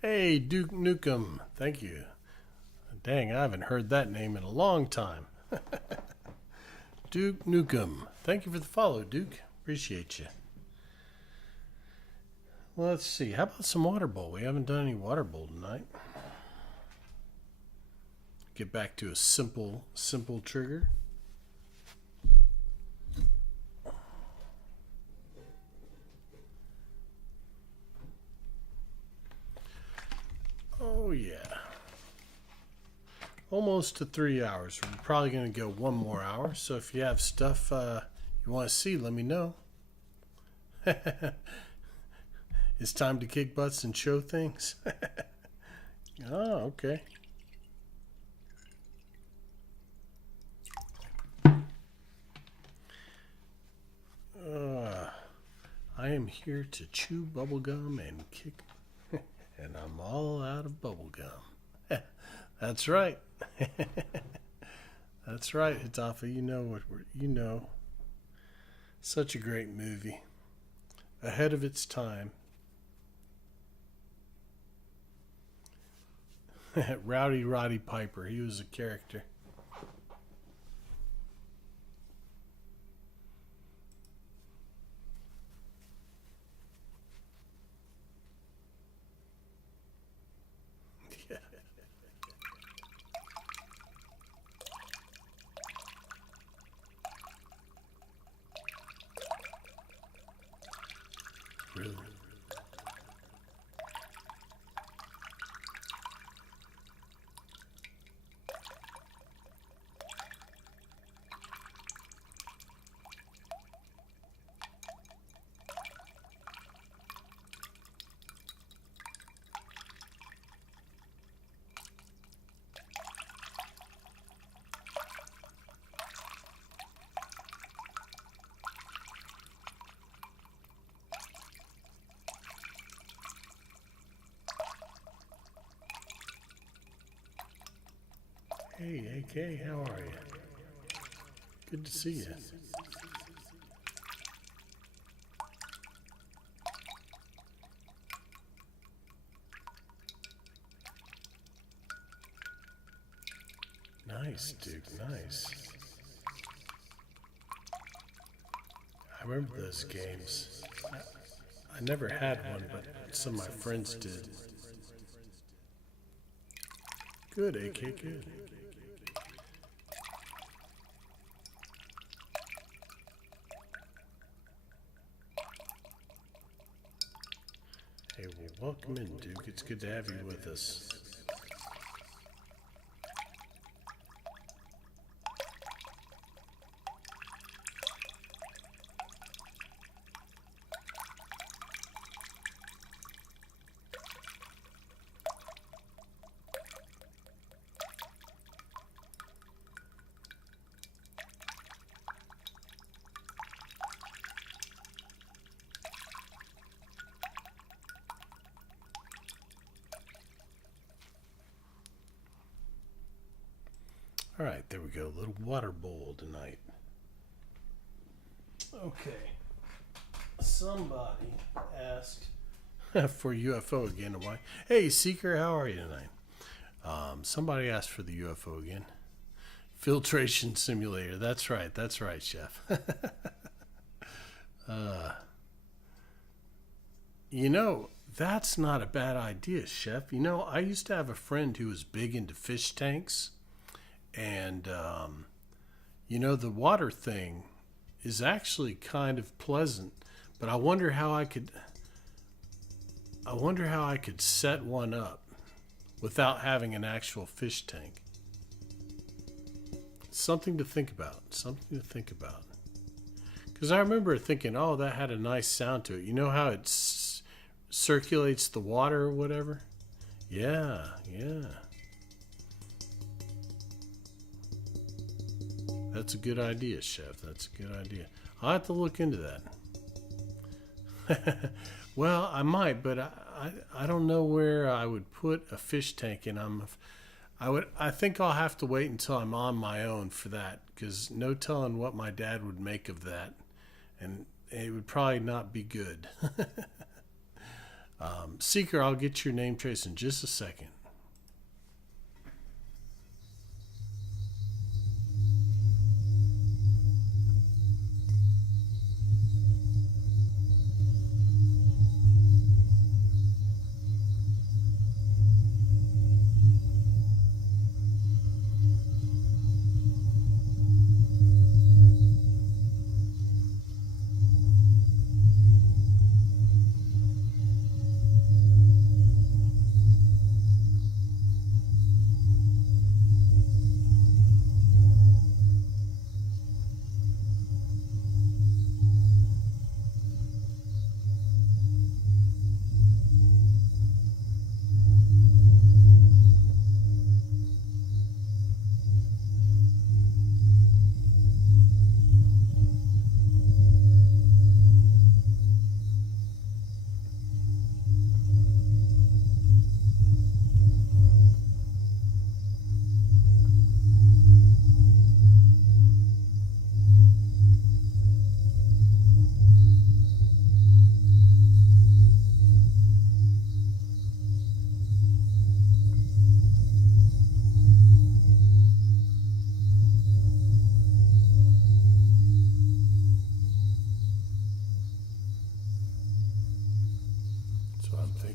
Hey, Duke Nukem. Thank you. Dang, I haven't heard that name in a long time. Duke Nukem. Thank you for the follow, Duke. Appreciate you. Well, let's see. How about some water bowl? We haven't done any water bowl tonight. Get back to a simple trigger. Oh, yeah. almost to 3 hours. We're probably going to go one more hour. So if you have stuff you want to see, let me know. It's time to kick butts and show things. Oh, okay. I am here to chew bubblegum and kick, and I'm all out of bubblegum. That's right. That's right, Hitafa. You know what you know. Such a great movie. Ahead of its time. Rowdy Roddy Piper. He was a character. Yeah. Really? Hey, AK, how are you? Good to see you. Nice, Duke, nice. I remember those games. I never had one, but some of my friends did. Good, AK, good. Hey, well, welcome in, Duke. It's good to have you with us. All right, there we go. A little water bowl tonight. Okay. Somebody asked for UFO again. Why? Hey, Seeker, how are you tonight? Somebody asked for the UFO again. Filtration simulator. That's right, Chef. You know, that's not a bad idea, Chef. You know, I used to have a friend who was big into fish tanks. And, you know, the water thing is actually kind of pleasant, but I wonder how I could set one up without having an actual fish tank. Something to think about. Because I remember thinking, oh, that had a nice sound to it. You know how it circulates the water or whatever? Yeah. That's a good idea, Chef. That's a good idea. I'll have to look into that. Well, I might, but I don't know where I would put a fish tank in. I think I'll have to wait until I'm on my own for that, because no telling what my dad would make of that, and it would probably not be good. Seeker, I'll get your name trace in just a second.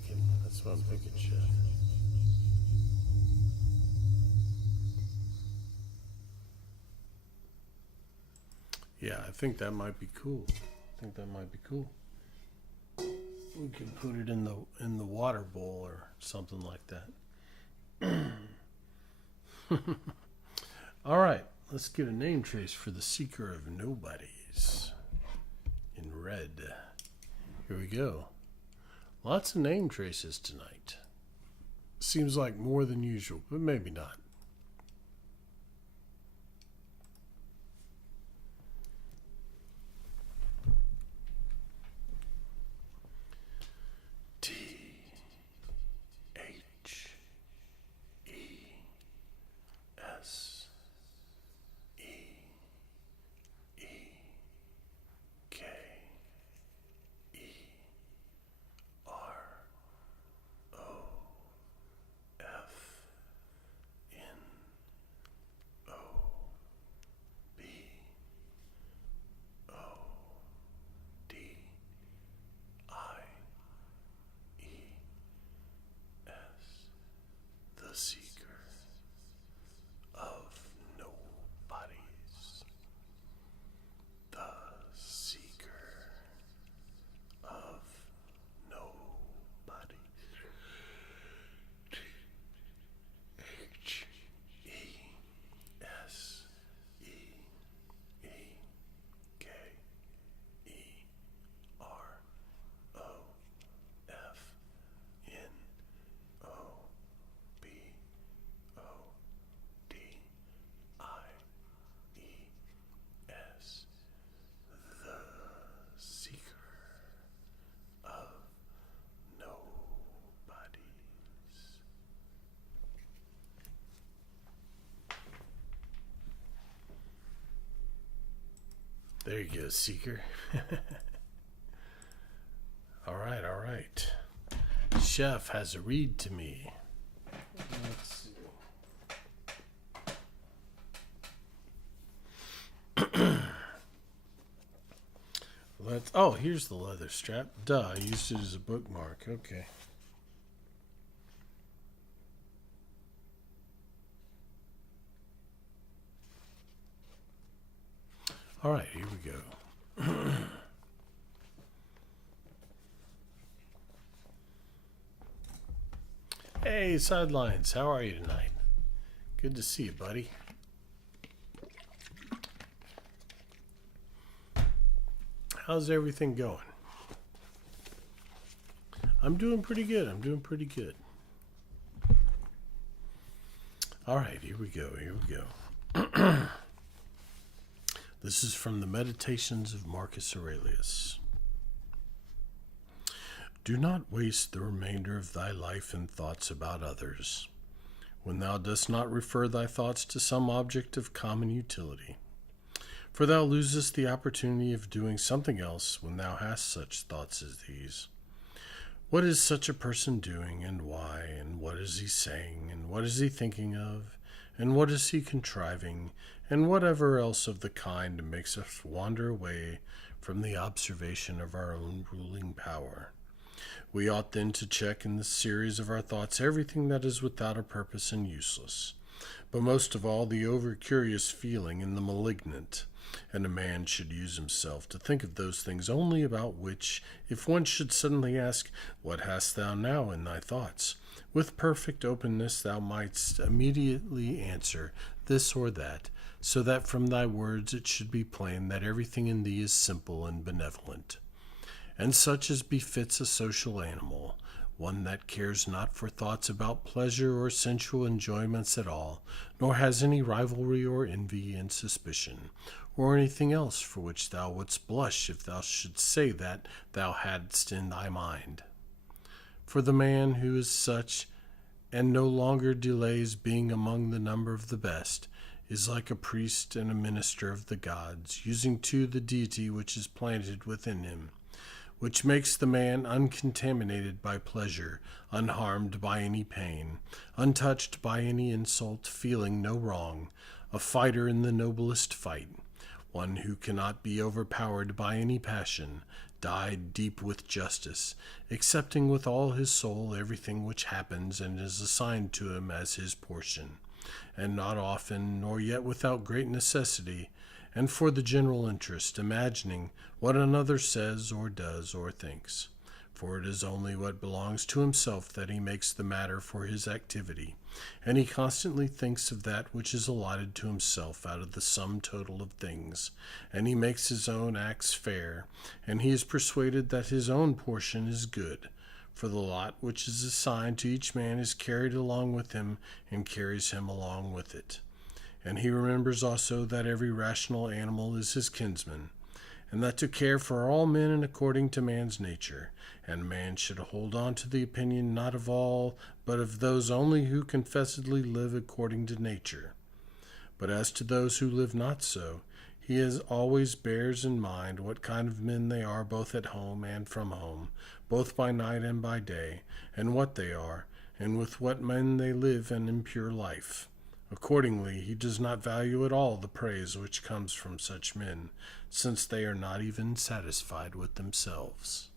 thinking. That's what I'm thinking, Chef. Yeah, I think that might be cool. We can put it in the water bowl or something like that. All right, let's get a name trace for the Seeker of Nobodies in red. Here we go. Lots of name traces tonight. Seems like more than usual, but maybe not. T H E S E E K E R O F N O B O D I E S. The Seeker of Nobodies. The Seeker of Nobodies. H E S E E K E R O F N O B O D I E S. The Seeker of Nobodies. There you go, Seeker. All right, all right. Chef has a read to me. Let's see. Oh, here's the leather strap. Duh, I used it as a bookmark. Okay. All right, here we go. Hey, Sidelines, how are you tonight? Good to see you, buddy. How's everything going? I'm doing pretty good. All right, here we go. This is from the Meditations of Marcus Aurelius. Do not waste the remainder of thy life in thoughts about others, when thou dost not refer thy thoughts to some object of common utility. For thou losest the opportunity of doing something else when thou hast such thoughts as these. What is such a person doing, and why, and what is he saying, and what is he thinking of, and what is he contriving, and whatever else of the kind makes us wander away from the observation of our own ruling power. We ought then to check in the series of our thoughts everything that is without a purpose and useless, but most of all the over-curious feeling and the malignant, and a man should use himself to think of those things only about which, if one should suddenly ask, What hast thou now in thy thoughts? With perfect openness thou mightst immediately answer this or that, so that from thy words it should be plain that everything in thee is simple and benevolent, and such as befits a social animal, one that cares not for thoughts about pleasure or sensual enjoyments at all, nor has any rivalry or envy and suspicion, or anything else for which thou wouldst blush if thou shouldst say that thou hadst in thy mind. For the man who is such, and no longer delays being among the number of the best, is like a priest and a minister of the gods, using too the deity which is planted within him, which makes the man uncontaminated by pleasure, unharmed by any pain, untouched by any insult, feeling no wrong, a fighter in the noblest fight, one who cannot be overpowered by any passion, dyed deep with justice, accepting with all his soul everything which happens and is assigned to him as his portion, and not often, nor yet without great necessity, and for the general interest, imagining what another says or does or thinks. For it is only what belongs to himself that he makes the matter for his activity, and he constantly thinks of that which is allotted to himself out of the sum total of things, and he makes his own acts fair, and he is persuaded that his own portion is good, for the lot which is assigned to each man is carried along with him and carries him along with it. And he remembers also that every rational animal is his kinsman, and that to care for all men and according to man's nature, and man should hold on to the opinion not of all, but of those only who confessedly live according to nature. But as to those who live not so, he always bears in mind what kind of men they are both at home and from home, both by night and by day, and what they are, and with what men they live an impure life. Accordingly, he does not value at all the praise which comes from such men, since they are not even satisfied with themselves.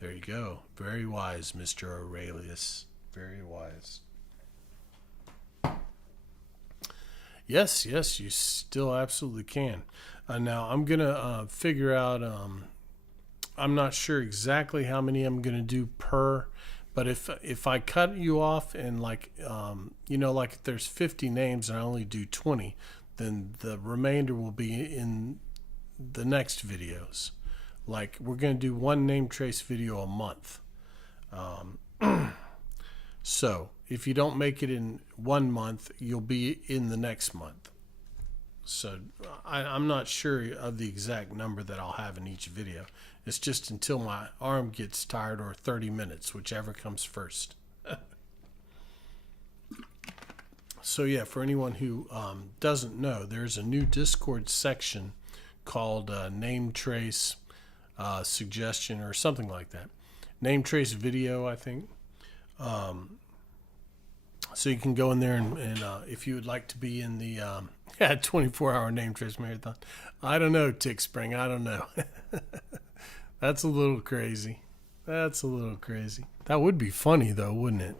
There you go. Very wise, Mr. Aurelius. Very wise. Yes, you still absolutely can. Now, I'm going to figure out, I'm not sure exactly how many I'm going to do per. But if I cut you off and like if there's 50 names and I only do 20, then the remainder will be in the next videos. Like we're going to do one name trace video a month. So if you don't make it in 1 month, you'll be in the next month. So I'm not sure of the exact number that I'll have in each video. It's just until my arm gets tired, or 30 minutes, whichever comes first. So yeah, for anyone who doesn't know, there's a new Discord section called Name Trace Suggestion or something like that. Name Trace Video, I think. So you can go in there and if you would like to be in the 24-hour Name Trace Marathon. I don't know, Tick Spring. I don't know. That's a little crazy. That would be funny, though, wouldn't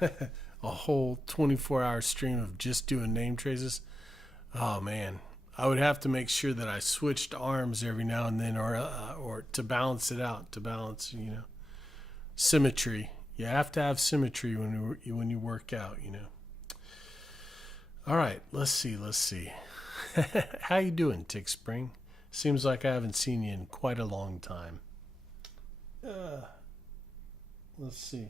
it? A whole 24-hour stream of just doing name traces. Oh, man. I would have to make sure that I switched arms every now and then or to balance it out, symmetry. You have to have symmetry when you work out, All right, let's see. How you doing, Tick Spring? Seems like I haven't seen you in quite a long time. Let's see.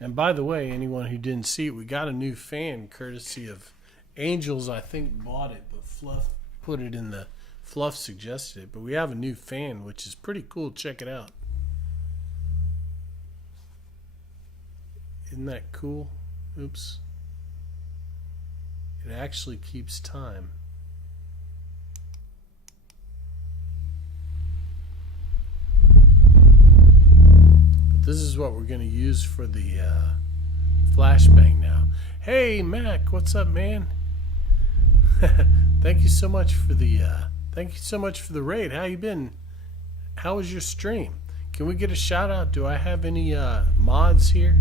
And by the way, anyone who didn't see it, we got a new fan courtesy of Angels. I think bought it, but Fluff put it in the Fluff suggested it. But we have a new fan, which is pretty cool. Check it out. Isn't that cool? Oops. It actually keeps time. This is what we're going to use for the flashbang now. Hey, Mac, what's up, man? Thank you so much for the raid. How you been? How was your stream? Can we get a shout out? Do I have any mods here?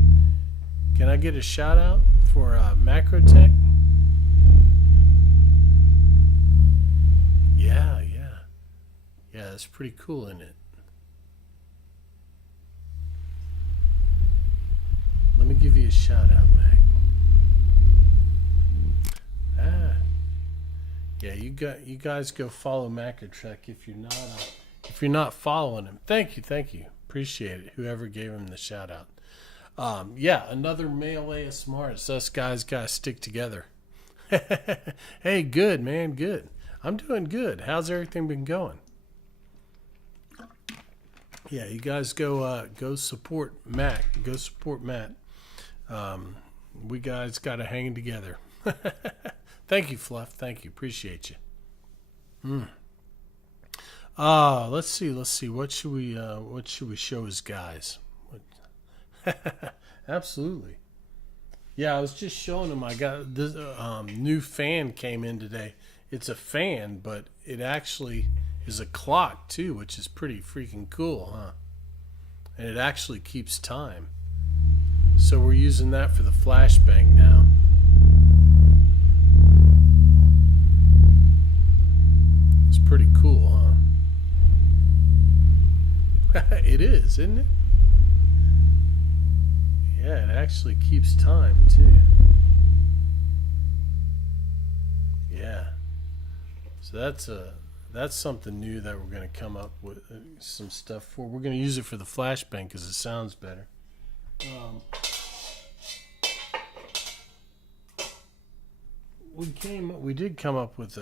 Can I get a shout out for Macrotech? Yeah, that's pretty cool, isn't it? Let me give you a shout out, Mac. Yeah, you guys go follow Macrotech if you're not following him. Thank you. Appreciate it. Whoever gave him the shout out. Another male ASMR. It's us guys gotta stick together. Hey, good, man, good. I'm doing good. How's everything been going? Yeah, you guys go support Mac. Go support Matt. We guys got to hang together. Thank you, Fluff. Thank you. Appreciate you. Let's see. What should we show as guys? Absolutely. Yeah, I was just showing them. I got this new fan came in today, it's a fan, but it actually is a clock too, which is pretty freaking cool, huh? And it actually keeps time. So we're using that for the flashbang now. It's pretty cool, huh? It is, isn't it? Yeah, it actually keeps time too. Yeah. So that's something new that we're going to come up with some stuff for. We're going to use it for the flashbang because it sounds better. We did come up with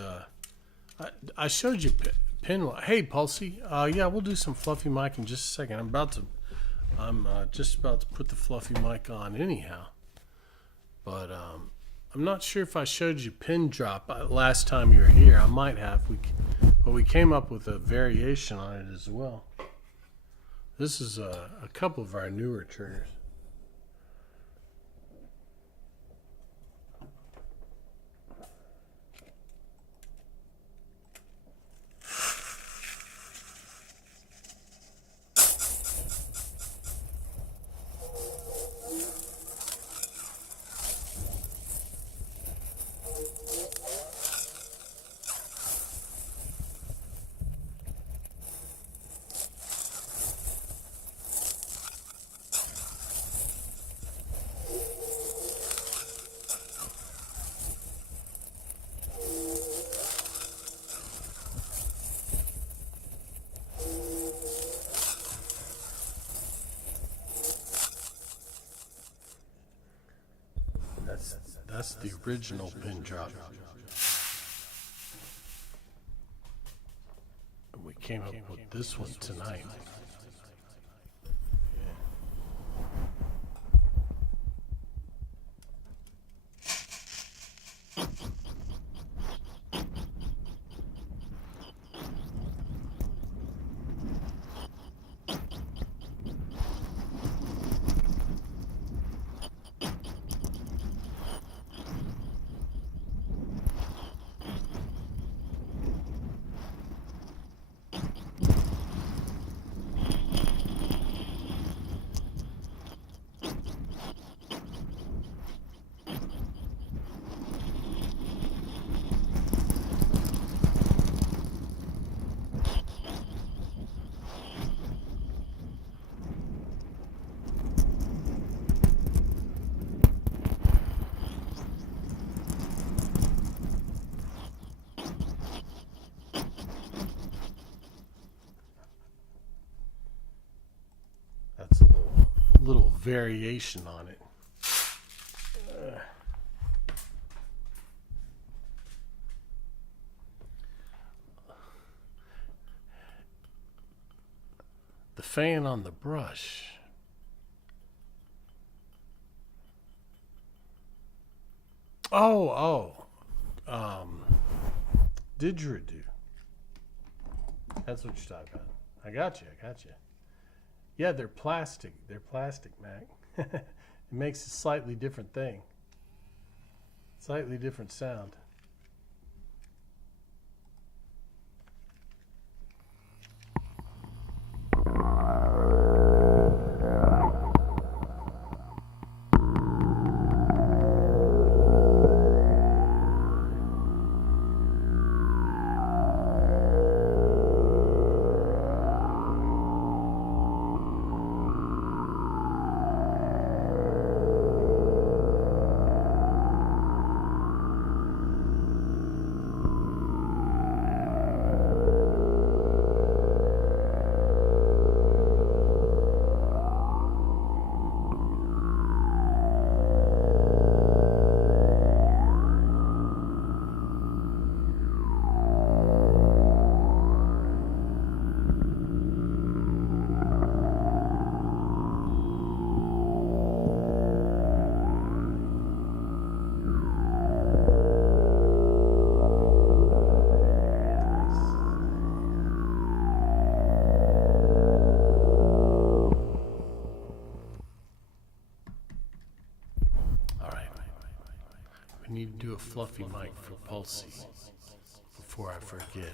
I showed you pin. Hey, Pulsey. Yeah, we'll do some fluffy mic in just a second. I'm just about to put the fluffy mic on anyhow. But I'm not sure if I showed you pin drop last time you were here. I might have. But we came up with a variation on it as well. This is a couple of our newer triggers. That's the original pin drop. We came up with this one tonight. That's a little variation on it. The fan on the brush. Didgeridoo. That's what you're talking about. I got you. Yeah, they're plastic. Mac. It makes a slightly different thing. Slightly different sound. Need to do a fluffy mic for Pulsey. before I forget.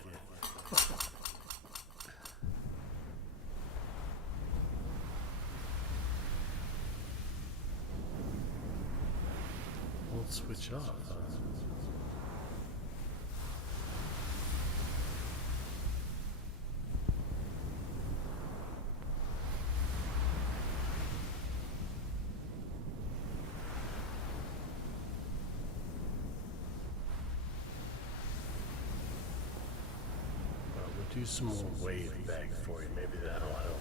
Won't switch off. We'll do some more wave back for you. Maybe that'll help.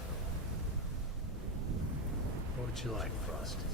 What would you like, Frosty?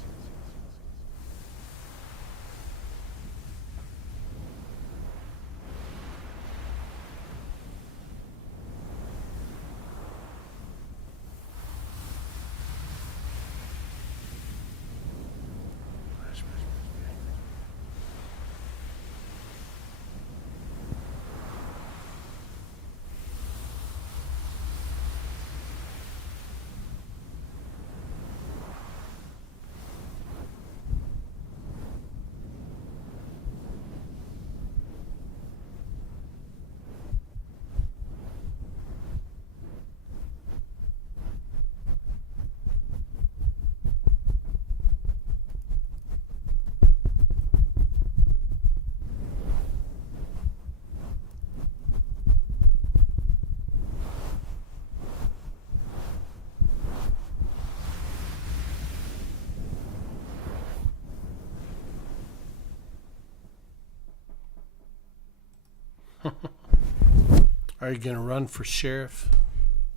Are you going to run for sheriff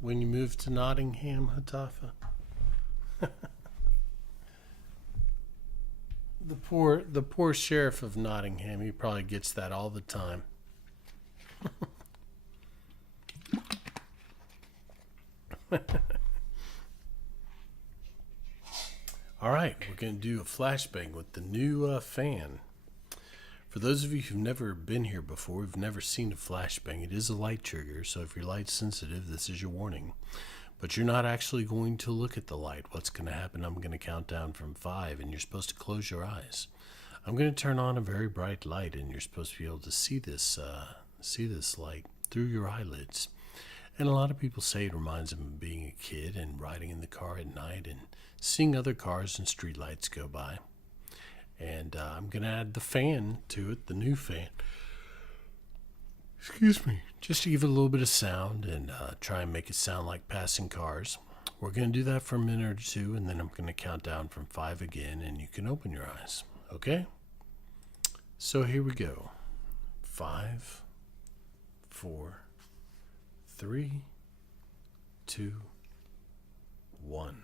when you move to Nottingham, Hatafa? The poor sheriff of Nottingham, he probably gets that all the time. All right, we're going to do a flashbang with the new fan. For those of you who've never been here before, who've never seen a flashbang, it is a light trigger, so if you're light sensitive, this is your warning. But you're not actually going to look at the light. What's going to happen, I'm going to count down from 5, and you're supposed to close your eyes. I'm going to turn on a very bright light, and you're supposed to be able to see this light through your eyelids. And a lot of people say it reminds them of being a kid and riding in the car at night and seeing other cars and street lights go by. And I'm going to add the fan to it, the new fan. Excuse me. Just to give it a little bit of sound and try and make it sound like passing cars. We're going to do that for a minute or two, and then I'm going to count down from 5 again, and you can open your eyes. Okay? So here we go. 5, 4, 3, 2, 1.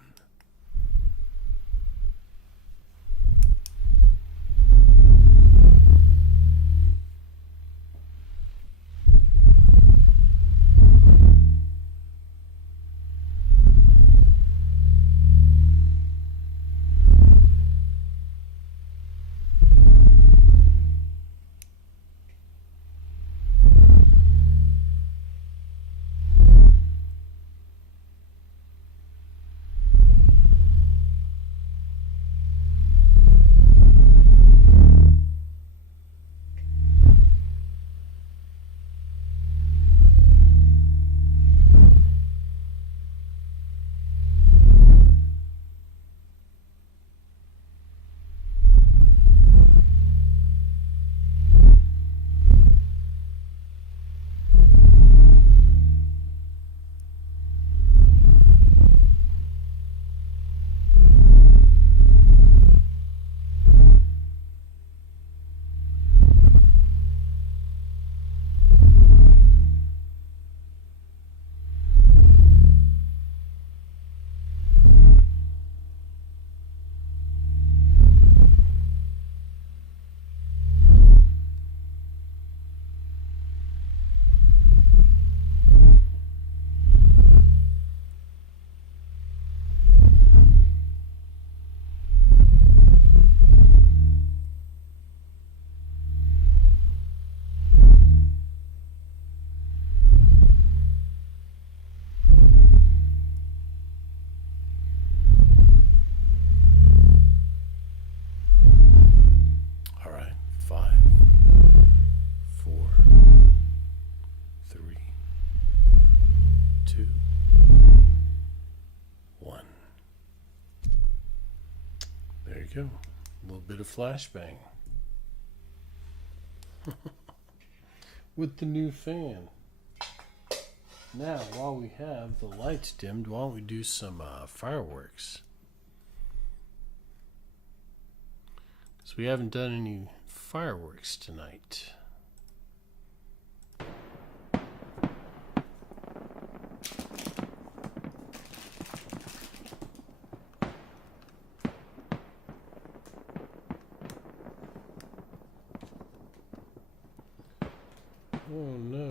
2, 1. There you go. A little bit of flashbang. With the new fan. Now, while we have the lights dimmed, why don't we do some fireworks? Because we haven't done any fireworks tonight. Oh no.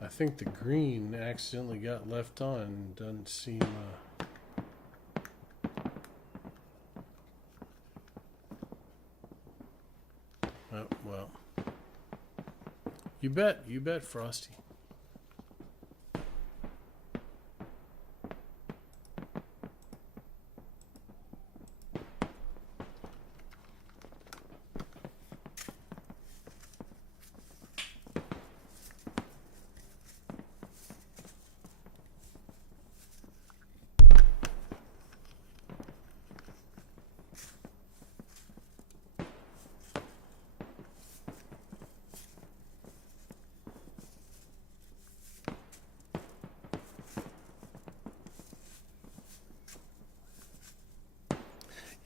I think the green accidentally got left on. Doesn't seem oh well. You bet, Frosty.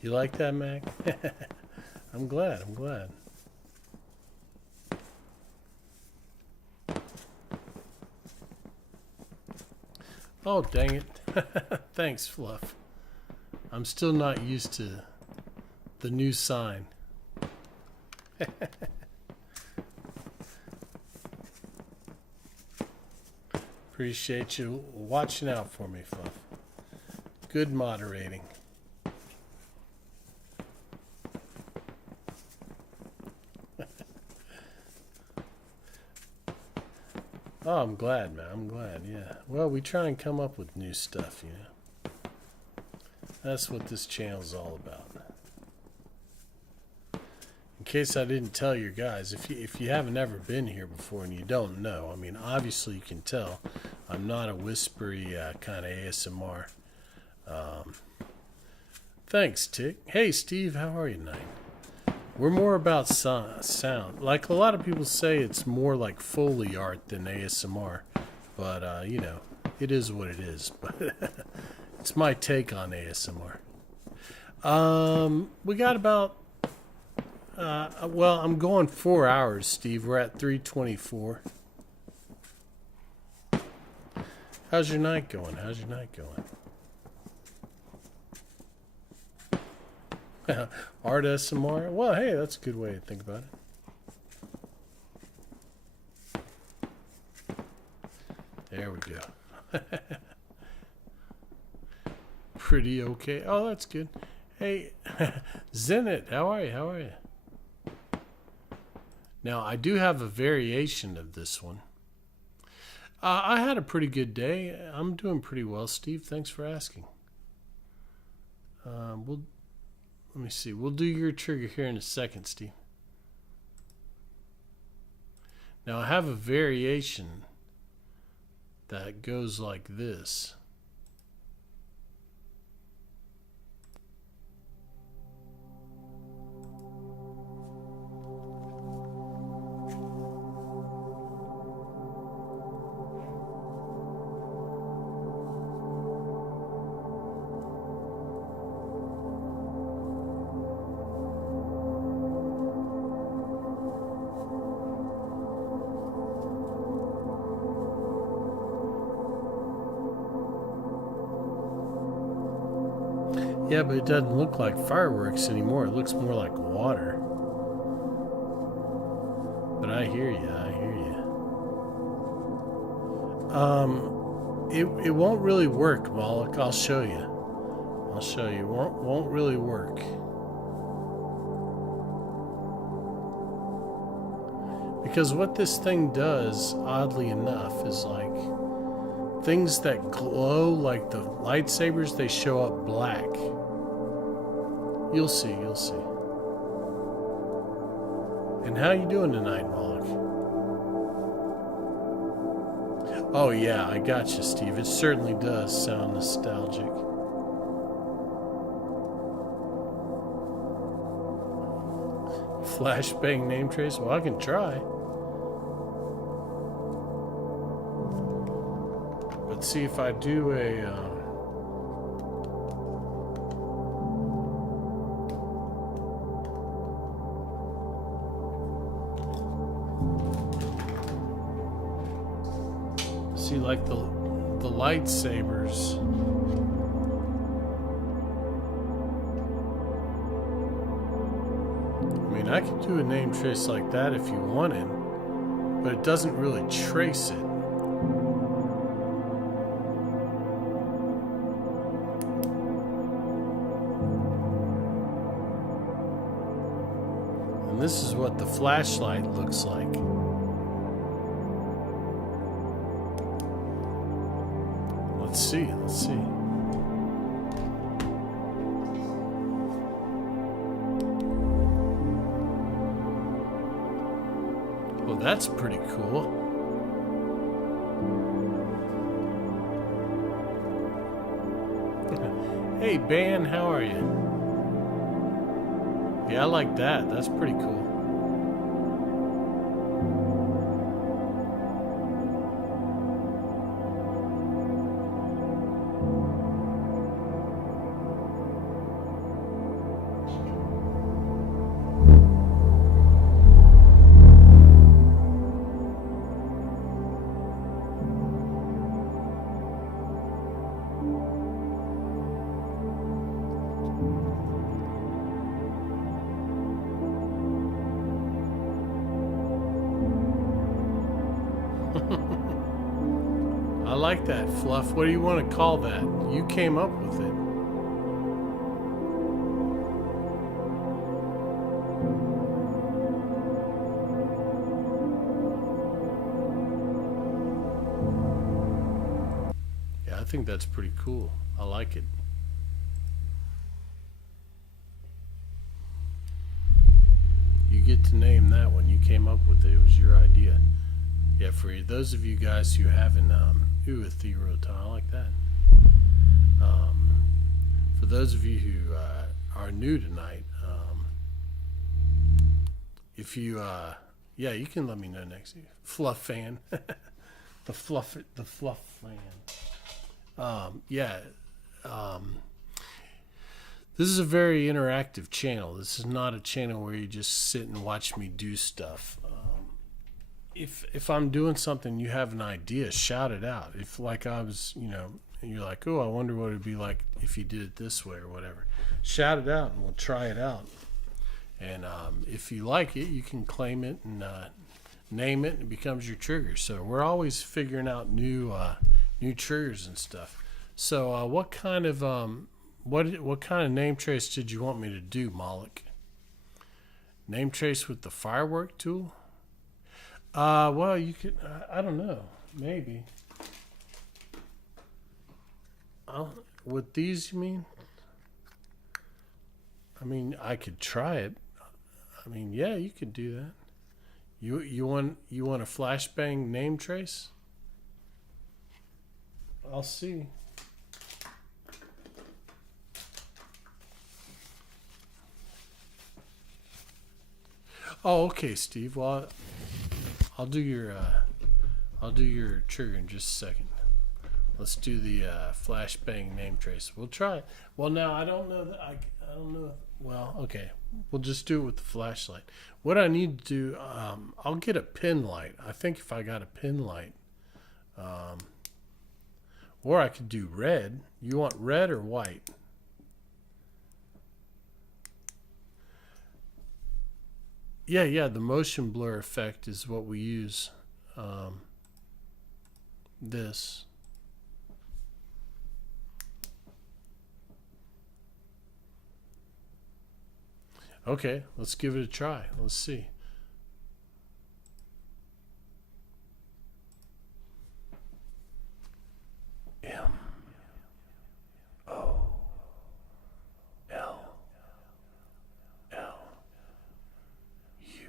You like that, Mac? I'm glad. Oh, dang it. Thanks, Fluff. I'm still not used to the new sign. Appreciate you watching out for me, Fluff. Good moderating. Oh, I'm glad, man. I'm glad, yeah. Well, we try and come up with new stuff, you know. That's what this channel's all about. In case I didn't tell you guys, if you haven't ever been here before and you don't know, I mean, obviously you can tell I'm not a whispery kind of ASMR. Thanks, Tick. Hey, Steve, how are you tonight? We're more about sound. Like a lot of people say, it's more like Foley art than ASMR. But, you know, it is what it is. But it's my take on ASMR. We got about, well, I'm going 4 hours, Steve. We're at 3:24. How's your night going? Art SMR? Well, hey, that's a good way to think about it. There we go. Pretty okay. Oh, that's good. Hey, Zenit, how are you? Now, I do have a variation of this one. I had a pretty good day. I'm doing pretty well, Steve. Thanks for asking. Let me see. We'll do your trigger here in a second, Steve. Now, I have a variation that goes like this. Yeah, but it doesn't look like fireworks anymore. It looks more like water. But I hear you. It won't really work, Moloch. I'll show you. It won't really work. Because what this thing does, oddly enough, is like things that glow like the lightsabers, they show up black. You'll see. And how you doing tonight, Moloch? Oh yeah, I got you, Steve. It certainly does sound nostalgic. Flashbang name trace? Well, I can try. Let's see if I do a... see, like the lightsabers. I mean, I could do a name trace like that if you wanted, but it doesn't really trace it. And this is what the flashlight looks like. Let's see. Well, that's pretty cool. Hey, Ben, how are you? Yeah, I like that. That's pretty cool. I like that, Fluff. What do you want to call that? You came up with it. Yeah, I think that's pretty cool. I like it. You get to name that one. You came up with it. It was your idea. Yeah, for those of you guys who haven't, ooh, Ethereal, I like that. For those of you who are new tonight, if you, yeah, you can let me know next year. Fluff fan, the fluff fan. Yeah, this is a very interactive channel. This is not a channel where you just sit and watch me do stuff. If I'm doing something, you have an idea, shout it out. If like I was, you know, and you're like, oh, I wonder what it'd be like if you did it this way or whatever. Shout it out and we'll try it out. And if you like it, you can claim it and name it, and it becomes your trigger. So we're always figuring out new triggers and stuff. So what kind of name trace did you want me to do, Moloch? Name trace with the firework tool? Well, you could, I don't know, maybe. With these, you mean? I mean, I could try it. I mean, yeah, you could do that. You want a flashbang name trace? I'll see. Oh, okay, Steve. Well, I'll do your trigger in just a second. Let's do the flashbang name trace. We'll try it. Well, now I don't know that I don't know. Well, okay, we'll just do it with the flashlight. What I need to do, I'll get a pin light. I think if I got a pin light, or I could do red. You want red or white? Yeah, the motion blur effect is what we use. This. Okay, let's give it a try. Let's see. M O L L U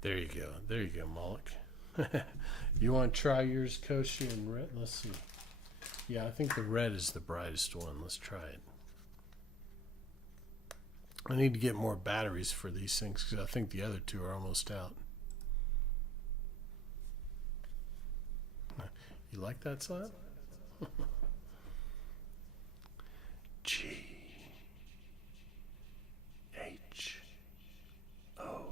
There you go. There you go, Moloch. You want to try yours, Koshi, in red? Let's see. Yeah, I think the red is the brightest one. Let's try it. I need to get more batteries for these things because I think the other two are almost out. You like that slide? G H O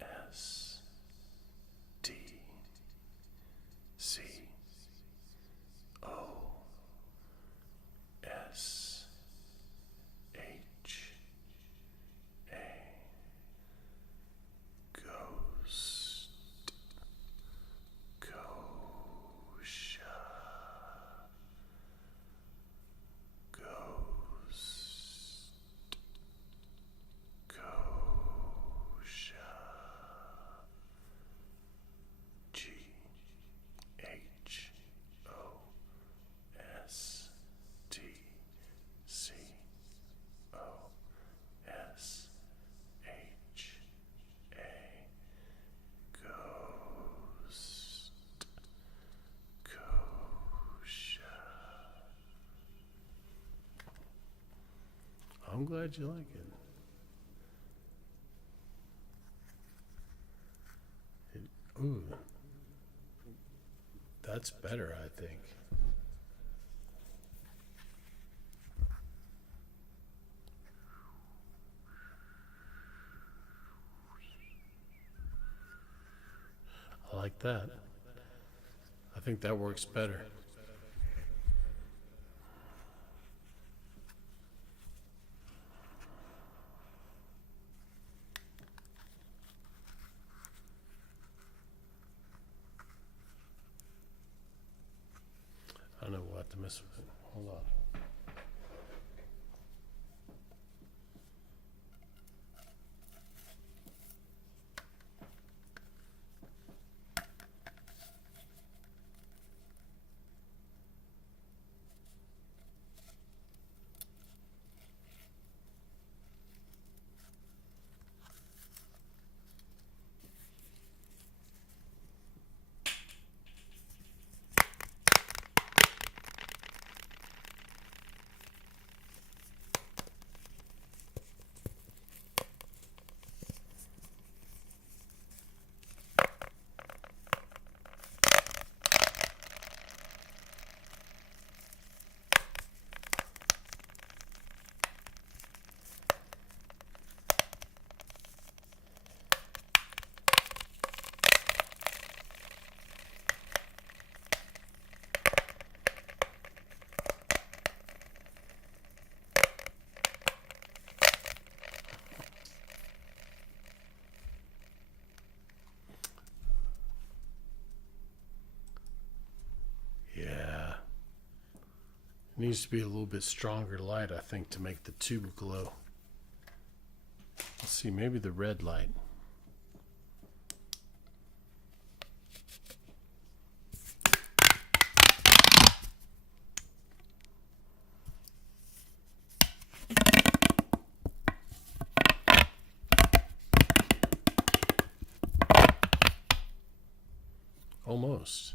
S T C O S H A Ghost Gosha Ghost Gosha G H O S T C O S H A Ghost Kosha. I'm glad you like it. Ooh, that's better, I think. I like that. I think that works better. I know what to mess with it. Hold on. Yeah. It needs to be a little bit stronger light, I think, to make the tube glow. Let's see, maybe the red light. Almost.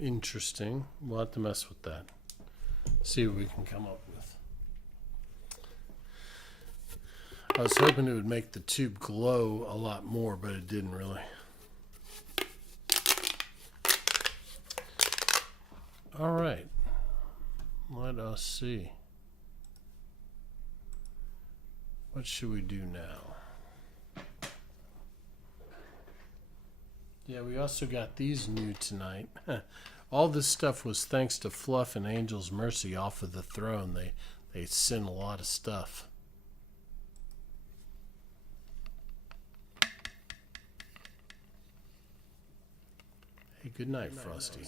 Interesting. We'll have to mess with that. See what we can come up with. I was hoping it would make the tube glow a lot more, but it didn't really. All right. Let us see. What should we do now? Yeah, we also got these new tonight. All this stuff was thanks to Fluff and Angel's Mercy off of the throne. They sent a lot of stuff. Hey, good night, Frosty.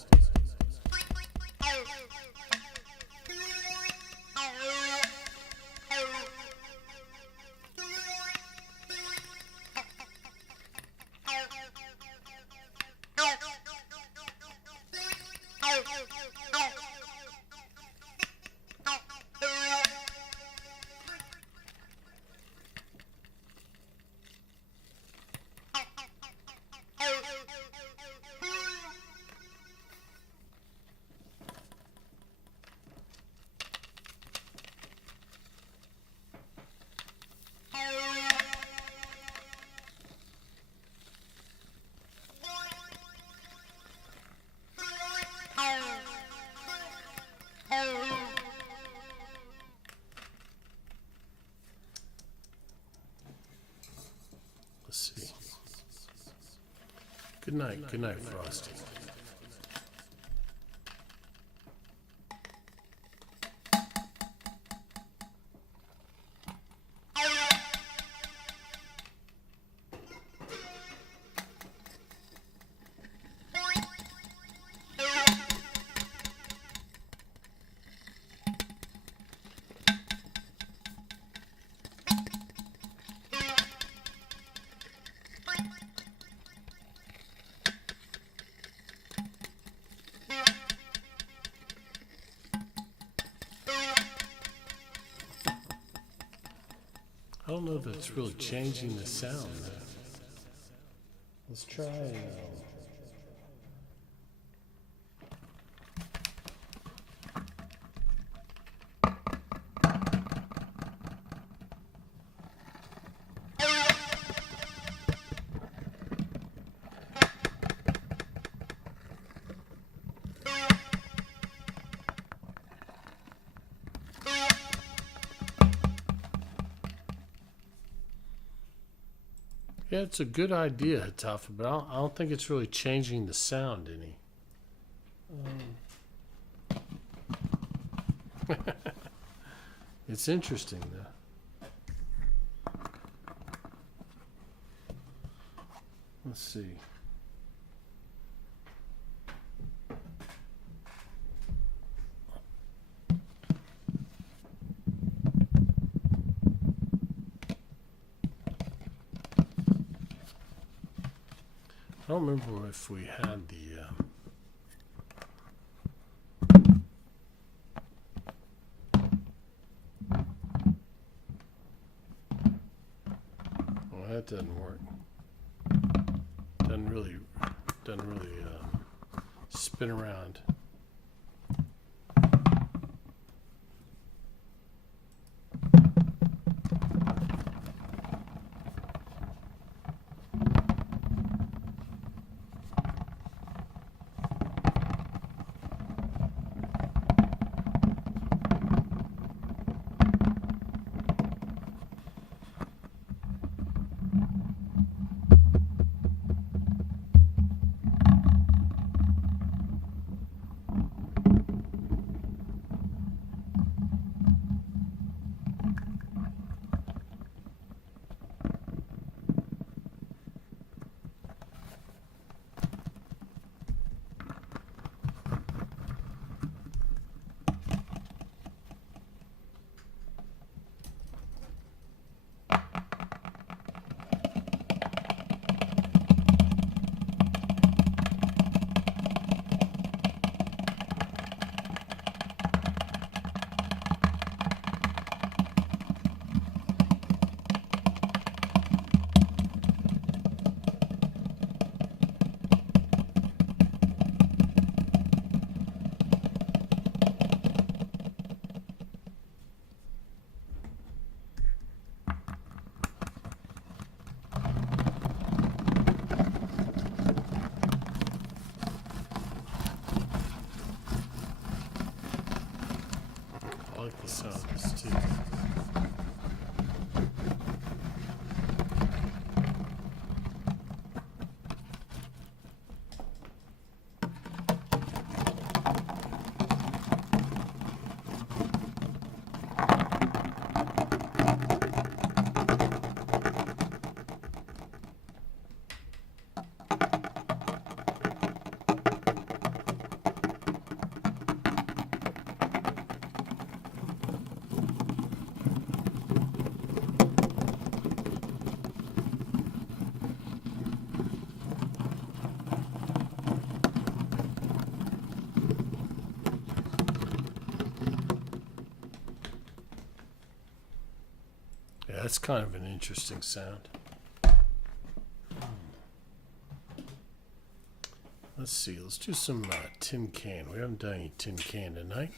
Let's see. Good night, Frosty. I don't know if it's really changing the sound. Let's try. Yeah, it's a good idea, Hatafa, but I don't think it's really changing the sound any. It's interesting, though. Let's see. I don't remember if we had the. Well, that doesn't work. Doesn't really spin around. that's kind of an interesting sound. Let's see. Let's do some tin can. We haven't done any tin can tonight.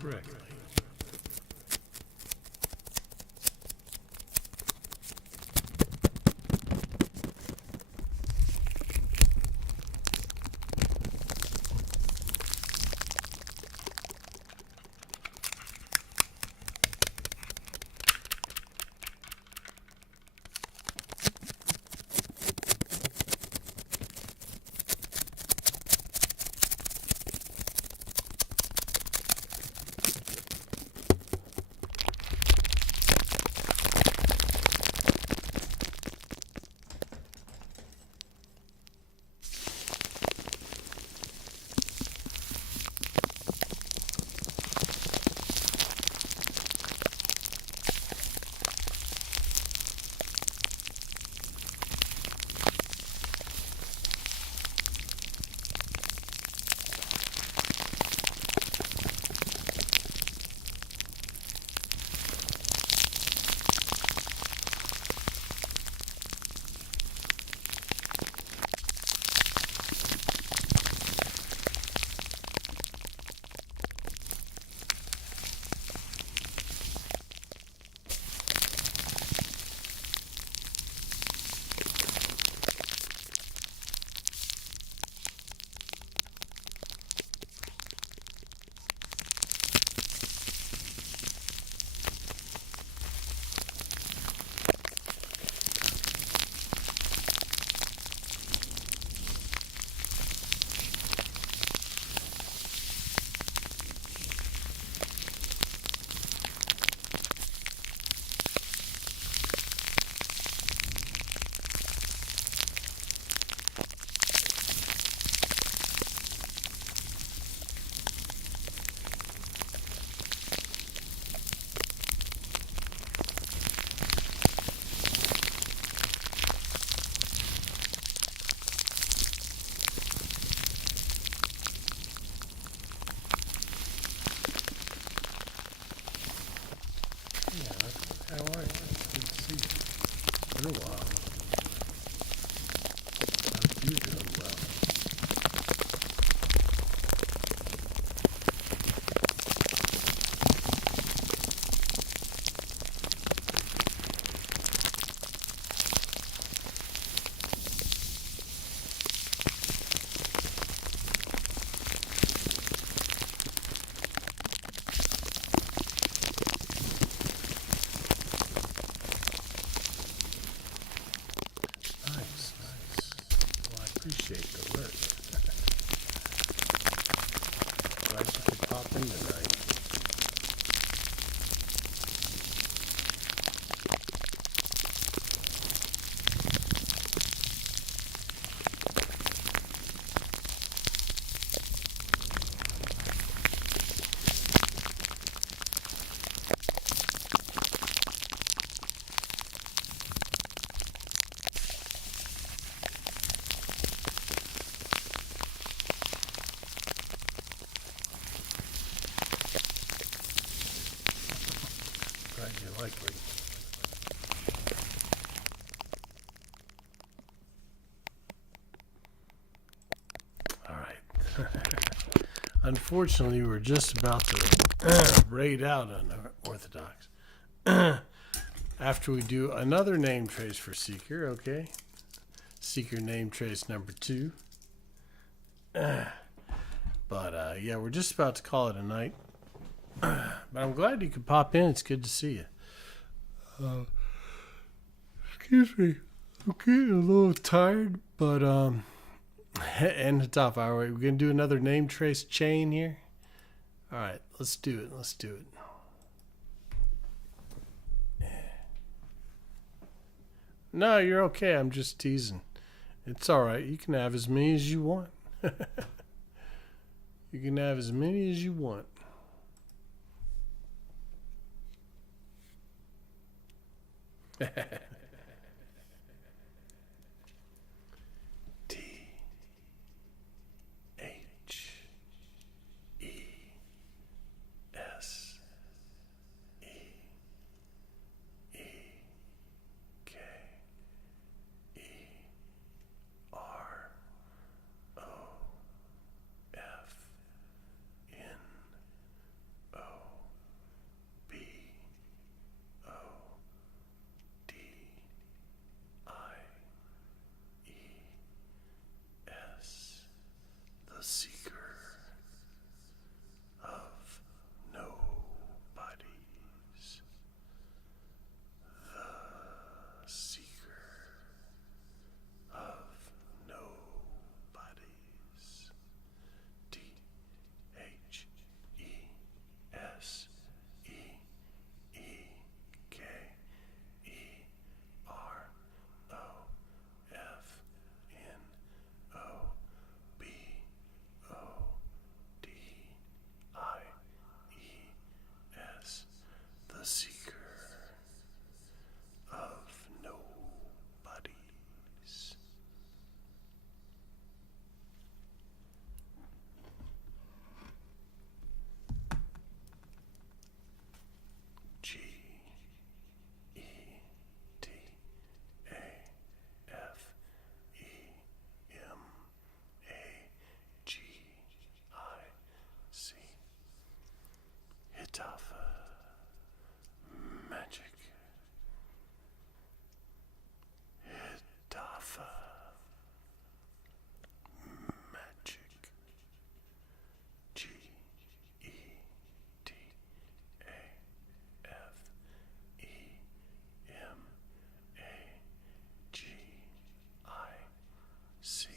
Correctly. glad you could pop in tonight. Glad you like it. All right. Unfortunately, we're just about to raid out on Orthodox. After we do another name trace for Seeker, okay? Seeker name trace number 2. But yeah, we're just about to call it a night. But I'm glad you could pop in. It's good to see you. Excuse me. I'm getting a little tired, but and the top hour. We're gonna do another name trace chain here. All right, let's do it. Let's do it. No, you're okay. I'm just teasing. It's all right. You can have as many as you want. You can have as many as you want. T H E S E E K E R O F N O B O D I E S, the seeker of nobodies, the seeker of nobodies, D H E S E E K E R O F N O B O D I E S, the seeker of nobodies. G E T A F E M A G I C. Hitafa magic. Hitafa magic. G E T A F E M A G I C.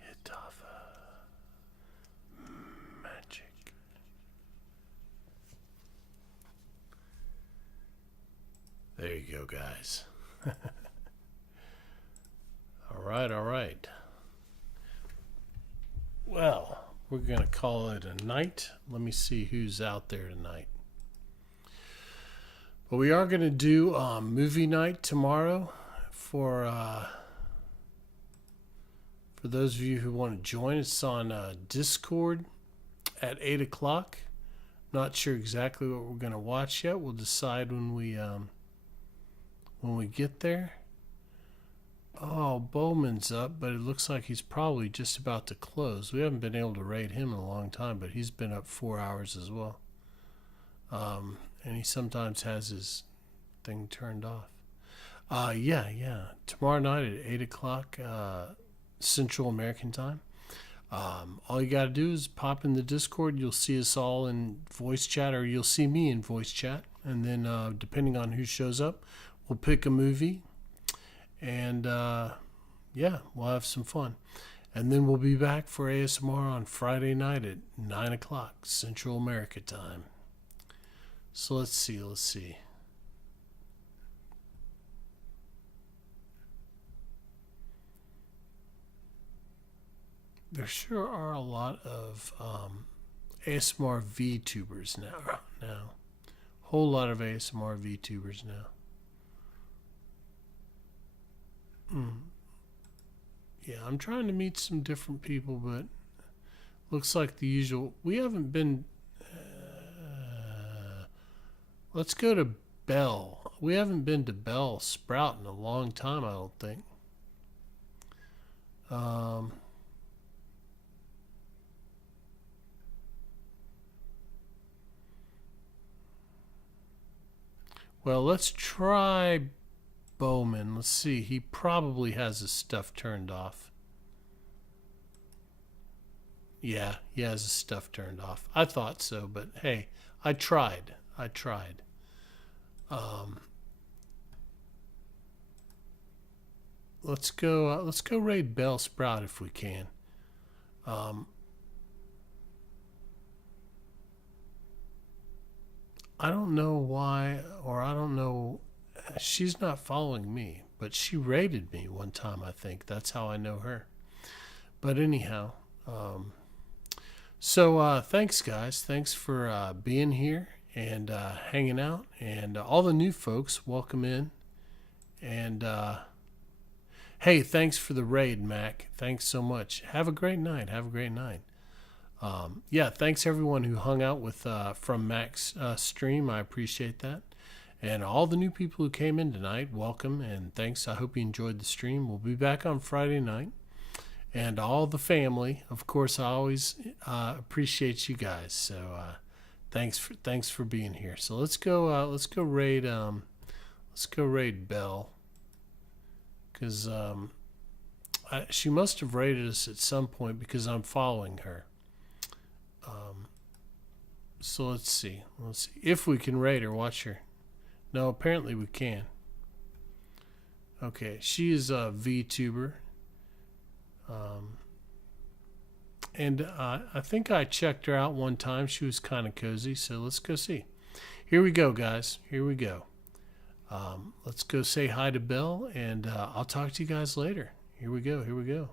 Hitafa magic. There you go, guys. All right, all right. Well, we're going to call it a night. Let me see who's out there tonight. But we are going to do movie night tomorrow for those of you who want to join. It's on Discord at 8 o'clock. Not sure exactly what we're going to watch yet. We'll decide when we get there. Oh, Bowman's up, but it looks like he's probably just about to close. We haven't been able to raid him in a long time, but he's been up 4 hours as well. And he sometimes has his thing turned off. Yeah. Tomorrow night at 8 o'clock Central American time. All you got to do is pop in the Discord. You'll see us all in voice chat, or you'll see me in voice chat. And then depending on who shows up, we'll pick a movie. And yeah, we'll have some fun. And then we'll be back for ASMR on Friday night at 9 o'clock Central America time. So let's see. There sure are a lot of ASMR VTubers now. Whole lot of ASMR VTubers now. Yeah, I'm trying to meet some different people, but looks like the usual. We haven't been. Let's go to Bell. We haven't been to Bell Sprout in a long time, I don't think. Well, let's try Bowman. Let's see. He probably has his stuff turned off. Yeah, he has his stuff turned off. I thought so, but hey, I tried. Let's go raid Bell Sprout if we can. I don't know why, or I don't know. She's not following me, but she raided me one time, I think. That's how I know her. But anyhow, so thanks, guys. Thanks for being here and hanging out. And all the new folks, welcome in. And hey, thanks for the raid, Mac. Thanks so much. Have a great night. Yeah, thanks everyone who hung out with from Mac's stream. I appreciate that. And all the new people who came in tonight, welcome and thanks. I hope you enjoyed the stream. We'll be back on Friday night. And all the family, of course, I always appreciate you guys. So thanks for being here. So let's go raid Belle, because she must have raided us at some point because I'm following her. So let's see if we can raid her. Watch her. No, apparently we can. Okay, she is a VTuber. And I think I checked her out one time. She was kind of cozy, so let's go see. Here we go, guys. Here we go. Let's go say hi to Belle, and I'll talk to you guys later. Here we go.